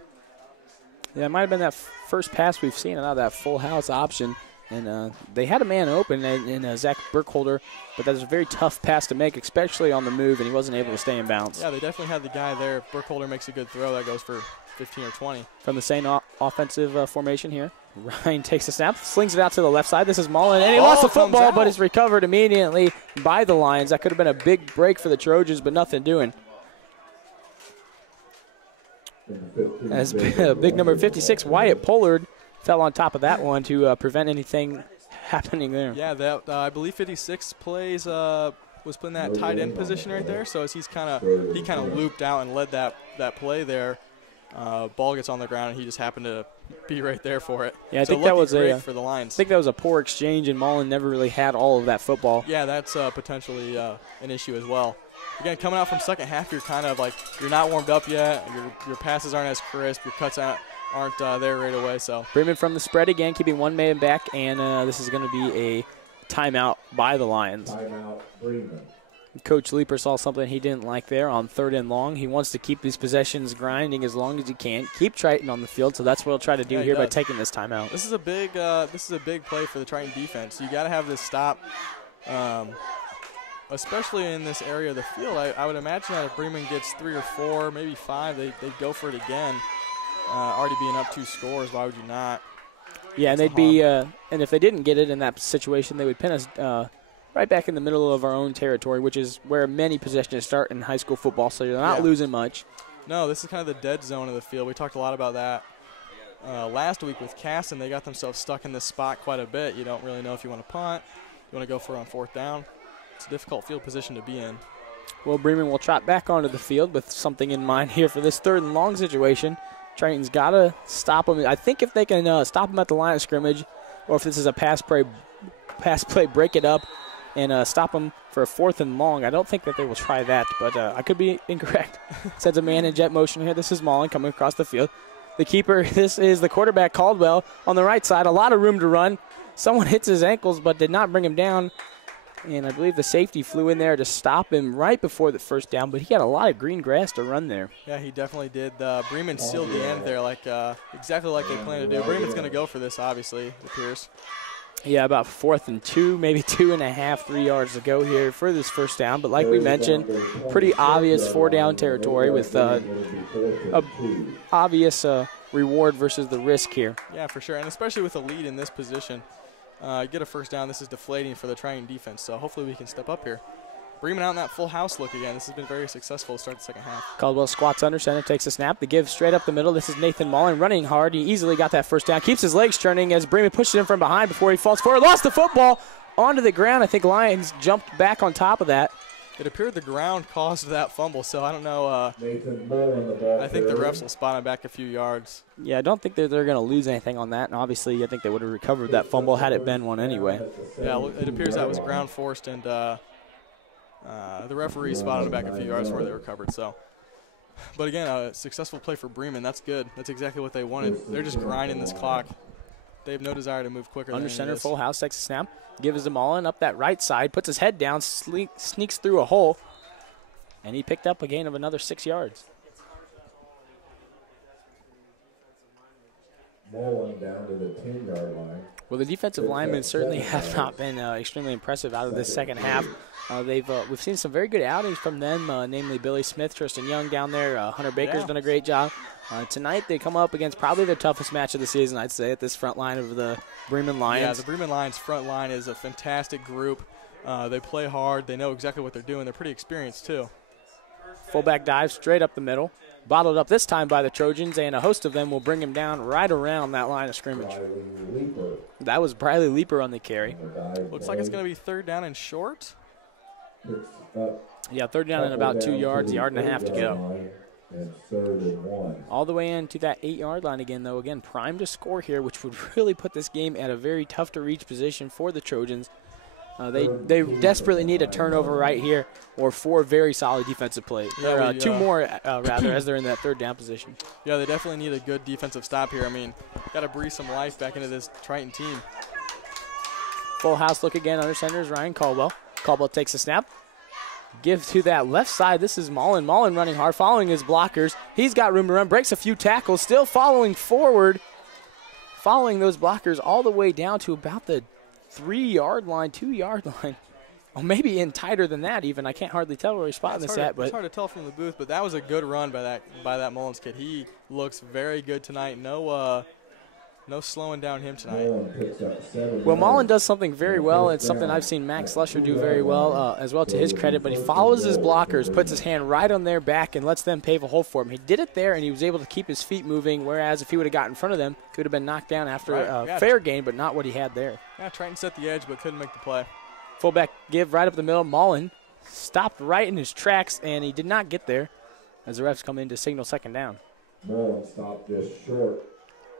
Yeah, it might have been that first pass we've seen out of that full house option. And they had a man open in Zach Burkholder, but that was a very tough pass to make, especially on the move, and he wasn't able to stay in bounds. Yeah, they definitely had the guy there. If Burkholder makes a good throw, that goes for 15 or 20. From the same offensive formation here, Ryan takes a snap, slings it out to the left side. This is Mullen, and he lost the football, but it's recovered immediately by the Lions. That could have been a big break for the Trojans, but nothing doing. As big number 56, Wyatt Pollard, fell on top of that one to prevent anything happening there. Yeah, that I believe 56 plays was playing that tight end position right there. So as he kind of looped out and led that play there, ball gets on the ground and he just happened to be right there for it. Yeah, I think that was for the Lions. I think that was a poor exchange, and Mullen never really had all of that football. Yeah, that's potentially an issue as well. Again, coming out from second half, you're kind of like you're not warmed up yet. Your passes aren't as crisp. Your cuts aren't there right away. So Bremen from the spread again, keeping one man back, and this is going to be a timeout by the Lions. Timeout, Bremen. Coach Leeper saw something he didn't like there on 3rd and long. He wants to keep these possessions grinding as long as he can, keep Triton on the field, so that's what he'll try to do here by taking this timeout. This is a big play for the Triton defense. You got to have this stop, especially in this area of the field. I would imagine that if Bremen gets 3 or 4, maybe 5, they'd go for it again. Already being up 2 scores, why would you not? Yeah, and they'd be, and if they didn't get it in that situation, they would pin us right back in the middle of our own territory, which is where many possessions start in high school football, so you're not losing much. No, this is kind of the dead zone of the field. We talked a lot about that last week with Caston. They got themselves stuck in this spot quite a bit. You don't really know if you want to punt, you want to go for it on 4th down. It's a difficult field position to be in. Well, Bremen will trot back onto the field with something in mind here for this 3rd and long situation. Triton's got to stop them. I think if they can stop them at the line of scrimmage, or if this is a pass play, break it up and stop them for a 4th and long. I don't think that they will try that, but I could be incorrect. Sends a man in jet motion here. This is Mullen coming across the field. The keeper, this is the quarterback, Caldwell, on the right side. A lot of room to run. Someone hits his ankles but did not bring him down. And I believe the safety flew in there to stop him right before the 1st down, but he had a lot of green grass to run there. Yeah, he definitely did. Bremen sealed the end there exactly like they planned to do. Bremen's going to go for this, obviously, it appears. Yeah, about 4th and 2, maybe 2.5, 3 yards to go here for this 1st down. But like we mentioned, pretty obvious 4-down territory with a obvious reward versus the risk here. Yeah, for sure, and especially with a lead in this position. Get a 1st down. This is deflating for the Triton defense, so hopefully we can step up here. Bremen out in that full house look again. This has been very successful to start the 2nd half. Caldwell squats under center, takes a snap. The give straight up the middle. This is Nathan Mullen running hard. He easily got that 1st down. Keeps his legs turning as Bremen pushes him from behind before he falls forward. Lost the football onto the ground. I think Lions jumped back on top of that. It appeared the ground caused that fumble, so I don't know. I think the refs will spot him back a few yards. Yeah, I don't think that they're going to lose anything on that, and obviously I think they would have recovered that fumble had it been one anyway. Yeah, it appears that was ground forced, and the referee spotted him back a few yards where they recovered. So, but again, a successful play for Bremen. That's good. That's exactly what they wanted. They're just grinding this clock. They have no desire to move quicker. Under center, full house, takes a snap, gives him Mullen up that right side, puts his head down, sneaks through a hole, and he picked up a gain of another 6 yards. Mullen down to the 10-yard line. Well, the defensive linemen certainly have not been extremely impressive out of this 2nd half. We've seen some very good outings from them, namely Billy Smith, Tristan Young down there. Hunter Baker's done a great job. Tonight they come up against probably their toughest match of the season, I'd say, at this front line of the Bremen Lions. Yeah, the Bremen Lions front line is a fantastic group. They play hard. They know exactly what they're doing. They're pretty experienced, too. Fullback dive straight up the middle. Bottled up this time by the Trojans, and a host of them will bring him down right around that line of scrimmage. That was Briley Leeper on the carry. Looks like it's going to be 3rd down and short. Yeah, 3rd down and about 2 yards, 1.5 yards to go. And 3rd and 1. All the way into that 8-yard line again, though. Again, primed to score here, which would really put this game at a very tough-to-reach position for the Trojans. They desperately need a turnover right here or 4 very solid defensive plays. Yeah, 2 more, rather, as they're in that 3rd down position. Yeah, they definitely need a good defensive stop here. I mean, got to breathe some life back into this Triton team. Full house look again. Under center is Ryan Caldwell. Caldwell takes a snap. Give to that left side. This is Mullen. Mullen running hard, following his blockers. He's got room to run, breaks a few tackles, still following forward, following those blockers all the way down to about the 3-yard line, 2-yard line. Oh, maybe in tighter than that even. I can't hardly tell where he's spotting this at. But it's hard to tell from the booth, but that was a good run by that Mullins kid. He looks very good tonight. No slowing down him tonight. Well, Mullen does something very well. It's something I've seen Max Slusher do very well, as well to his credit. But he follows his blockers, puts his hand right on their back, and lets them pave a hole for him. He did it there, and he was able to keep his feet moving, whereas if he would have got in front of them, he would have been knocked down after a fair gain, but not what he had there. Yeah, Triton set the edge, but couldn't make the play. Fullback give right up the middle. Mullen stopped right in his tracks, and he did not get there as the refs come in to signal 2nd down. Mullen stopped just short.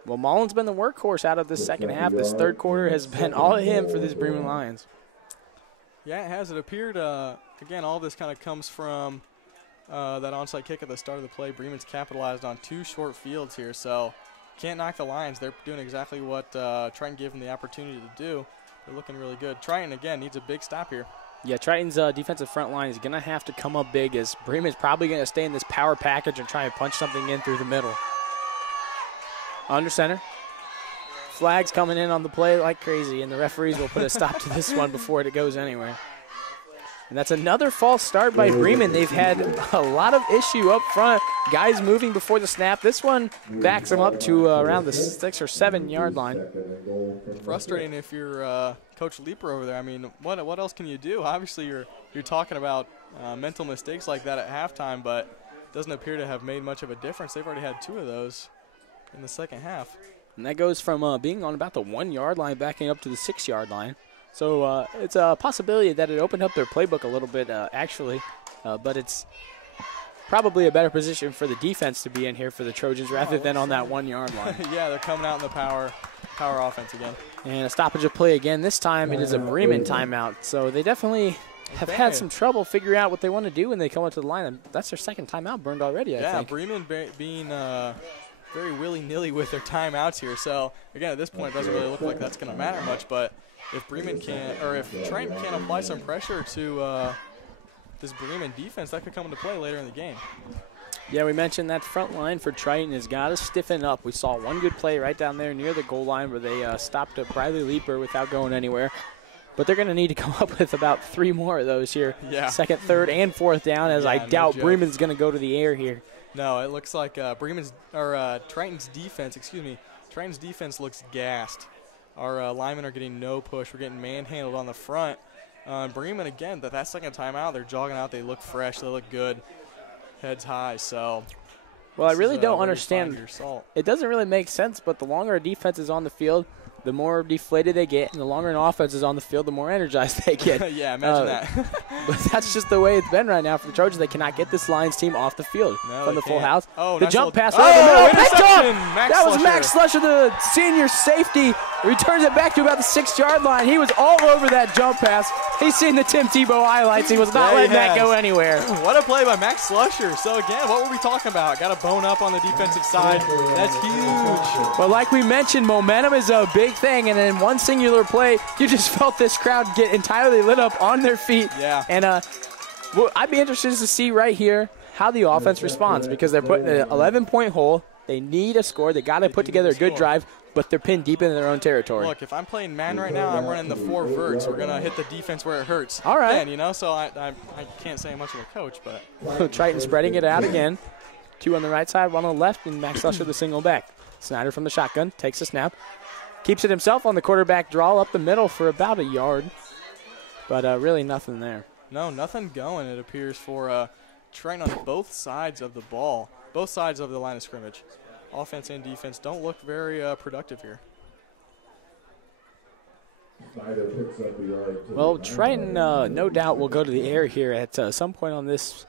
Well, Mullen's been the workhorse out of this 2nd half. This 3rd quarter has been all of him for these Bremen Lions. Yeah, it has. It appeared, again, all this kind of comes from that onside kick at the start of the play. Bremen's capitalized on 2 short fields here, so can't knock the Lions. They're doing exactly what Triton gave them the opportunity to do. They're looking really good. Triton, again, needs a big stop here. Yeah, Triton's defensive front line is going to have to come up big as Bremen's probably going to stay in this power package and try and punch something in through the middle. Under center. Flags coming in on the play like crazy, and the referees will put a stop to this one before it goes anywhere. And that's another false start by Bremen. They've had a lot of issue up front. Guys moving before the snap. This one backs them up to around the 6 or 7 yard line. Frustrating if you're Coach Leeper over there. I mean, what else can you do? Obviously, you're talking about mental mistakes like that at halftime, but it doesn't appear to have made much of a difference. They've already had 2 of those in the second half. And that goes from being on about the 1 yard line backing up to the 6 yard line. So it's a possibility that it opened up their playbook a little bit, actually. But it's probably a better position for the defense to be in here for the Trojans rather than on that 1 yard line. Yeah, they're coming out in the power offense again. And a stoppage of play again. This time it is a Bremen timeout. So they definitely have had some trouble figuring out what they want to do when they come up to the line. And that's their second timeout burned already, I think. Yeah, Bremen being very willy-nilly with their timeouts here. So, again, at this point, it doesn't really look like that's going to matter much. But if Bremen can't, or if Triton can't apply some pressure to this Bremen defense, that could come into play later in the game. Yeah, we mentioned that front line for Triton has got to stiffen up. We saw one good play right down there near the goal line where they stopped a Bradley Leeper without going anywhere. But they're going to need to come up with about 3 more of those here. Yeah. Second, third, and fourth down, as I doubt Bremen's going to go to the air here. No, it looks like Triton's defense looks gassed. Our linemen are getting no push. We're getting manhandled on the front. Bremen, again, that second timeout, they're jogging out. They look fresh. They look good. Heads high, so. Well, I really don't understand. It doesn't really make sense, but the longer a defense is on the field, the more deflated they get, and the longer an offense is on the field, the more energized they get. Yeah, imagine that. But that's just the way it's been right now for the Trojans. They cannot get this Lions team off the field from the full house. Oh, the nice jump pass. Interception! That was Max Slusher, the senior safety. Returns it back to about the 6 yard line. He was all over that jump pass. He's seen the Tim Tebow highlights. He was not letting that go anywhere. What a play by Max Slusher. So, again, what were we talking about? Got a bone up on the defensive side. That's huge. But like we mentioned, momentum is a big thing, and in one singular play, you just felt this crowd get entirely lit up on their feet. Yeah. And well, I'd be interested to see right here how the offense responds, because they're put in an 11-point hole. They need a score. They got to put together a good drive, but they're pinned deep in their own territory. Look, if I'm playing man right now, I'm running the 4 verts. We're going to hit the defense where it hurts. All right. Again, you know, so I can't say much of a coach, but. Triton spreading it out again. 2 on the right side, 1 on the left, and Max Slusher the single back. Snyder from the shotgun takes a snap. Keeps it himself on the quarterback draw up the middle for about a yard. But really nothing there. No, nothing going, it appears, for Triton on both sides of the ball. Both sides of the line of scrimmage. Offense and defense don't look very productive here. Well, Triton no doubt will go to the air here at some point on this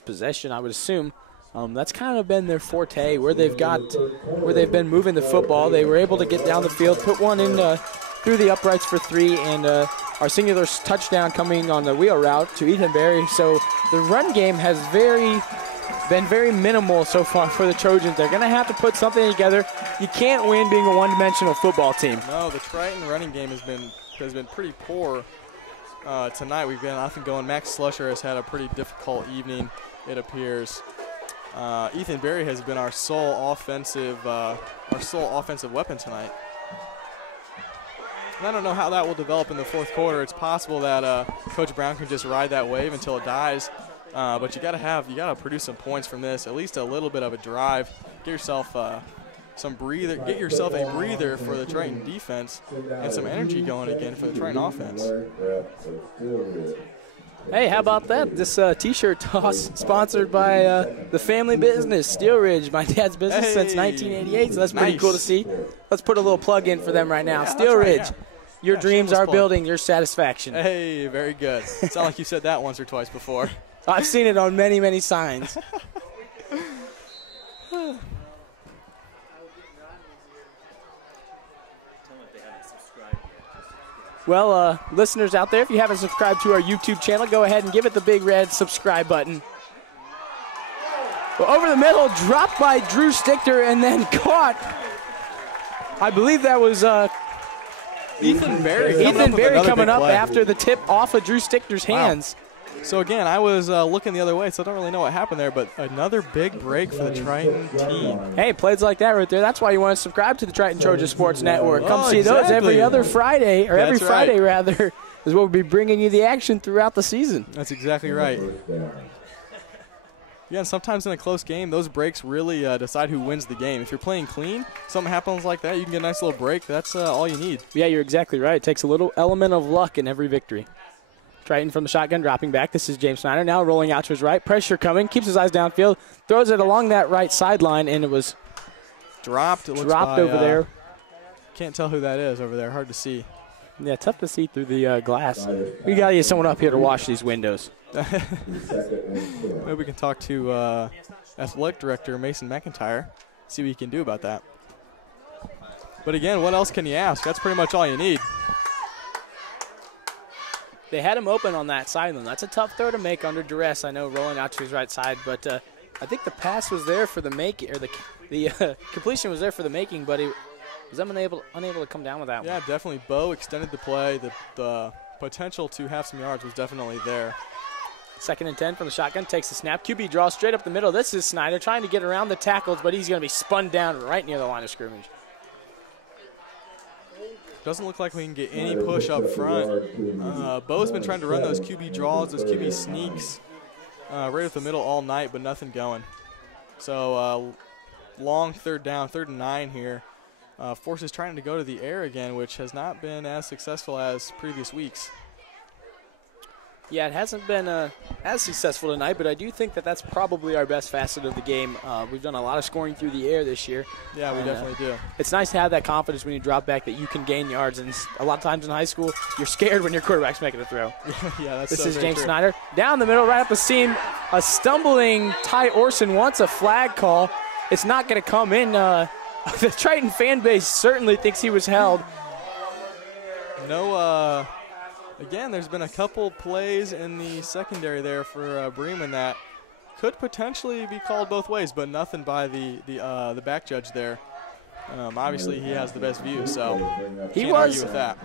possession, I would assume. That's kind of been their forte, where they've been moving the football. They were able to get down the field, put one in through the uprights for 3, and our singular touchdown coming on the wheel route to Ethan Berry. So the run game has been very minimal so far for the Trojans. They're going to have to put something together. You can't win being a one-dimensional football team. No, the Triton running game has been pretty poor tonight. We've been often going. Max Slusher has had a pretty difficult evening, it appears. Ethan Berry has been our sole offensive weapon tonight. And I don't know how that will develop in the fourth quarter. It's possible that Coach Brown can just ride that wave until it dies. But you got to produce some points from this, at least a little bit of a drive. Get yourself a breather for the Triton defense, and some energy going again for the Triton offense. Hey, how about that? This T-shirt toss sponsored by the family business, Steel Ridge, my dad's business since 1988, so that's pretty cool to see. Let's put a little plug in for them right now. Steel Ridge, your dreams are building your satisfaction. Hey, very good. It sounds like you said that once or twice before. I've seen it on many, many signs. Well, listeners out there, if you haven't subscribed to our YouTube channel, go ahead and give it the big red subscribe button. Well, over the middle, dropped by Drew Stichter and then caught. I believe that was Ethan Berry coming up after the tip off of Drew Stickner's hands. Wow. So again, I was looking the other way, so I don't really know what happened there, but another big break for the Triton team. Hey, plays like that right there. That's why you want to subscribe to the Triton Trojan Sports Network. Come see those every other Friday, or every Friday rather, is what we'll be bringing you the action throughout the season. That's exactly right. Yeah, and sometimes in a close game, those breaks really decide who wins the game. If you're playing clean, something happens like that, you can get a nice little break. That's all you need. Yeah, you're exactly right. It takes a little element of luck in every victory. Triton from the shotgun, dropping back. This is James Snyder now rolling out to his right. Pressure coming, keeps his eyes downfield, throws it along that right sideline, and it was dropped. Dropped over there. Can't tell who that is over there. Hard to see. Yeah, tough to see through the glass. We got to get someone up here to wash these windows. Maybe we can talk to athletic director Mason McIntyre, see what he can do about that. But again, what else can you ask? That's pretty much all you need. They had him open on that sideline. That's a tough throw to make under duress. I know rolling out to his right side, but I think the pass was there for the making, or the completion was there for the making, but he was unable to come down with that one. Yeah, definitely. Bo extended the play. The potential to have some yards was definitely there. 2nd and 10 from the shotgun. Takes the snap. QB draws straight up the middle. This is Snyder trying to get around the tackles, but he's going to be spun down right near the line of scrimmage. Doesn't look like we can get any push up front. Bo's been trying to run those QB draws, those QB sneaks right at the middle all night, but nothing going. So long 3rd down, 3rd and 9 here. Forces trying to go to the air again, which has not been as successful as previous weeks. Yeah, it hasn't been as successful tonight, but I do think that that's probably our best facet of the game. We've done a lot of scoring through the air this year. Yeah, we definitely do. It's nice to have that confidence when you drop back that you can gain yards. And a lot of times in high school, you're scared when your quarterback's making a throw. Yeah, that's This so is very James true. Snyder. Down the middle, right up the seam. A stumbling Ty Orson wants a flag call. It's not going to come in. The Triton fan base certainly thinks he was held. No, again, there's been a couple plays in the secondary there for Bremen that could potentially be called both ways, but nothing by the back judge there. Obviously, he has the best view, so can't argue with that.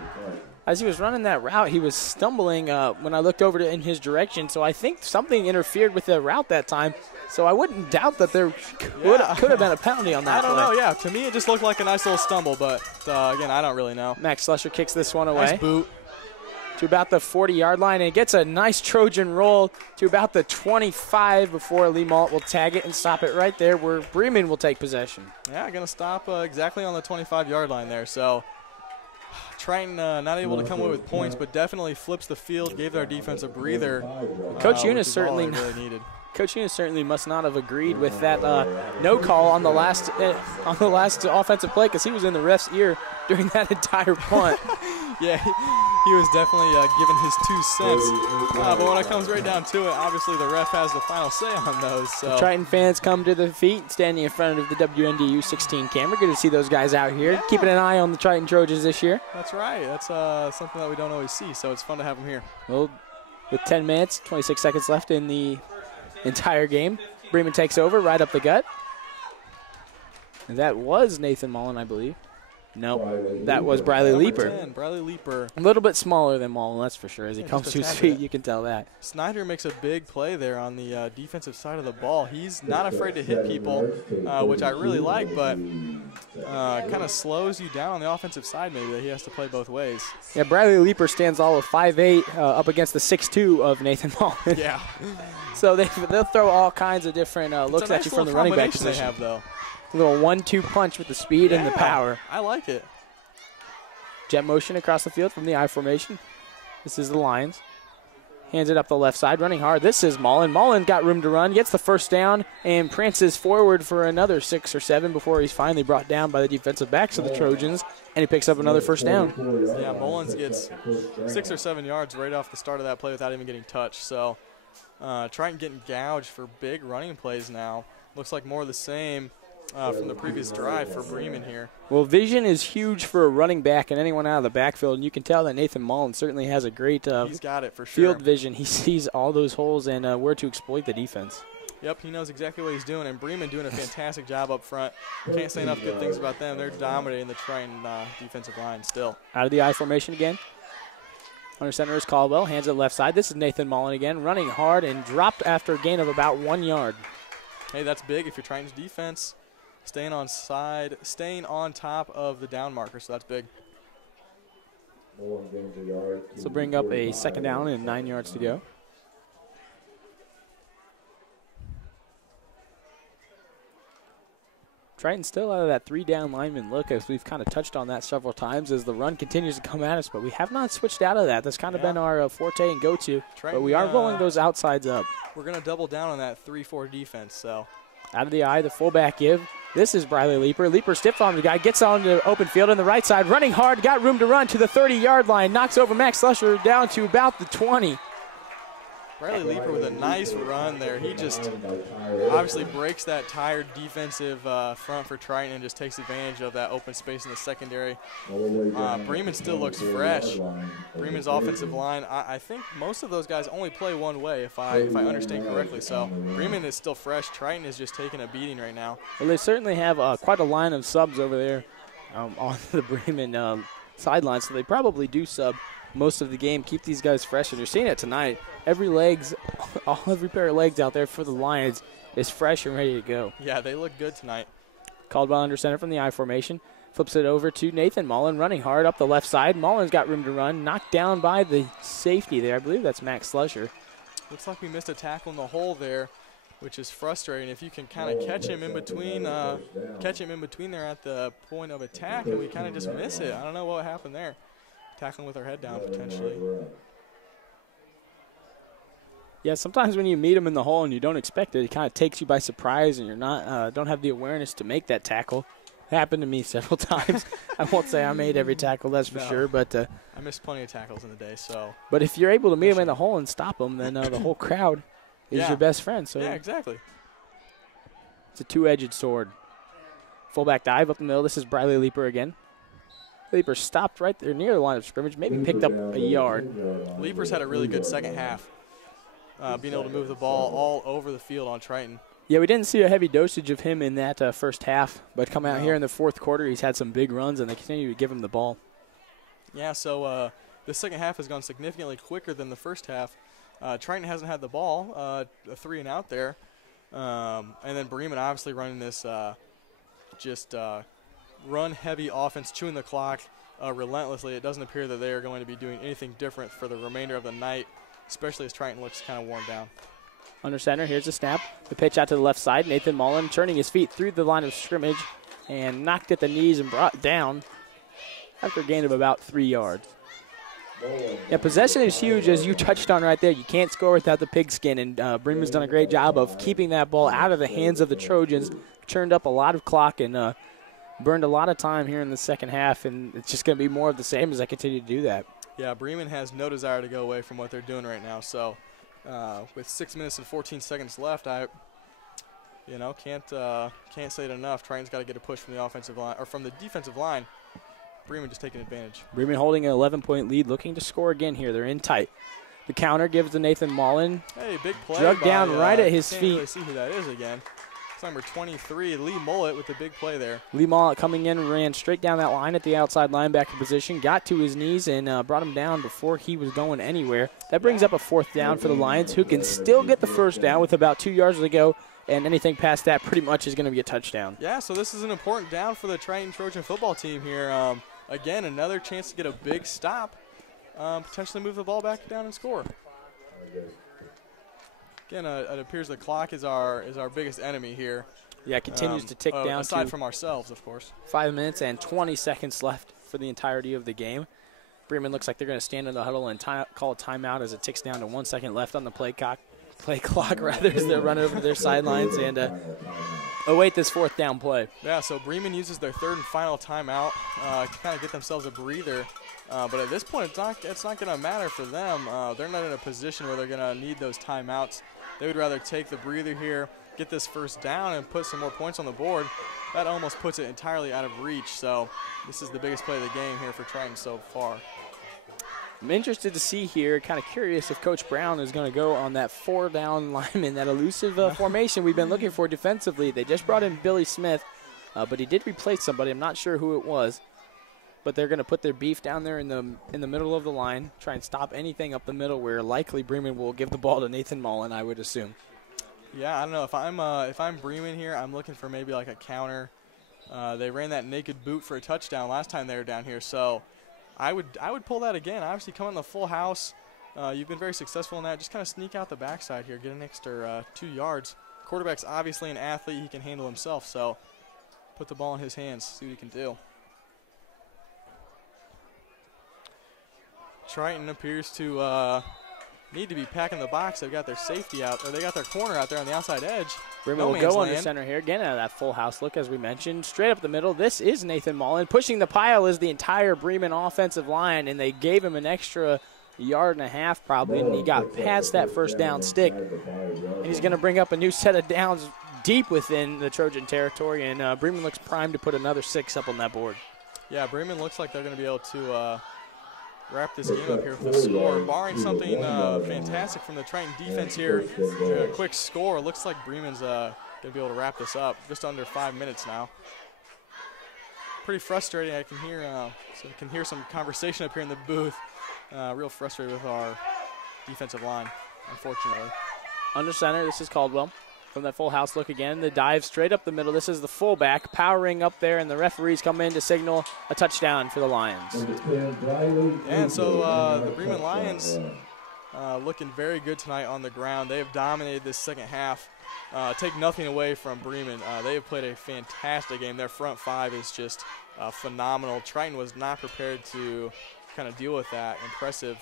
As he was running that route, he was stumbling when I looked over in his direction, so I think something interfered with the route that time. So I wouldn't doubt that there could have been a penalty on that I don't play. know, yeah. To me, it just looked like a nice little stumble, but again, I don't really know. Max Slusher kicks this one away. Nice boot. To about the 40-yard line, and it gets a nice Trojan roll to about the 25 before Lee Malt will tag it and stop it right there where Bremen will take possession. Yeah, going to stop exactly on the 25-yard line there. So Triton not able to come away with points, but definitely flips the field, gave their defense a breather. Coach Eunice which is all certainly they really needed. Coach Eunice certainly must not have agreed with that no call on the last offensive play, because he was in the ref's ear during that entire punt. Yeah, he was definitely giving his 2 cents. But when it comes right down to it, obviously the ref has the final say on those. So. The Triton fans come to their feet, standing in front of the WNDU 16 camera. Good to see those guys out here, keeping an eye on the Triton Trojans this year. That's right. That's something that we don't always see, so it's fun to have them here. Well, with 10 minutes, 26 seconds left in the entire game, Bremen takes over right up the gut. And that was Nathan Mullen, I believe. No, that was Briley Leaper. 10, Briley Leaper. A little bit smaller than Mullen, that's for sure. As he comes to his feet, you can tell that. Snyder makes a big play there on the defensive side of the ball. He's not afraid to hit people, which I really like, but kind of slows you down on the offensive side maybe that he has to play both ways. Yeah, Briley Leaper stands all of 5'8", up against the 6'2" of Nathan Mullen. Yeah. So they'll throw all kinds of different looks at you from the running back position. They have, though. A little 1-2 punch with the speed and the power. I like it. Jet motion across the field from the I formation. This is the Lions. Hands it up the left side, running hard. This is Mullen. Mullen got room to run, gets the first down, and prances forward for another 6 or 7 before he's finally brought down by the defensive backs of the Trojans, and he picks up another first down. Yeah, Mullins gets 6 or 7 yards right off the start of that play without even getting touched. So Triton getting gouged for big running plays now. Looks like more of the same from the previous drive for Bremen here. Well, vision is huge for a running back and anyone out of the backfield, and you can tell that Nathan Mullen certainly has a great he's got it for sure. Field vision. He sees all those holes and where to exploit the defense. Yep, he knows exactly what he's doing, and Bremen doing a fantastic job up front. Can't say enough good things about them. They're dominating the Triton defensive line still. Out of the I formation again. Under center is Caldwell, hands it left side. This is Nathan Mullen again, running hard and dropped after a gain of about 1 yard. Hey, that's big if you're Triton's defense. Staying on top of the down marker, so that's big. So bring up a second down and 9 yards to go. Triton still out of that 3-down lineman look, as we've kind of touched on that several times as the run continues to come at us, but we have not switched out of that. That's kind of been our forte and go-to, but we are rolling those outsides up. We're going to double down on that 3-4 defense. So out of the eye, the fullback give. This is Briley Leeper. Leeper stiff-armed the guy, gets on the open field on the right side, running hard, got room to run to the 30-yard line, knocks over Max Slusher down to about the 20. Bradley Leeper with a nice run there. He just obviously breaks that tired defensive front for Triton and just takes advantage of that open space in the secondary. Bremen still looks fresh. Bremen's offensive line, I think most of those guys only play one way, if I understand correctly. So Bremen is still fresh. Triton is just taking a beating right now. Well, they certainly have quite a line of subs over there on the Bremen sideline, so they probably do sub most of the game, keep these guys fresh, and you're seeing it tonight. Every pair of legs out there for the Lions is fresh and ready to go. Yeah, they look good tonight. Caldwell under center from the I formation. Flips it over to Nathan Mullen, running hard up the left side. Mullen's got room to run, knocked down by the safety there. I believe that's Max Slusher. Looks like we missed a tackle in the hole there, which is frustrating. If you can kind of catch him in between there at the point of attack, and we kind of just miss it. I don't know what happened there. Tackling with our head down, potentially. Yeah, sometimes when you meet them in the hole and you don't expect it, it kind of takes you by surprise, and you're not don't have the awareness to make that tackle. It happened to me several times. I won't say I made every tackle, that's for sure, but I missed plenty of tackles in the day. So, but if you're able to meet them in the hole and stop them, then the whole crowd is your best friend. So yeah, exactly. It's a two-edged sword. Fullback dive up the middle. This is Briley Leeper again. Leeper stopped right there near the line of scrimmage, maybe picked up a yard. Leeper's had a really good second half, being able to move the ball all over the field on Triton. Yeah, we didn't see a heavy dosage of him in that first half, but coming out here in the fourth quarter, he's had some big runs, and they continue to give him the ball. Yeah, so the second half has gone significantly quicker than the first half. Triton hasn't had the ball, a 3-and-out there, and then Bremen obviously running this run-heavy offense, chewing the clock relentlessly. It doesn't appear that they are going to be doing anything different for the remainder of the night, especially as Triton looks kind of worn down. Under center, here's the snap. The pitch out to the left side. Nathan Mullen turning his feet through the line of scrimmage and knocked at the knees and brought down after a gain of about 3 yards. Yeah, possession is huge, as you touched on right there. You can't score without the pigskin, and Bremen's done a great job of keeping that ball out of the hands of the Trojans. Turned up a lot of clock and burned a lot of time here in the second half, and it's just going to be more of the same as I continue to do that. Yeah, Bremen has no desire to go away from what they're doing right now. So with 6 minutes and 14 seconds left, I can't say it enough. Triton's got to get a push from the offensive line or from the defensive line. Bremen just taking advantage. Bremen holding an 11-point lead, looking to score again here. They're in tight. The counter gives to Nathan Mullen. Hey, big play. Drug down right at his feet. Can't really see who that is again. It's number 23, Lee Mullet, with the big play there. Lee Mullet coming in, ran straight down that line at the outside linebacker position, got to his knees and brought him down before he was going anywhere. That brings up a fourth down for the Lions, who can still get the first down with about 2 yards to go, and anything past that pretty much is going to be a touchdown. Yeah, so this is an important down for the Triton Trojan football team here. Again, another chance to get a big stop, potentially move the ball back down and score. Again, it appears the clock is our biggest enemy here. Yeah, it continues to tick down. Aside from ourselves, of course. 5 minutes and 20 seconds left for the entirety of the game. Bremen looks like they're going to stand in the huddle and call a timeout as it ticks down to 1 second left on the play clock as they run over their sidelines and await this fourth down play. Yeah, so Bremen uses their third and final timeout to kind of get themselves a breather. But at this point, it's not going to matter for them. They're not in a position where they're going to need those timeouts. They would rather take the breather here, get this first down, and put some more points on the board. That almost puts it entirely out of reach. So this is the biggest play of the game here for Triton so far. I'm interested to see here, kind of curious if Coach Brown is going to go on that 4-down lineman, that elusive formation we've been looking for defensively. They just brought in Billy Smith, but he did replace somebody. I'm not sure who it was. But they're going to put their beef down there in the middle of the line, try and stop anything up the middle where likely Bremen will give the ball to Nathan Mullen, I would assume. Yeah, I don't know. If I'm Bremen here, I'm looking for maybe like a counter. They ran that naked boot for a touchdown last time they were down here, so I would pull that again. Obviously, come in the full house. You've been very successful in that. Just kind of sneak out the backside here, get an extra 2 yards. Quarterback's obviously an athlete. He can handle himself, so put the ball in his hands, see what he can do. Triton appears to need to be packing the box. They've got their safety out, or they got their corner out there on the outside edge. Bremen will go under center here. Again, out of that full house look, as we mentioned. Straight up the middle, this is Nathan Mullen. Pushing the pile is the entire Bremen offensive line, and they gave him an extra 1.5 yards probably, and he got past that first down stick. And he's going to bring up a new set of downs deep within the Trojan territory, and Bremen looks primed to put another 6 up on that board. Yeah, Bremen looks like they're going to be able to wrap this game up here with a score. Barring something fantastic from the Triton defense here, a quick score. Looks like Bremen's going to be able to wrap this up just under 5 minutes now. Pretty frustrating. I can hear some conversation up here in the booth. Real frustrated with our defensive line, unfortunately. Under center, this is Caldwell. From that full house look again, the dive straight up the middle. This is the fullback powering up there, and the referees come in to signal a touchdown for the Lions. And so the Bremen Lions looking very good tonight on the ground. They have dominated this second half. Take nothing away from Bremen. They have played a fantastic game. Their front five is just phenomenal. Triton was not prepared to kind of deal with that impressive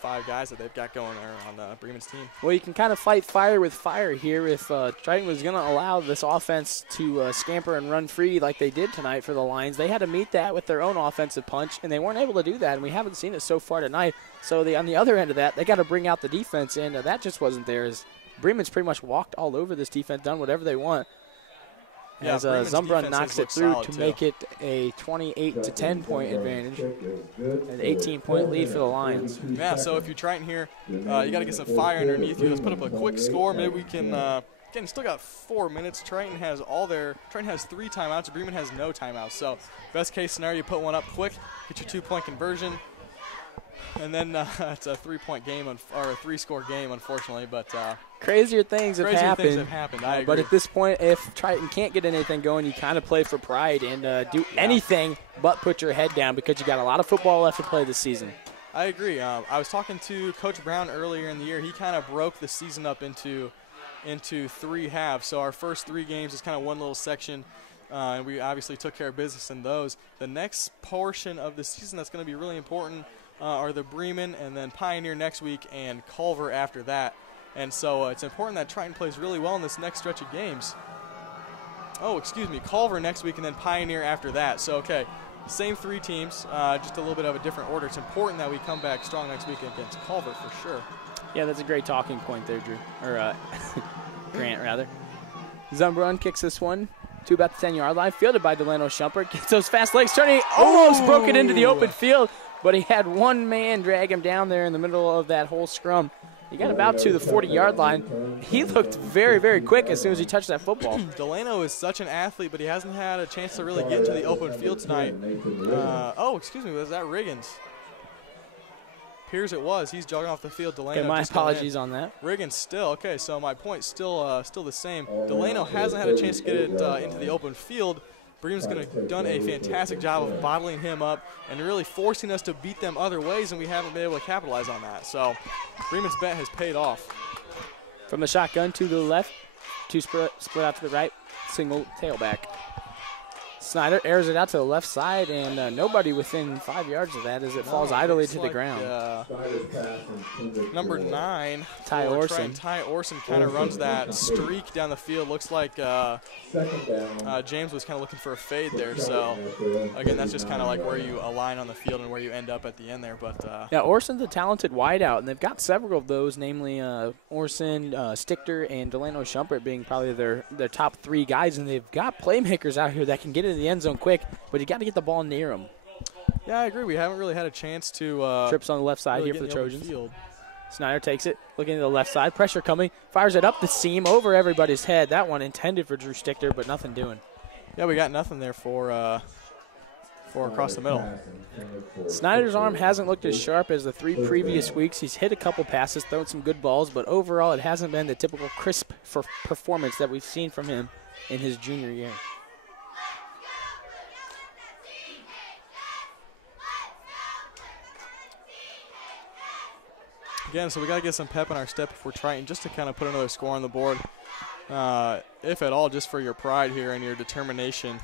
5 guys that they've got going there on Bremen's team. Well, you can kind of fight fire with fire here. If Triton was going to allow this offense to scamper and run free like they did tonight for the Lions, they had to meet that with their own offensive punch, and they weren't able to do that, and we haven't seen it so far tonight. So on the other end of that, they got to bring out the defense, and that just wasn't there. As Bremen's pretty much walked all over this defense, done whatever they want. Yeah, as Zumbrun knocks it through to make it a 28-10 point advantage, an 18-point lead for the Lions. Yeah, so if you're Triton here, you got to get some fire underneath you. Let's put up a quick score. Maybe we can. Again, still got 4 minutes. Triton has 3 timeouts. Bremen has no timeouts. So best case scenario, you put one up quick, get your 2-point conversion, and then it's a 3-point game or a 3-score game, unfortunately. But crazier things have happened. I agree. But at this point, if Triton can't get anything going, you kind of play for pride and do anything but put your head down, because you got a lot of football left to play this season. I agree. I was talking to Coach Brown earlier in the year. He kind of broke the season up into 3 halves. So our first 3 games is kind of one little section, and we obviously took care of business in those. The next portion of the season that's going to be really important are the Bremen, and then Pioneer next week, and Culver after that. And so it's important that Triton plays really well in this next stretch of games. Culver next week, and then Pioneer after that. So, okay, same 3 teams, just a little bit of a different order. It's important that we come back strong next week against Culver for sure. Yeah, that's a great talking point there, Drew. Or Grant, rather. Zumbrun kicks this one to about the 10-yard line, fielded by Delano Shumpert. Gets those fast legs turning, almost broke it into the open field, but he had one man drag him down there in the middle of that whole scrum. He got about to the 40-yard line. He looked very, very quick as soon as he touched that football. Delano is such an athlete, but he hasn't had a chance to really get into the open field tonight. Was that Riggins? Appears it was. He's jogging off the field. Delano. Okay, my apologies on that. Riggins still. Okay, so my point's still the same. Delano hasn't had a chance to get it into the open field. Bremen's done a fantastic job of bottling him up and really forcing us to beat them other ways, and we haven't been able to capitalize on that. So Bremen's bet has paid off. From the shotgun to the left, 2 split out to the right, single tailback. Snyder airs it out to the left side, and nobody within 5 yards of that as it falls idly to the ground. Number 9, Ty Orson. Ty Orson kind of runs that streak down the field. Looks like James was kind of looking for a fade there. So, again, that's just kind of like where you align on the field and where you end up at the end there. But yeah, Orson's a talented wideout, and they've got several of those, namely Orson, Stichter, and Delano Shumpert being probably their top 3 guys, and they've got playmakers out here that can get into the end zone quick, but you got to get the ball near them. Yeah, I agree. We haven't really had a chance to trips on the left side really here for the Trojans. Field. Snyder takes it, looking to the left side. Pressure coming. Fires it up the seam over everybody's head. That one intended for Drew Stichter, but nothing doing. Yeah, we got nothing there for across the middle. Snyder's arm hasn't looked as sharp as the 3 previous weeks. He's hit a couple passes, thrown some good balls, but overall it hasn't been the typical crisp performance that we've seen from him in his junior year. Again, so we got to get some pep in our step if we're trying just to kind of put another score on the board. If at all, just for your pride here and your determination.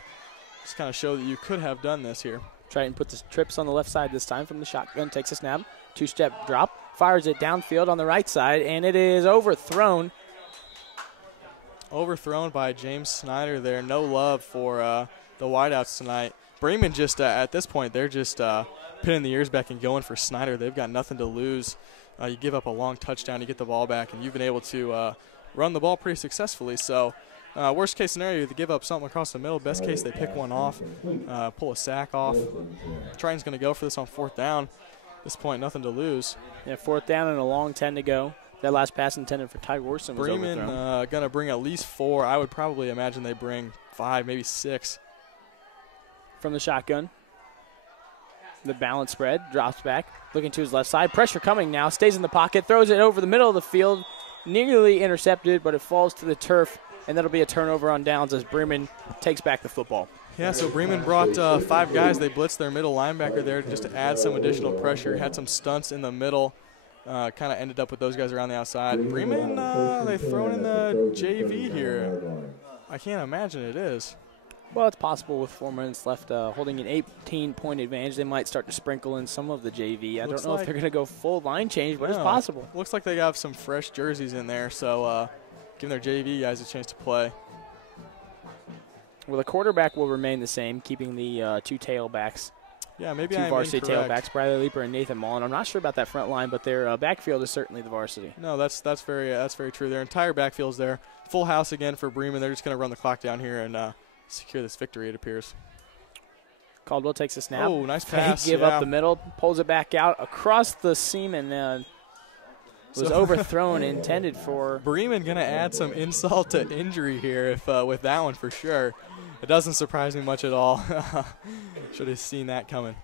Just kind of show that you could have done this here. Triton puts the trips on the left side this time from the shotgun, takes a snap, 2-step drop, fires it downfield on the right side, and it is overthrown. Overthrown by James Snyder there. No love for the wideouts tonight. Bremen just, at this point, they're just pinning the ears back and going for Snyder. They've got nothing to lose. You give up a long touchdown, you get the ball back, and you've been able to run the ball pretty successful. So worst case scenario, they give up something across the middle. Best case, they pick one off, pull a sack off. Triton's going to go for this on 4th down. At this point, nothing to lose. Yeah, 4th down and a long 10 to go. That last pass intended for Ty Worson was Bremen overthrown. going to bring at least 4. I would probably imagine they bring 5, maybe 6. From the shotgun. The balance spread, drops back, looking to his left side. Pressure coming now, stays in the pocket, throws it over the middle of the field. Nearly intercepted, but it falls to the turf, and that'll be a turnover on downs as Bremen takes back the football. Yeah, so Bremen brought 5 guys. They blitzed their middle linebacker there just to add some additional pressure. Had some stunts in the middle. Kind of ended up with those guys around the outside. Bremen, they've thrown in the JV here. I can't imagine it is. Well, it's possible with 4 minutes left, holding an 18-point advantage. They might start to sprinkle in some of the JV. I don't know if they're going to go full line change, but it's possible. Looks like they have some fresh jerseys in there, so giving their JV guys a chance to play. Well, the quarterback will remain the same, keeping the 2 tailbacks. Yeah, maybe 2 I'm varsity incorrect. tailbacks, Bradley Leeper and Nathan Mullen. I'm not sure about that front line, but their backfield is certainly the varsity. No, that's very true. Their entire backfield's there. Full house again for Bremen. They're just going to run the clock down here and secure this victory, it appears. Caldwell takes a snap. Oh, nice pass. Give up the middle, pulls it back out across the seam, and was overthrown, intended for. Bremen going to add some insult to injury here if with that one for sure. It doesn't surprise me much at all. Should have seen that coming.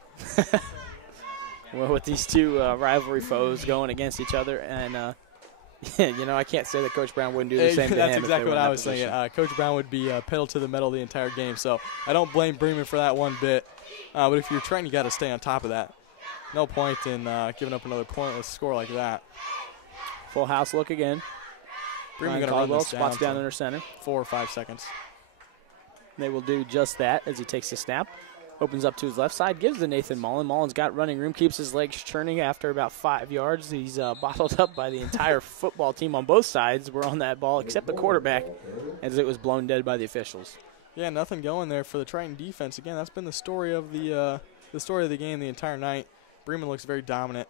Well, with these 2 rivalry foes going against each other, and I can't say that Coach Brown wouldn't do the same to him. That's exactly what I was saying. Coach Brown would be pedal to the metal the entire game, so I don't blame Bremen for that one bit. But if you're trying, you got to stay on top of that. No point in giving up another pointless score like that. Full house look again. Bremen going to run this spots down under center. 4 or 5 seconds. They will do just that as he takes the snap. Opens up to his left side, gives to Nathan Mullen. Mullen's got running room, keeps his legs churning after about 5 yards. He's bottled up by the entire football team on both sides. We're on that ball, except the quarterback, as it was blown dead by the officials. Yeah, nothing going there for the Triton defense. Again, that's been the story of the game the entire night. Bremen looks very dominant.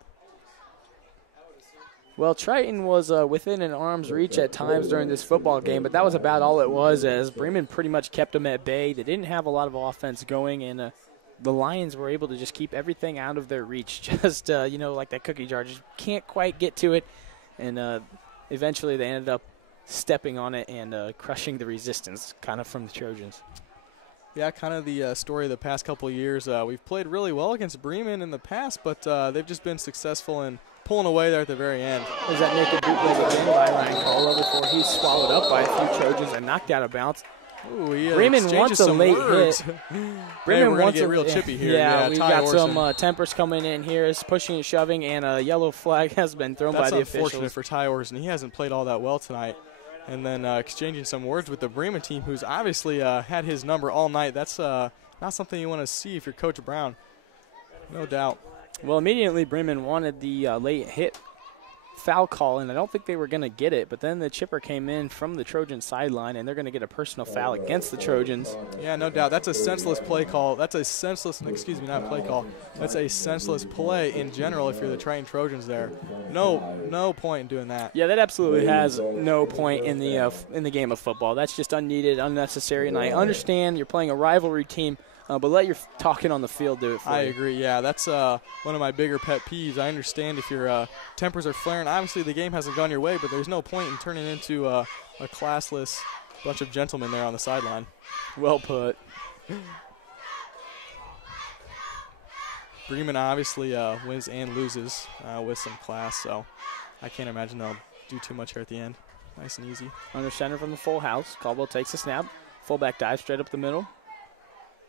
Well, Triton was within an arm's reach at times during this football game, but that was about all it was, as Bremen pretty much kept them at bay. They didn't have a lot of offense going, and the Lions were able to just keep everything out of their reach. Just, like that cookie jar, just can't quite get to it. And eventually they ended up stepping on it and crushing the resistance kind of from the Trojans. Yeah, kind of the story of the past couple of years. We've played really well against Bremen in the past, but they've just been successful in pulling away there at the very end. There's that naked bootleg again by Ryan Caldwell before he's swallowed up by a few Trojans and knocked out of bounds. Ooh, Bremen wants a late hit. Bremen wants to get real chippy here. Yeah, we've got some tempers coming in here. It's pushing and shoving, and a yellow flag has been thrown by the officials. That's unfortunate for Ty Orson. He hasn't played all that well tonight. And then exchanging some words with the Bremen team, who's obviously had his number all night. That's not something you want to see if you're Coach Brown. No doubt. Well, immediately Bremen wanted the late hit foul call, and I don't think they were going to get it. But then the chipper came in from the Trojan sideline, and they're going to get a personal foul against the Trojans. Yeah, no doubt. That's a senseless play call. That's a senseless, not play call. That's a senseless play in general if you're the Triton Trojans there. No point in doing that. Yeah, that absolutely has no point in the game of football. That's just unneeded, unnecessary, and I understand you're playing a rivalry team. but let your talking on the field do it for you. I agree, yeah. That's one of my bigger pet peeves. I understand if your tempers are flaring. Obviously, the game hasn't gone your way, but there's no point in turning into a classless bunch of gentlemen there on the sideline. Well put. Bremen obviously wins and loses with some class, so I can't imagine they'll do too much here at the end. Nice and easy. Under center from the full house. Caldwell takes a snap. Fullback dives straight up the middle.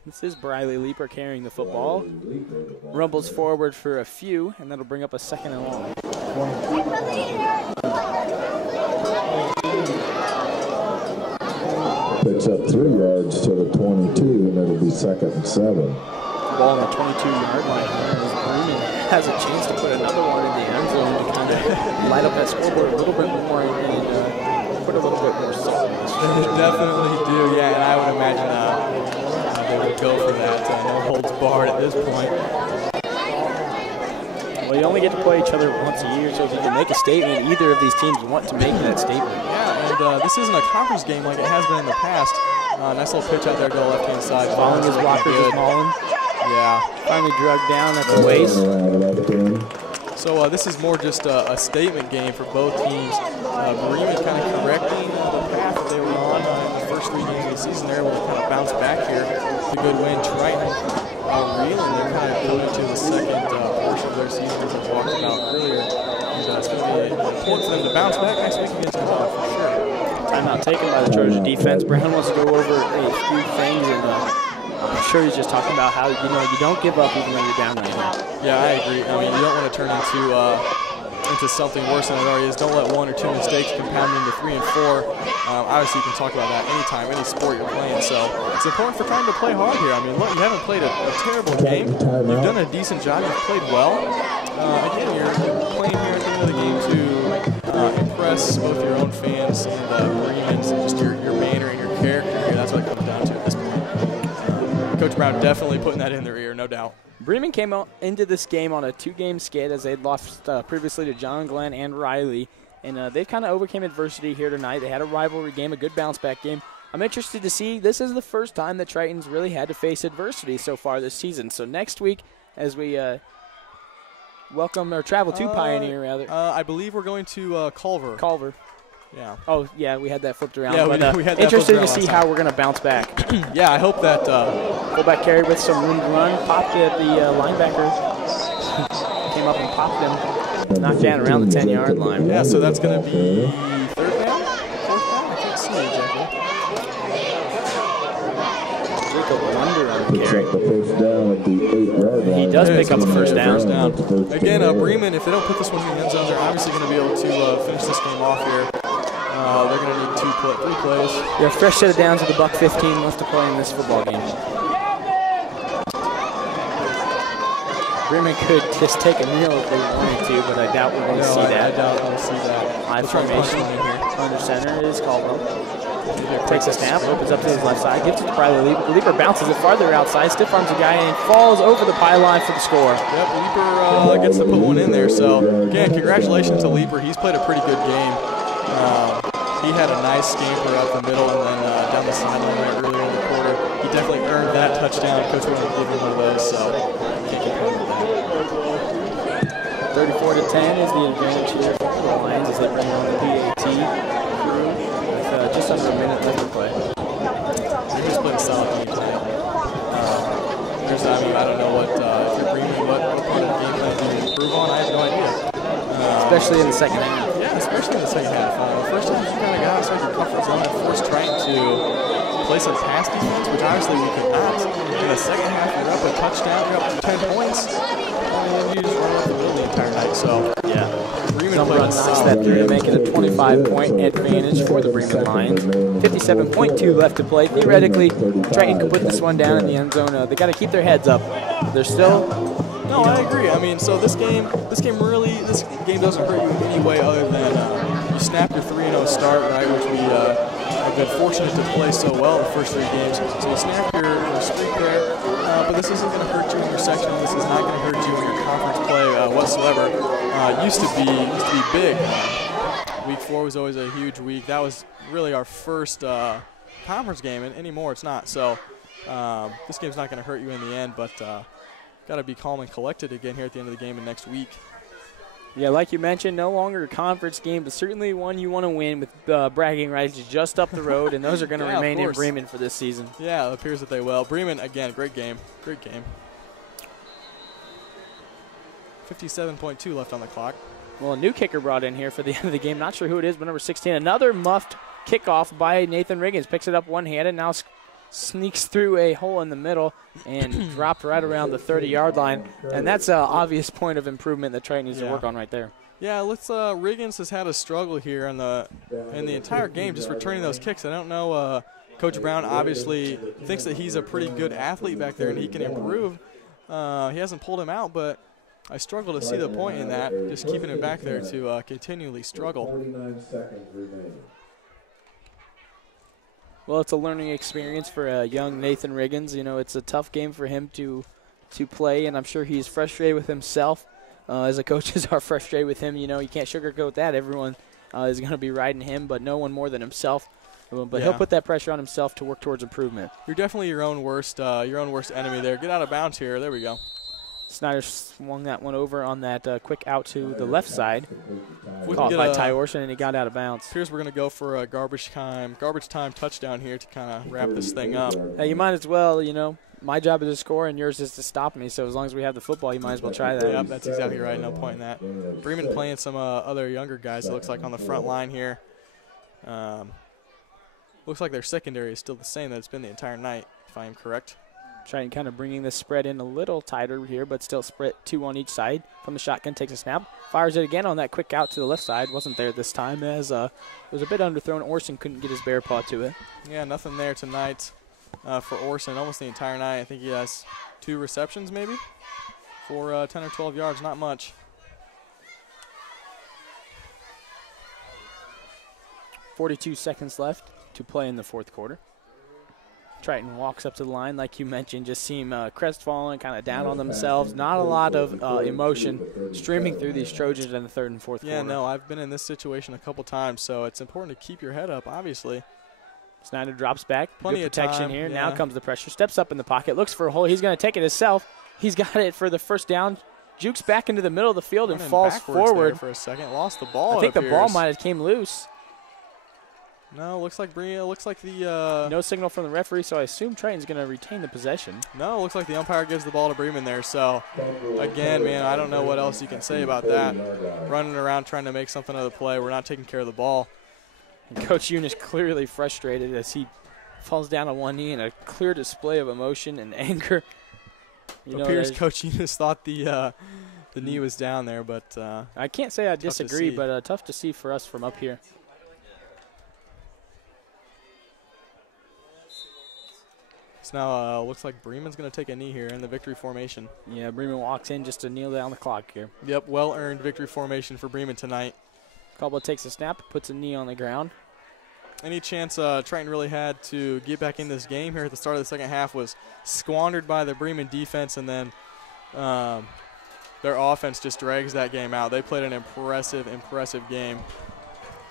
This is Briley Leaper carrying the football. Rumbles forward for a few, and that'll bring up a 2nd and long. Picks up 3 yards to the 22, and it'll be 2nd and 7. Ball on the 22-yard line here as Bremen has a chance to put another one in the end zone to kind of light up that scoreboard a little bit more and put a little bit more salt in this. They definitely do, yeah, and I would imagine they would go for that. No holds barred at this point. Well, you only get to play each other once a year, so if you can make a statement, either of these teams want to make that statement. Yeah, and this isn't a conference game like it has been in the past. Nice little pitch out there, go left-hand side. Following his blockers is Mullen. Yeah. Finally drugged down at the waist. So this is more just a statement game for both teams. Bremen kind of correcting the path that they were on in the first 3 games of the season. They're able to kind of bounce back here. It's a good win. Triton reeling. They're kind of going into the second portion of their season, as we talked about earlier. And it's going to be important for them to bounce back next week against Gonzaga for sure. Timeout taken by the Trojan defense. Brown wants to go over a few things, and I'm sure he's just talking about how, you don't give up even when you're down right now. Yeah, I agree. I mean, you don't want to turn into something worse than it already is. Don't let 1 or 2 mistakes compound into 3 and 4. Obviously, you can talk about that anytime, any sport you're playing. So it's important for Triton to play hard here. I mean, look, you haven't played a terrible game. You've done a decent job. You've played well. Again, you're playing here at the end of the game to impress both your own fans and Bremen's, and just your manner and your character here. That's what it comes down to at this point. Coach Brown definitely putting that in their ear, no doubt. Bremen came out into this game on a 2-game skid as they'd lost previously to John Glenn and Riley. And they've kind of overcame adversity here tonight. They had a rivalry game, a good bounce-back game. I'm interested to see, this is the first time that Triton's really had to face adversity so far this season. So next week, as we welcome or travel to Pioneer, rather. I believe we're going to Culver. Culver. Yeah. Oh, yeah, we had that flipped around. Yeah, but, we had that interested flipped to around see how we're going to bounce back. Yeah, I hope that. Fullback carry with some room to run. Popped at the linebacker. Came up and popped him. Knocked down around the 10-yard line. Yeah, so that's going to be 3rd down? 4th down? I can't see exactly. Jacob Wonder on the Picks carry. up the 1st down at the 8-yard line. He does pick up a first down. Again, Bremen, if they don't put this one in the end zone, they're obviously going to be able to finish this game off here. They're going to need 3 plays. Yeah, fresh set of downs with the buck 15 left to play in this football game. Bremen could just take a kneel if they wanted to, but I doubt we're going to see that. I doubt we'll see that. High formation here. Under center is Caldwell. Takes a snap, opens up to his left side, gives it to Briley Leaper. Leaper bounces it farther outside, stiff arms a guy, and falls over the pylon for the score. Yep, Leaper gets to put one in there. So, again, congratulations to Leaper. He's played a pretty good game. He had a nice scamper up the middle and then down the sideline right earlier in the quarter. He definitely earned that touchdown. Coach wanted to give him one of those, so can't complain with that. 34-10 is the advantage here for the Lions as they bring on the PAT crew with just under a minute left to play. They just played a solid game tonight. I don't know what, if you're bringing what part of the game plan do you improve on, I have no idea. Especially in the second half. Yeah, especially in the second half. First half, you kind of got outside your comfort zone and forced Triton to play some pass defense, which obviously we could not. In the second half, you're up a touchdown, you're up 10 points, and you just run off the middle the entire night. So, yeah. Some run knocks that through to make it a 25-point advantage for the Bremen Lions. 57.2 left to play. Theoretically, Triton could put this one down in the end zone. They got to keep their heads up. They're still... No, I agree. I mean, so this game doesn't hurt you in any way other than you snap your 3-0 start, right, which we have been fortunate to play so well the first 3 games. So you snap your streak there, but this isn't going to hurt you in your section. This is not going to hurt you in your conference play whatsoever. Used to be big. Week 4 was always a huge week. That was really our first conference game, and anymore it's not. So this game's not going to hurt you in the end, but got to be calm and collected again here at the end of the game and next week. Yeah, like you mentioned, no longer a conference game, but certainly one you want to win with bragging rights just up the road, and those are going to remain in Bremen for this season. Yeah, it appears that they will. Bremen, again, great game. Great game. 57.2 left on the clock. Well, a new kicker brought in here for the end of the game. Not sure who it is, but number 16. Another muffed kickoff by Nathan Riggins. Picks it up one-handed, now sneaks through a hole in the middle and dropped right around the 30-yard line. And that's an obvious point of improvement that Triton needs to work on right there. Yeah, Riggins has had a struggle here in the entire game just returning those kicks. I don't know. Coach Brown obviously thinks that he's a pretty good athlete back there and he can improve. He hasn't pulled him out, but I struggle to see the point in that, just keeping him back there to continually struggle. 49 seconds remaining. Well, it's a learning experience for young Nathan Riggins. You know, it's a tough game for him to play, and I'm sure he's frustrated with himself. As the coaches are frustrated with him, you know, you can't sugarcoat that. Everyone is going to be riding him, but no one more than himself. But he'll put that pressure on himself to work towards improvement. You're definitely your own worst enemy there. Get out of bounds here. There we go. Snyder swung that one over on that quick out to the left side. Caught by Ty Orson, and he got out of bounds. Here's we're going to go for a garbage time touchdown here to kind of wrap this thing up. Hey, you might as well, you know, my job is to score and yours is to stop me. So as long as we have the football, you might as well try that. Yep, that's exactly right. No point in that. Bremen playing some other younger guys, it looks like, on the front line here. Looks like their secondary is still the same that it's been the entire night, if I am correct. Trying kind of bringing the spread in a little tighter here, but still spread 2 on each side. From the shotgun, takes a snap, fires it again on that quick out to the left side. Wasn't there this time as it was a bit underthrown. Orson couldn't get his bear paw to it. Yeah, nothing there tonight for Orson almost the entire night. I think he has 2 receptions maybe for 10 or 12 yards, not much. 42 seconds left to play in the fourth quarter. Triton walks up to the line, like you mentioned, just seem crestfallen, kind of down on themselves. Not a lot of emotion streaming through these Trojans in the third and fourth quarter. Yeah, no, I've been in this situation a couple times, so it's important to keep your head up, obviously. Snyder drops back. Plenty Good protection of time here. yeah. Now comes the pressure. Steps up in the pocket, looks for a hole. He's going to take it himself. He's got it for the first down. Jukes back into the middle of the field and falls forward. For a second, lost the ball. I think the ball might have came loose. No, looks like the no signal from the referee, so I assume Triton's going to retain the possession. No, looks like the umpire gives the ball to Bremen there. So, again, man, I don't know what else you can say about that. Running around trying to make something of the play. We're not taking care of the ball. And Coach Eunice clearly frustrated as he falls down on one knee in a clear display of emotion and anger. It appears Coach Eunice thought the knee was down there, but I can't say I disagree, but tough to see for us from up here. Now looks like Bremen's going to take a knee here in the victory formation. Yeah, Bremen walks in just to kneel down the clock here. Yep, well-earned victory formation for Bremen tonight. Caldwell takes a snap, puts a knee on the ground. Any chance Triton really had to get back in this game here at the start of the second half was squandered by the Bremen defense, and then their offense just drags that game out. They played an impressive game.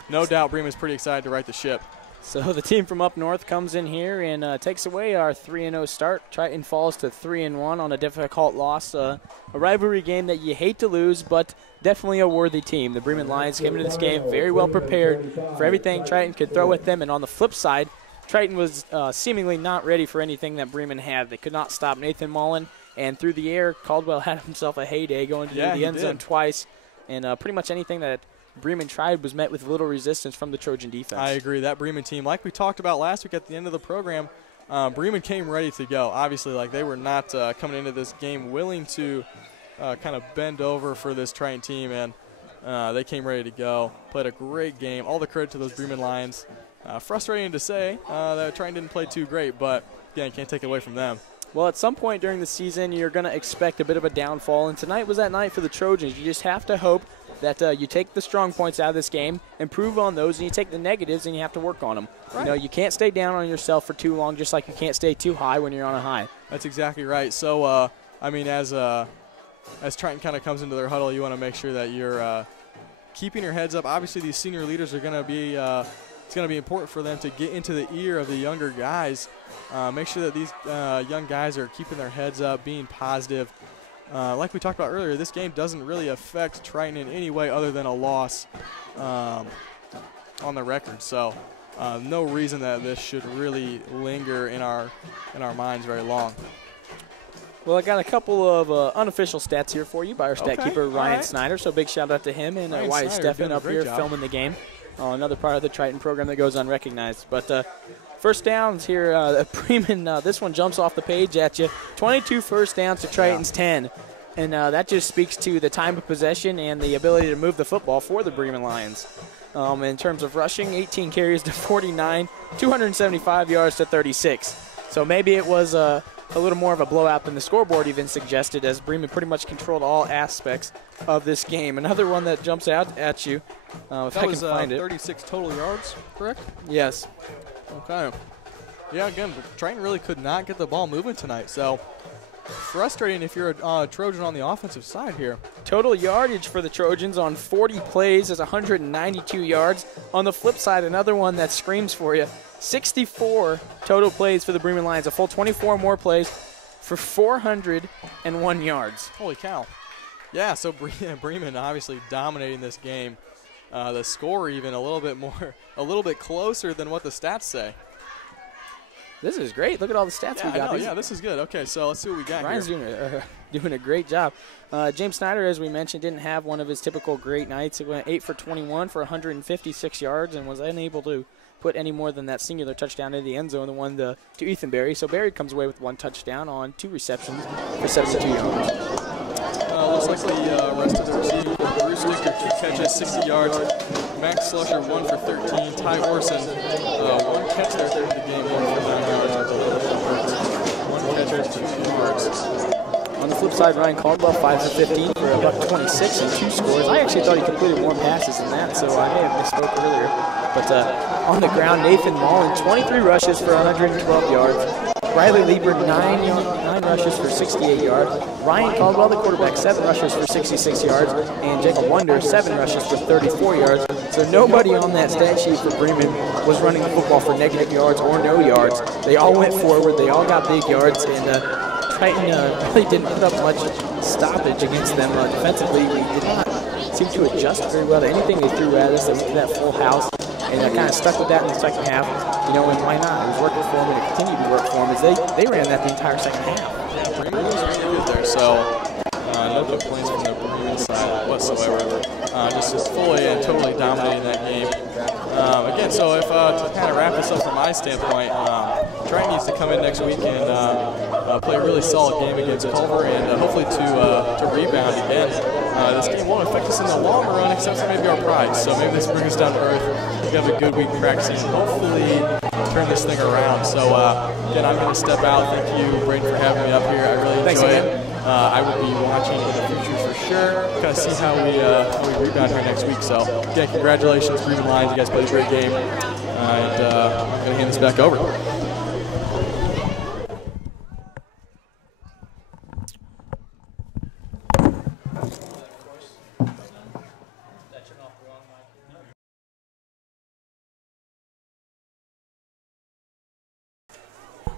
No doubt Bremen's pretty excited to right the ship. So the team from up north comes in here and takes away our 3-0 start. Triton falls to 3-1 on a difficult loss. A rivalry game that you hate to lose, but definitely a worthy team. The Bremen Lions came into this game very well prepared for everything Triton could throw at them. And on the flip side, Triton was seemingly not ready for anything that Bremen had. They could not stop Nathan Mullen. And through the air, Caldwell had himself a heyday going to the end zone twice. And pretty much anything that Bremen tried was met with little resistance from the Trojan defense. I agree. That Bremen team, like we talked about last week at the end of the program, Bremen came ready to go. Obviously, like they were not coming into this game willing to kind of bend over for this Triton team, and they came ready to go. Played a great game. All the credit to those Bremen Lions. Frustrating to say that Triton didn't play too great, but again, can't take it away from them. Well, at some point during the season, you're going to expect a bit of a downfall, and tonight was that night for the Trojans. You just have to hope that you take the strong points out of this game, improve on those, and you take the negatives and you have to work on them. Right. You know, you can't stay down on yourself for too long, just like you can't stay too high when you're on a high. That's exactly right. So, I mean, as Triton kind of comes into their huddle, you want to make sure that you're keeping your heads up. Obviously, these senior leaders are going to be it's going to be important for them to get into the ear of the younger guys. Make sure that these young guys are keeping their heads up, being positive. Like we talked about earlier, this game doesn't really affect Triton in any way other than a loss on the record. So no reason that this should really linger in our minds very long. Well, I got a couple of unofficial stats here for you by our stat keeper, Ryan Snyder. So big shout out to him and Wyatt Steffen up here filming the game. Another part of the Triton program that goes unrecognized. But first downs here at Bremen, this one jumps off the page at you. 22 first downs to Triton's 10. And that just speaks to the time of possession and the ability to move the football for the Bremen Lions. In terms of rushing, 18 carries to 49, 275 yards to 36. So maybe it was a little more of a blowout than the scoreboard even suggested, as Bremen pretty much controlled all aspects of this game. Another one that jumps out at you, if I can find it. 36 total yards, correct? Yes. Okay. Yeah, again, Triton really could not get the ball moving tonight, so frustrating if you're a Trojan on the offensive side here. Total yardage for the Trojans on 40 plays is 192 yards. On the flip side, another one that screams for you. 64 total plays for the Bremen Lions, a full 24 more plays for 401 yards. Holy cow. Yeah, so Bremen obviously dominating this game. The score even a little bit closer than what the stats say. This is great. Look at all the stats we got. Yeah, this is good. Okay, so let's see what we got Ryan's here. doing a great job. James Snyder, as we mentioned, didn't have one of his typical great nights. He went 8 for 21 for 156 yards and was unable to put any more than that singular touchdown in the end zone, the one to Ethan Berry. So Berry comes away with 1 touchdown on 2 receptions for 72 yards. Looks like the rest of the receiving. Bruce Dicker, 2 catches, 60 yards. Max Slusher, 1 for 13. Ty Orson, 1 catch there through the game, 1 for 9 yards. 1 catch, 2 yards. On the flip side, Ryan Caldwell, 5 for 15 for about 26 and 2 scores. I actually thought he completed more passes than that, so I may have misspoke earlier. But on the ground, Nathan Mullen, 23 rushes for 112 yards. Riley Lieber, 9 rushes for 68 yards. Ryan Caldwell, the quarterback, 7 rushes for 66 yards. And Jacob Wonder, 7 rushes for 34 yards. So nobody on that stat sheet for Bremen was running the football for negative yards or no yards. They all went forward. They all got big yards. And Triton really didn't put up much stoppage against them. Defensively, we did not seem to adjust very well to anything they threw at us. They went to that full house. And kind of stuck with that in the second half. You know, and why not? It was working for them, and it continued to work for them as they ran that the entire second half. Yeah, Bremen was really good there, so no complaints from the Bremen side whatsoever. Just fully and totally dominating that game. Again, so if to kind of wrap this up from my standpoint, Triton needs to come in next week and play a really solid game against Culver and hopefully to rebound again. This game won't affect us in the long run except for maybe our pride. So maybe this brings us down to earth. We have a good week practicing and hopefully turn this thing around. So again, I'm going to step out. Thank you, Braden, for having me up here. I really enjoy it. I will be watching in the future for sure. Kind of see how we rebound here next week. So again, congratulations, Bremen Lions. You guys played a great game. And I'm going to hand this back over.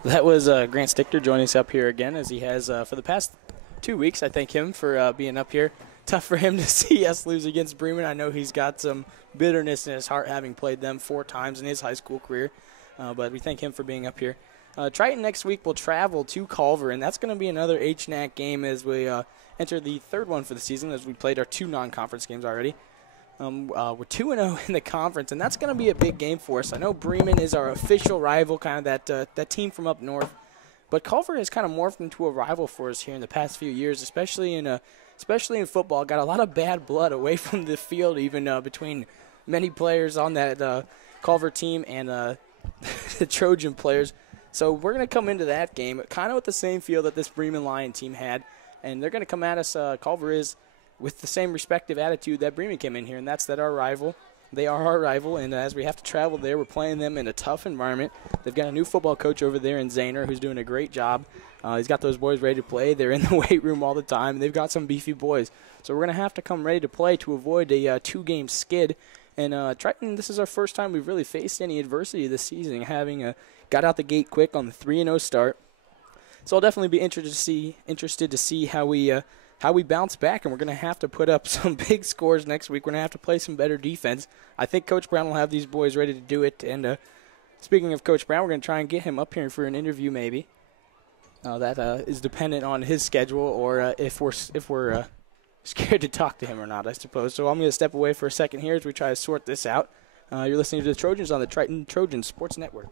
That was Grant Stichter joining us up here again, as he has for the past 2 weeks. I thank him for being up here. Tough for him to see us lose against Bremen. I know he's got some bitterness in his heart, having played them 4 times in his high school career. But we thank him for being up here. Triton next week will travel to Culver, and that's going to be another HNAC game as we enter the 3rd one for the season, as we played our 2 non-conference games already. We're 2-0 in the conference, and that's going to be a big game for us. I know Bremen is our official rival, kind of that team from up north, but Culver has kind of morphed into a rival for us here in the past few years, especially in football. Got a lot of bad blood away from the field, even between many players on that Culver team and the Trojan players. So we're going to come into that game kind of with the same feel that this Bremen Lion team had, and they're going to come at us. Culver is with the same respective attitude that Bremen came in here, and that's that they are our rival, and as we have to travel there, we're playing them in a tough environment. They've got a new football coach over there in Zahner who's doing a great job. He's got those boys ready to play. They're in the weight room all the time, and they've got some beefy boys. So we're going to have to come ready to play to avoid a 2-game skid And Triton, this is our first time we've really faced any adversity this season, having got out the gate quick on the 3-0 start. So I'll definitely be interested to see how we bounce back, and we're going to have to put up some big scores next week. We're going to have to play some better defense. I think Coach Brown will have these boys ready to do it. And speaking of Coach Brown, we're going to try and get him up here for an interview maybe. That is dependent on his schedule or if we're scared to talk to him or not, I suppose. So I'm going to step away for a second here as we try to sort this out. You're listening to the Trojans on the Triton Trojans Sports Network.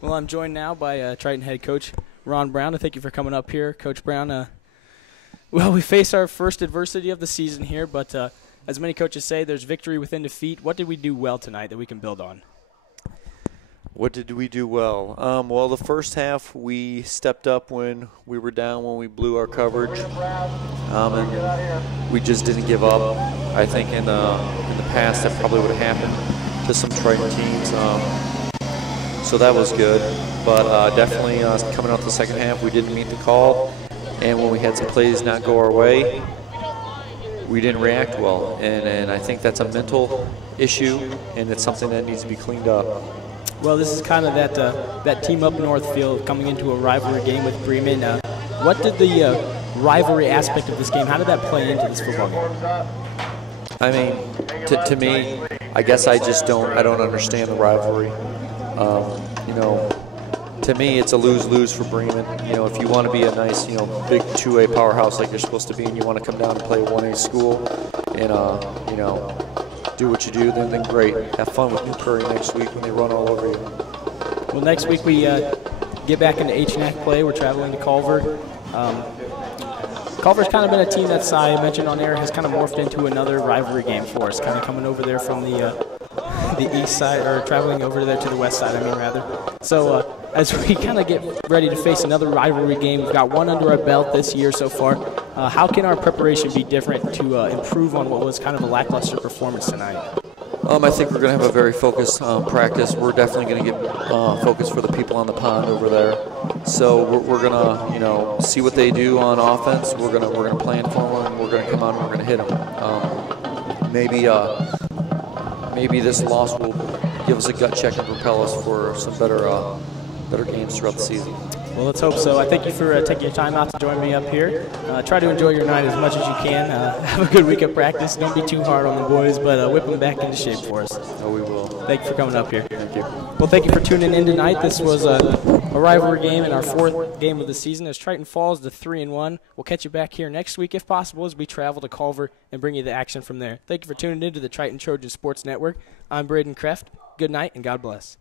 Well, I'm joined now by Triton head coach Ron Brown. Thank you for coming up here, Coach Brown. Well, we face our first adversity of the season here, but as many coaches say, there's victory within defeat. What did we do well tonight that we can build on? What did we do well? Well, the first half we stepped up when we were down, when we blew our coverage, and we just didn't give up. I think in the past that probably would have happened to some Triton teams. So that was good, but definitely coming out the second half, we didn't meet the call, and when we had some plays not go our way, we didn't react well, and I think that's a mental issue, and it's something that needs to be cleaned up. Well, this is kind of that team up north feel coming into a rivalry game with Bremen. What did the rivalry aspect of this game, how did that play into this football game? I mean, to me, I guess I don't understand the rivalry. You know, to me, it's a lose-lose for Bremen. You know, if you want to be a nice, big 2A powerhouse like you're supposed to be, and you want to come down and play a 1A school, and do what you do, then great. Have fun with New Prairie next week when they run all over you. Well, next week we get back into HNAC play. We're traveling to Culver. Culver's kind of been a team that's, I mentioned on air, has kind of morphed into another rivalry game for us, kind of coming over there from the east side, or traveling over there to the west side, rather. So as we kind of get ready to face another rivalry game, we've got one under our belt this year so far. How can our preparation be different to improve on what was kind of a lackluster performance tonight? I think we're going to have a very focused practice. We're definitely going to get focused for the people on the pond over there. So we're going to, see what they do on offense. We're going to plan for them, and we're going to come out and we're going to hit them. Maybe this loss will give us a gut check and propel us for some better games throughout the season. Well, let's hope so. I thank you for taking your time out to join me up here. Try to enjoy your night as much as you can. Have a good week of practice. Don't be too hard on the boys, but whip them back into shape for us. Oh, we will. Thank you for coming up here. Thank you. Well, thank you for tuning in tonight. This was a rivalry game in our 4th game of the season as Triton falls to 3-1. We'll catch you back here next week if possible as we travel to Culver and bring you the action from there. Thank you for tuning in to the Triton Trojan Sports Network. I'm Braden Kreft. Good night and God bless.